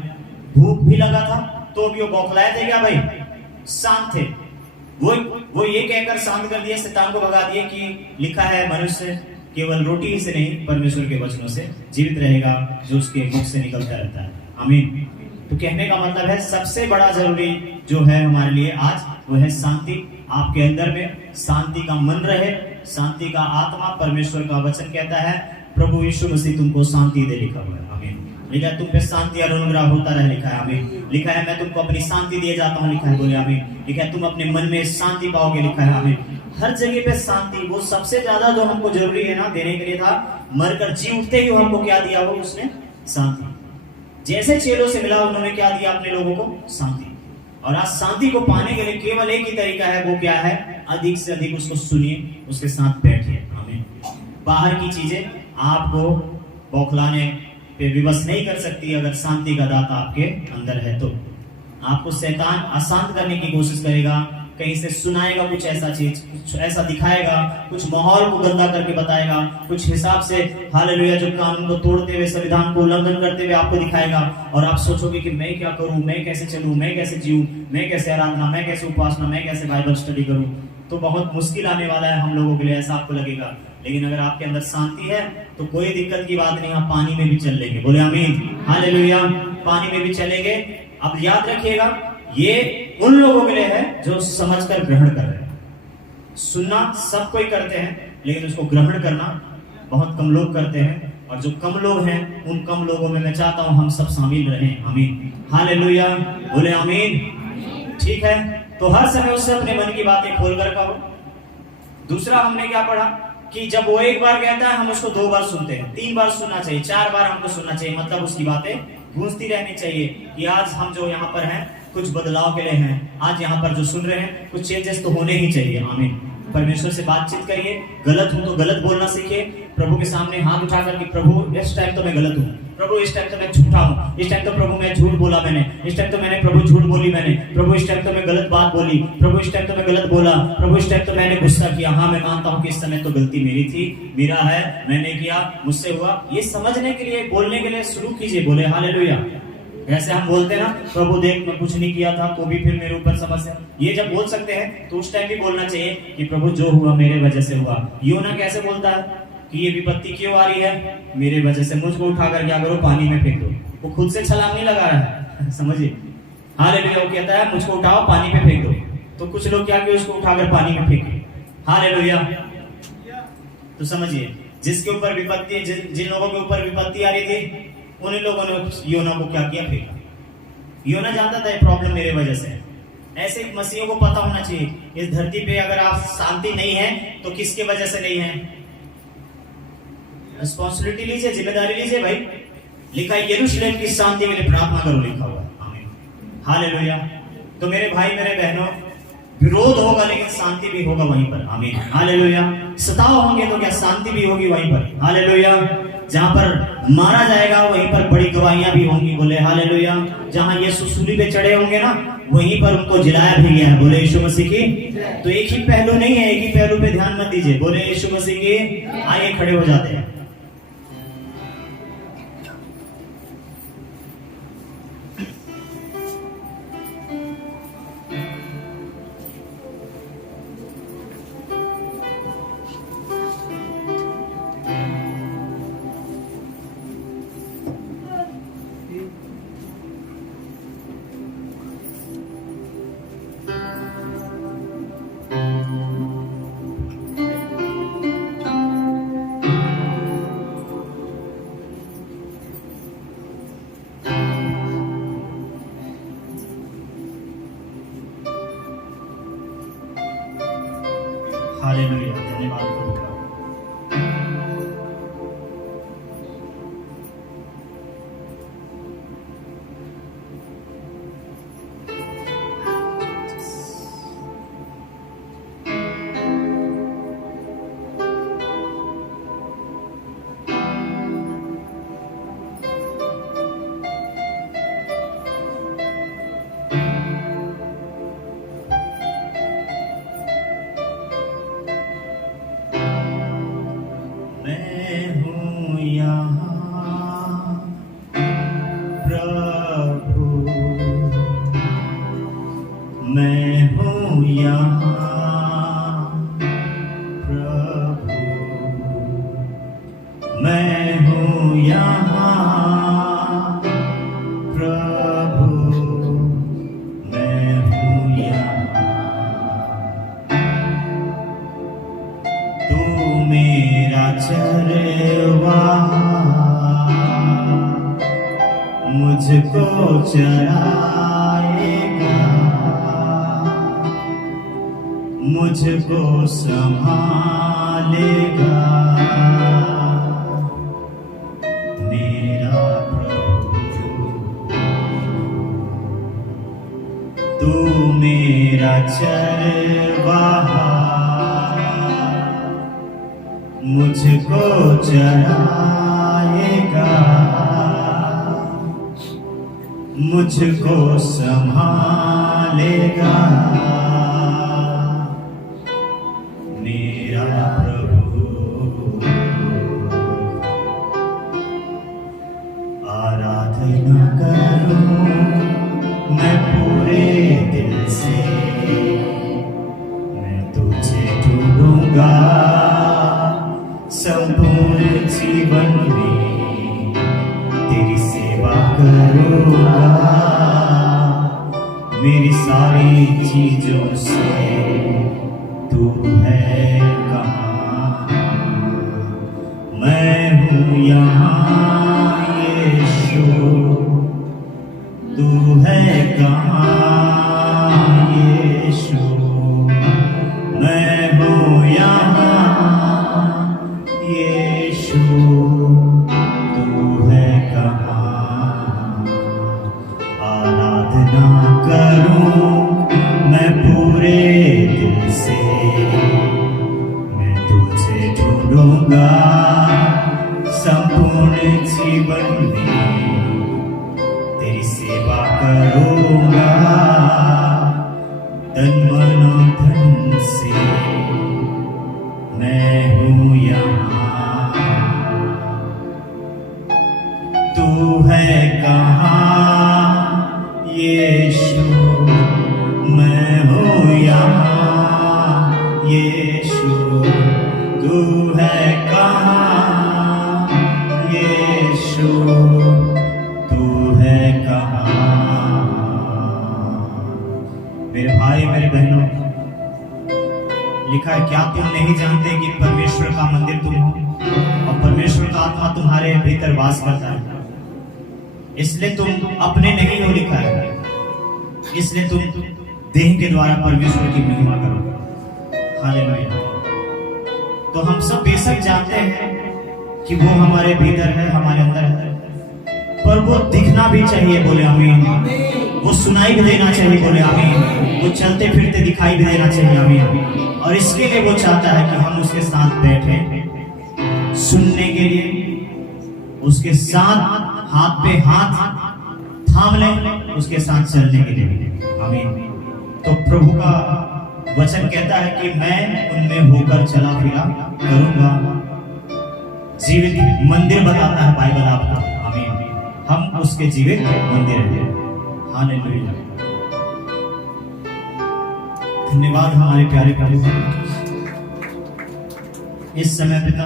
भूख भी लगा था तो भी वो बौखलाए थे क्या भाई, शांत थे। वो ये कहकर शांत कर दिया, शैतान को भगा दिए कि लिखा है मनुष्य केवल रोटी ही से नहीं परमेश्वर के वचनों से जीवित रहेगा, जो उसके मुख से निकलता रहता है, आमीन। तो कहने का मतलब है सबसे बड़ा जरूरी जो है हमारे लिए आज, वो है शांति। आपके अंदर में शांति का मन रहे, शांति का आत्मा। परमेश्वर का वचन कहता है प्रभु यीशु मसीह तुमको शांति दे, लिखा हुआ है, आमीन। लिखा है तुम पे शांति और अनुग्रह होता रहे, लिखा है, आमीन। लिखा है मैं तुमको अपनी शांति दिए जाता हूँ, लिखा है, बोले आमीन। लिखा है तुम अपने मन में शांति पाओगे, लिखा है, आमीन। हर जगह पे शांति, वो सबसे ज्यादा जो हमको जरूरी है ना देने के लिए था, मरकर जी उठते ही हमको क्या दिया, वो उसने शांति। जैसे चेलों से मिला उन्होंने क्या दिया अपने लोगों को, शांति। और आज शांति को पाने के लिए केवल एक ही तरीका है, वो क्या है, अधिक से अधिक उसको सुनिए, उसके साथ बैठिए, आमीन। बाहर की चीजें आपको बौखलाने पे विवश नहीं कर सकती। अगर शांति का दाता आपके अंदर है तो आपको शैतान अशांत करने की कोशिश करेगा, कहीं से सुनाएगा कुछ ऐसा चीज, कुछ ऐसा दिखाएगा, कुछ माहौल को गंदा करके बताएगा, कुछ हिसाब से, हालेलुया, जो कानून को तोड़ते हुए, संविधान को उल्लंघन करते हुए आपको दिखाएगा। और आप सोचोगे कि मैं क्या करूं, मैं कैसे चलूं, मैं कैसे जीऊं, मैं कैसे आराधना, मैं कैसे उपासना, मैं कैसे बाइबल स्टडी करूं। तो बहुत मुश्किल आने वाला है हम लोगों के लिए, ऐसा आपको लगेगा। लेकिन अगर आपके अंदर शांति है, तो कोई दिक्कत की बात नहीं, आप पानी में भी चल लेंगे। बोले आमीन, हालेलुया। पानी में भी चलेंगे। अब याद रखिएगा, ये उन लोगों के लिए है जो समझकर ग्रहण कर रहे हैं। सुनना सब कोई करते हैं, लेकिन उसको ग्रहण करना बहुत कम लोग करते हैं। और जो कम लोग हैं, उन कम लोगों में मैं चाहता हूं हम सब शामिल रहें। आमीन, हालेलुया। बोले आमीन। ठीक है, तो हर समय उससे अपने मन की बातें खोलकर कहो। दूसरा हमने क्या पढ़ा कि जब वो एक बार कहता है हम उसको 2 बार सुनते हैं, 3 बार सुनना चाहिए, 4 बार हमको सुनना चाहिए। मतलब उसकी बातें गूंजती रहनी चाहिए कि आज हम जो यहाँ पर हैं कुछ बदलाव के लिए हैं। आज यहाँ पर जो सुन रहे हैं कुछ चेंजेस तो होने ही चाहिए। आमीन। परमेश्वर से बातचीत करिए। गलत हूं तो गलत बोलना सीखिए। प्रभु के सामने हाथ उठाकर कि प्रभु इस टाइम तो मैं गलत हूं, प्रभु इस टाइम तो मैं झूठा हूं, इस टाइम तो प्रभु मैं झूठ बोला, मैंने इस टाइम तो मैंने प्रभु झूठ बोली, मैंने प्रभु इस टाइम तो मैं गलत बात बोली, प्रभु इस टाइम तो मैं गलत बोला, प्रभु इस टाइम तो मैंने गुस्सा किया। हाँ, मैं मानता हूं कि इस समय तो गलती मेरी थी, मेरा है, मैंने किया, मुझसे हुआ। ये समझने के लिए, बोलने के लिए शुरू कीजिए। बोले हालेलुया। ऐसे हम बोलते हैं ना, प्रभु देख मैं कुछ नहीं किया था तो भी फिर मेरे ऊपर समस्या। ये जब बोल सकते हैं तो उस टाइम भी बोलना चाहिए कि प्रभु जो हुआ मेरे वजह से हुआ। योना कैसे बोलता है कि ये विपत्ति क्यों आ रही है, मेरे वजह से, मुझको उठाकर क्या करो, पानी में फेंक दो। वो खुद से छलांग नहीं लगा रहा है, समझिए। हालेलुया। वो कहता है मुझको उठाओ, पानी में फेंक दो। तो कुछ लोग क्या किए, उसको उठाकर पानी में फेंके। हालेलुया। तो समझिए, जिसके ऊपर विपत्ति, जिन लोगों के ऊपर विपत्ति आ रही थी, उन्हीं लोगों ने योना को क्या किया, फेंका। योना जानता था ये प्रॉब्लम मेरे वजह से है। ऐसे मसीहों को पता होना चाहिए, इस धरती पे अगर आप शांति नहीं है तो किसके वजह से नहीं है। रिस्पॉन्सिबिलिटी लीजिए, जिम्मेदारी लीजिए भाई। लिखा है यरूशलेम की शांति के लिए प्रार्थना करो, लिखा हुआ है। आमीन, हालेलुया। तो मेरे भाई, मेरे बहनों, विरोध होगा लेकिन शांति भी होगा वहीं पर। आमीन, हालेलुया। सताव होंगे तो क्या, शांति भी होगी वहीं पर। हालेलुया। जहां पर मारा जाएगा वहीं पर बड़ी गवाहियां भी होंगी। बोले हालेलुया। जहां ये सूली पे चढ़े होंगे ना, वहीं पर उनको जिलाया भी गया है। बोले यीशु मसीह की। तो एक ही पहलू नहीं है, एक ही पहलू पे ध्यान मत दीजिए। बोले यीशु मसीह की। आइए खड़े हो जाते हैं। हालेलुया। धन्यवाद प्रभु का। मैं हूँ यहाँ प्रभु, मैं हूँ यहाँ प्रभु, मैं हूँ यहाँ। तू मेरा चरवाहा, मुझको चराएगा, मुझको संभालेगा मेरा प्रभु। तू मेरा चरवाहा, मुझको चराएगा, मुझको संभालेगा मेरा प्रभु। आराधना करूं मैं पूरे दिल से, मैं तुझे ढूंढूंगा संपूर्ण जीवन करूँगा मेरी सारी चीजों से तू है कहाँ। मैं हूँ यहाँ यीशु, तू है कहाँ यीशु। मैं हूँ यहाँ यीशु, तू है कहाँ। आराधना करूं मैं पूरे दिल से, मैं तुझे ढूंढूंगा संपूर्ण जीवन में। तेरी सेवा करूंगा तन मन धन से। मैं हूँ यहाँ, तू है कहाँ यीशु। मैं हूँ यहाँ यीशु, तू है कहाँ यीशु, तू है कहाँ। मेरे भाई मेरे बहनों, लिखा है क्या तुम नहीं जानते कि परमेश्वर का मंदिर तुम हो और परमेश्वर का आत्मा तुम्हारे भीतर वास करता है। इसलिए तुम अपने नहीं हो, लिखा है, इसलिए तुम देह के द्वारा परमेश्वर की महिमा करो। हालेलुया। तो हम सब बेशक जानते हैं कि वो हमारे भीतर है, हमारे अंदर है, पर वो दिखना भी चाहिए, बोले आमीन। वो सुनाई भी देना चाहिए, बोले आमीन। वो चलते फिरते दिखाई भी देना चाहिए, आमीन। और इसके लिए वो चाहता है कि हम उसके साथ बैठे सुनने के लिए, उसके साथ हाथ पे हाथ थाम लें, उसके साथ चलने के लिए, आमीन। तो प्रभु का वचन कहता है कि मैं उनमें होकर चला फिरा करूंगा। जीवित मंदिर बताता है बाइबल आपको, आमीन। हम उसके जीवित मंदिर हैं। हालेलुया। धन्यवाद हमारे प्यारे प्रभु। इस समय पिता,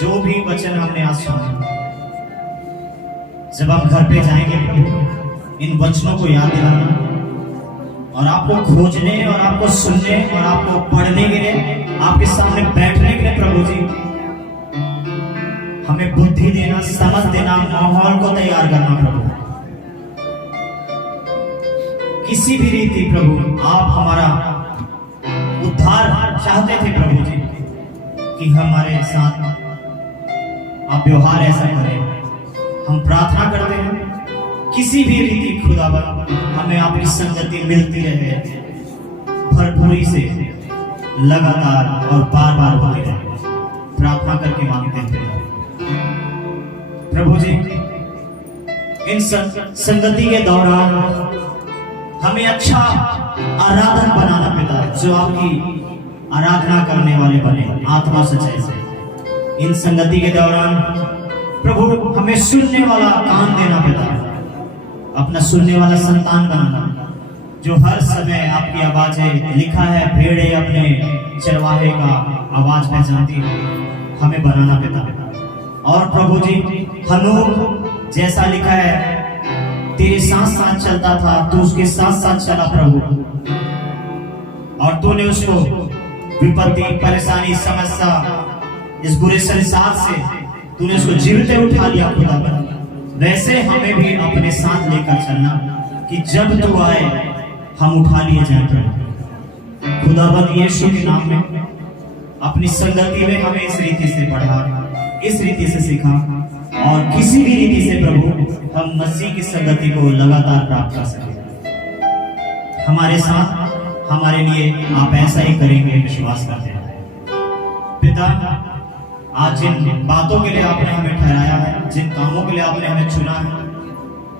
जो भी वचन हमने आज सुना, जब आप घर पे जाएंगे प्रभु, इन वचनों को याद दिलाना और आपको खोजने और आपको सुनने और आपको पढ़ने के लिए, आपके सामने बैठने के लिए प्रभु जी हमें बुद्धि देना, समझ देना, माहौल को तैयार करना प्रभु। किसी भी रीति प्रभु आप हमारा उद्धार चाहते थे प्रभु जी, कि हमारे साथ आप व्यवहार ऐसा करें। हम प्रार्थना करते हैं किसी भी रीति खुदावन हमें आपकी संगति मिलती रहे, भरपूरी से, लगातार और बार बार होती रहे। प्रार्थना करके मांगते हैं प्रभु जी, इन संगति के दौरान हमें अच्छा आराधन बनाना पिता, जो आपकी आराधना करने वाले बने आत्मा सच्चाई से। इन संगति के दौरान प्रभु हमें सुनने वाला कान देना पिता, अपना सुनने वाला संतान बनाना, जो हर समय आपकी आवाजें, लिखा है भेड़े अपने चरवाहे का आवाज पहचानती है, हमें बनाना पिता। और प्रभु जी हनूक जैसा लिखा है, तेरे साथ साथ चलता था, तू उसके साथ साथ चला प्रभु, और तूने उसको विपत्ति, परेशानी, समस्या, इस बुरे संसार से तूने उसको जीवते उठा लिया खुदा। वैसे हमें भी अपने साथ लेकर चलना, कि जब तू आए हम उठा लिए जाए प्रभु। खुदाबंद यीशु के नाम में अपनी संगति में हमें इस रीति से पढ़ा, इस रीति से सीखा, और किसी भी रीति से प्रभु हम मसीह की संगति को लगातार प्राप्त कर सके। हमारे साथ, हमारे लिए आप ऐसा ही करेंगे, विश्वास करते हैं पिता। आज जिन बातों के लिए आपने हमें ठहराया है, जिन कामों के लिए आपने हमें चुना है,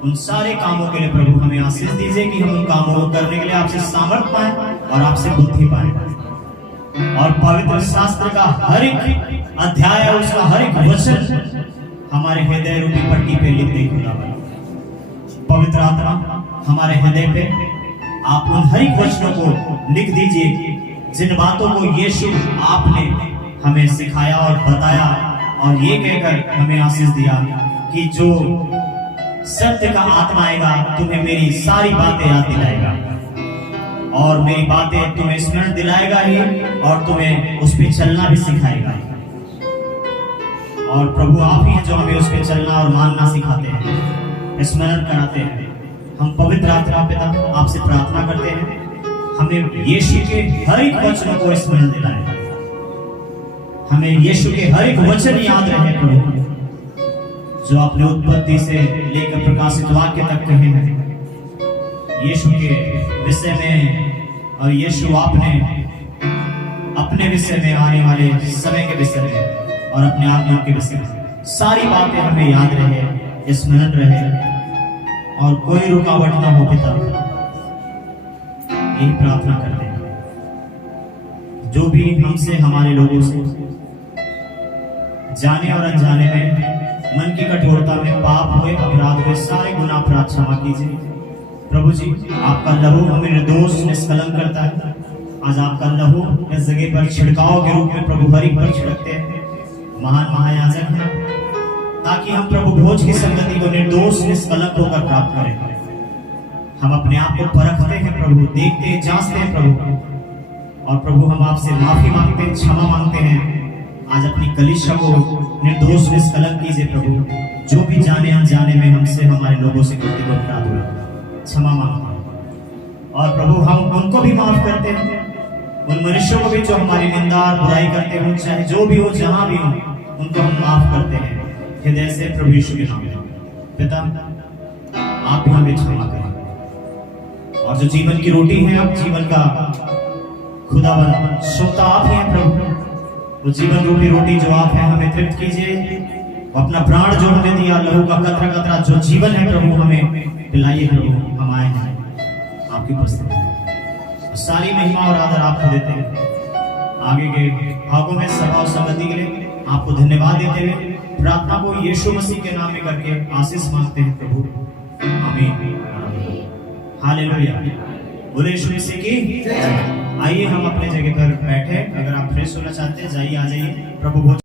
उन सारे कामों के लिए प्रभु हमें आशीष दीजिए कि हम उन कामों को करने के लिए आपसे सामर्थ पाएं और आपसे बुद्धि पाएं, और पवित्र शास्त्र का हर एक अध्याय, उसका हर एक वचन हमारे हृदय रूपी पट्टी पे लिख दे खुदावन। पवित्र आत्मा हमारे हृदय पे आप उन हर एक वचनों को लिख दीजिए, जिन बातों को यीशु आपने हमें सिखाया और बताया, और ये कहकर हमें आशीष दिया कि जो सत्य का आत्मा आएगा, तुम्हें मेरी सारी बातें याद दिलाएगा और मेरी बातें तुम्हें स्मरण दिलाएगा ही और तुम्हें उस पर चलना भी सिखाएगा। और प्रभु आप ही हैं जो हमें उस पर चलना और मानना सिखाते हैं, स्मरण कराते हैं। हम पवित्र आत्मा पिता आपसे प्रार्थना करते हैं, हमें यीशु के हर एक वचनों को स्मरण दिलाए, हमें यीशु के हर एक वचन याद रहे प्रभु, जो आपने उत्पत्ति से लेकर प्रकाशित वाक्य तक कहे हैं यीशु के विषय में, और यीशु आपने अपने विषय में, आने वाले समय के विषय में और अपने आत्मा के विषय में सारी बातें हमें याद रहे, स्मरण रहे और कोई रुकावट ना हो पिता। यही प्रार्थना करते हैं। जो भी हमसे, हमारे लोगों से जाने और अनजाने में, मन की कठोरता में पाप हुए, अपराध हुए, सारे गुनाह अपराध क्षमा कीजिए प्रभु जी। आपका लहू हमें निर्दोष निष्कलंक करता है। आज आपका लहू इस जगह पर छिड़काव के रूप में प्रभु हर एक पर छिड़कते हैं, महान महायाजक हैं, ताकि हम प्रभु भोज की संगति को निर्दोष निष्कलंक होकर प्राप्त करें। हम अपने आप को परखते हैं प्रभु, देखते हैं, जांचते हैं प्रभु, और प्रभु हम आपसे माफी मांगते हैं, क्षमा मांगते हैं। आज अपनी कलीसिया को निर्दोष निष्कलंक कीजिए प्रभु, जो भी जाने अनजाने में हमसे, हमारे लोगों से गलती को अपराध हुआ, क्षमा मांगते हैं। और प्रभु हम उनको भी माफ करते हैं, उन मनुष्यों को भी जो हमारी निंदा और बुराई करते हो, चाहे जो भी हो, जहां भी हो, उनको हम माफ करते हैं हृदय से प्रभु यीशु के नाम में। पिता आप भी हमें क्षमा करें, और जो जीवन की रोटी है, अब जीवन का खुदावन सोता आप ही हैं प्रभु, वो जीवन रूपी रोटी जो आप हैं, हमें तृप्त कीजिए। अपना प्राण जो हमें दिया, लहू का कतरा कतरा जो जीवन है प्रभु, हमें पिलाइए प्रभु। हम आए हैं आपकी उपस्थिति में, सारी महिमा और आदर आपको देते हैं। आगे के भागों में सभा और संगति के लिए आपको धन्यवाद देते हुए प्रार्थना को यीशु मसीह के नाम में करके आशीष मांगते हैं प्रभु, आमीन। हालेलुया, बोले यीशु मसीह की जय। आइए हम अपने जगह पर बैठे, अगर आप फ्रेश होना चाहते हैं जाइए, आ जाइए। प्रभु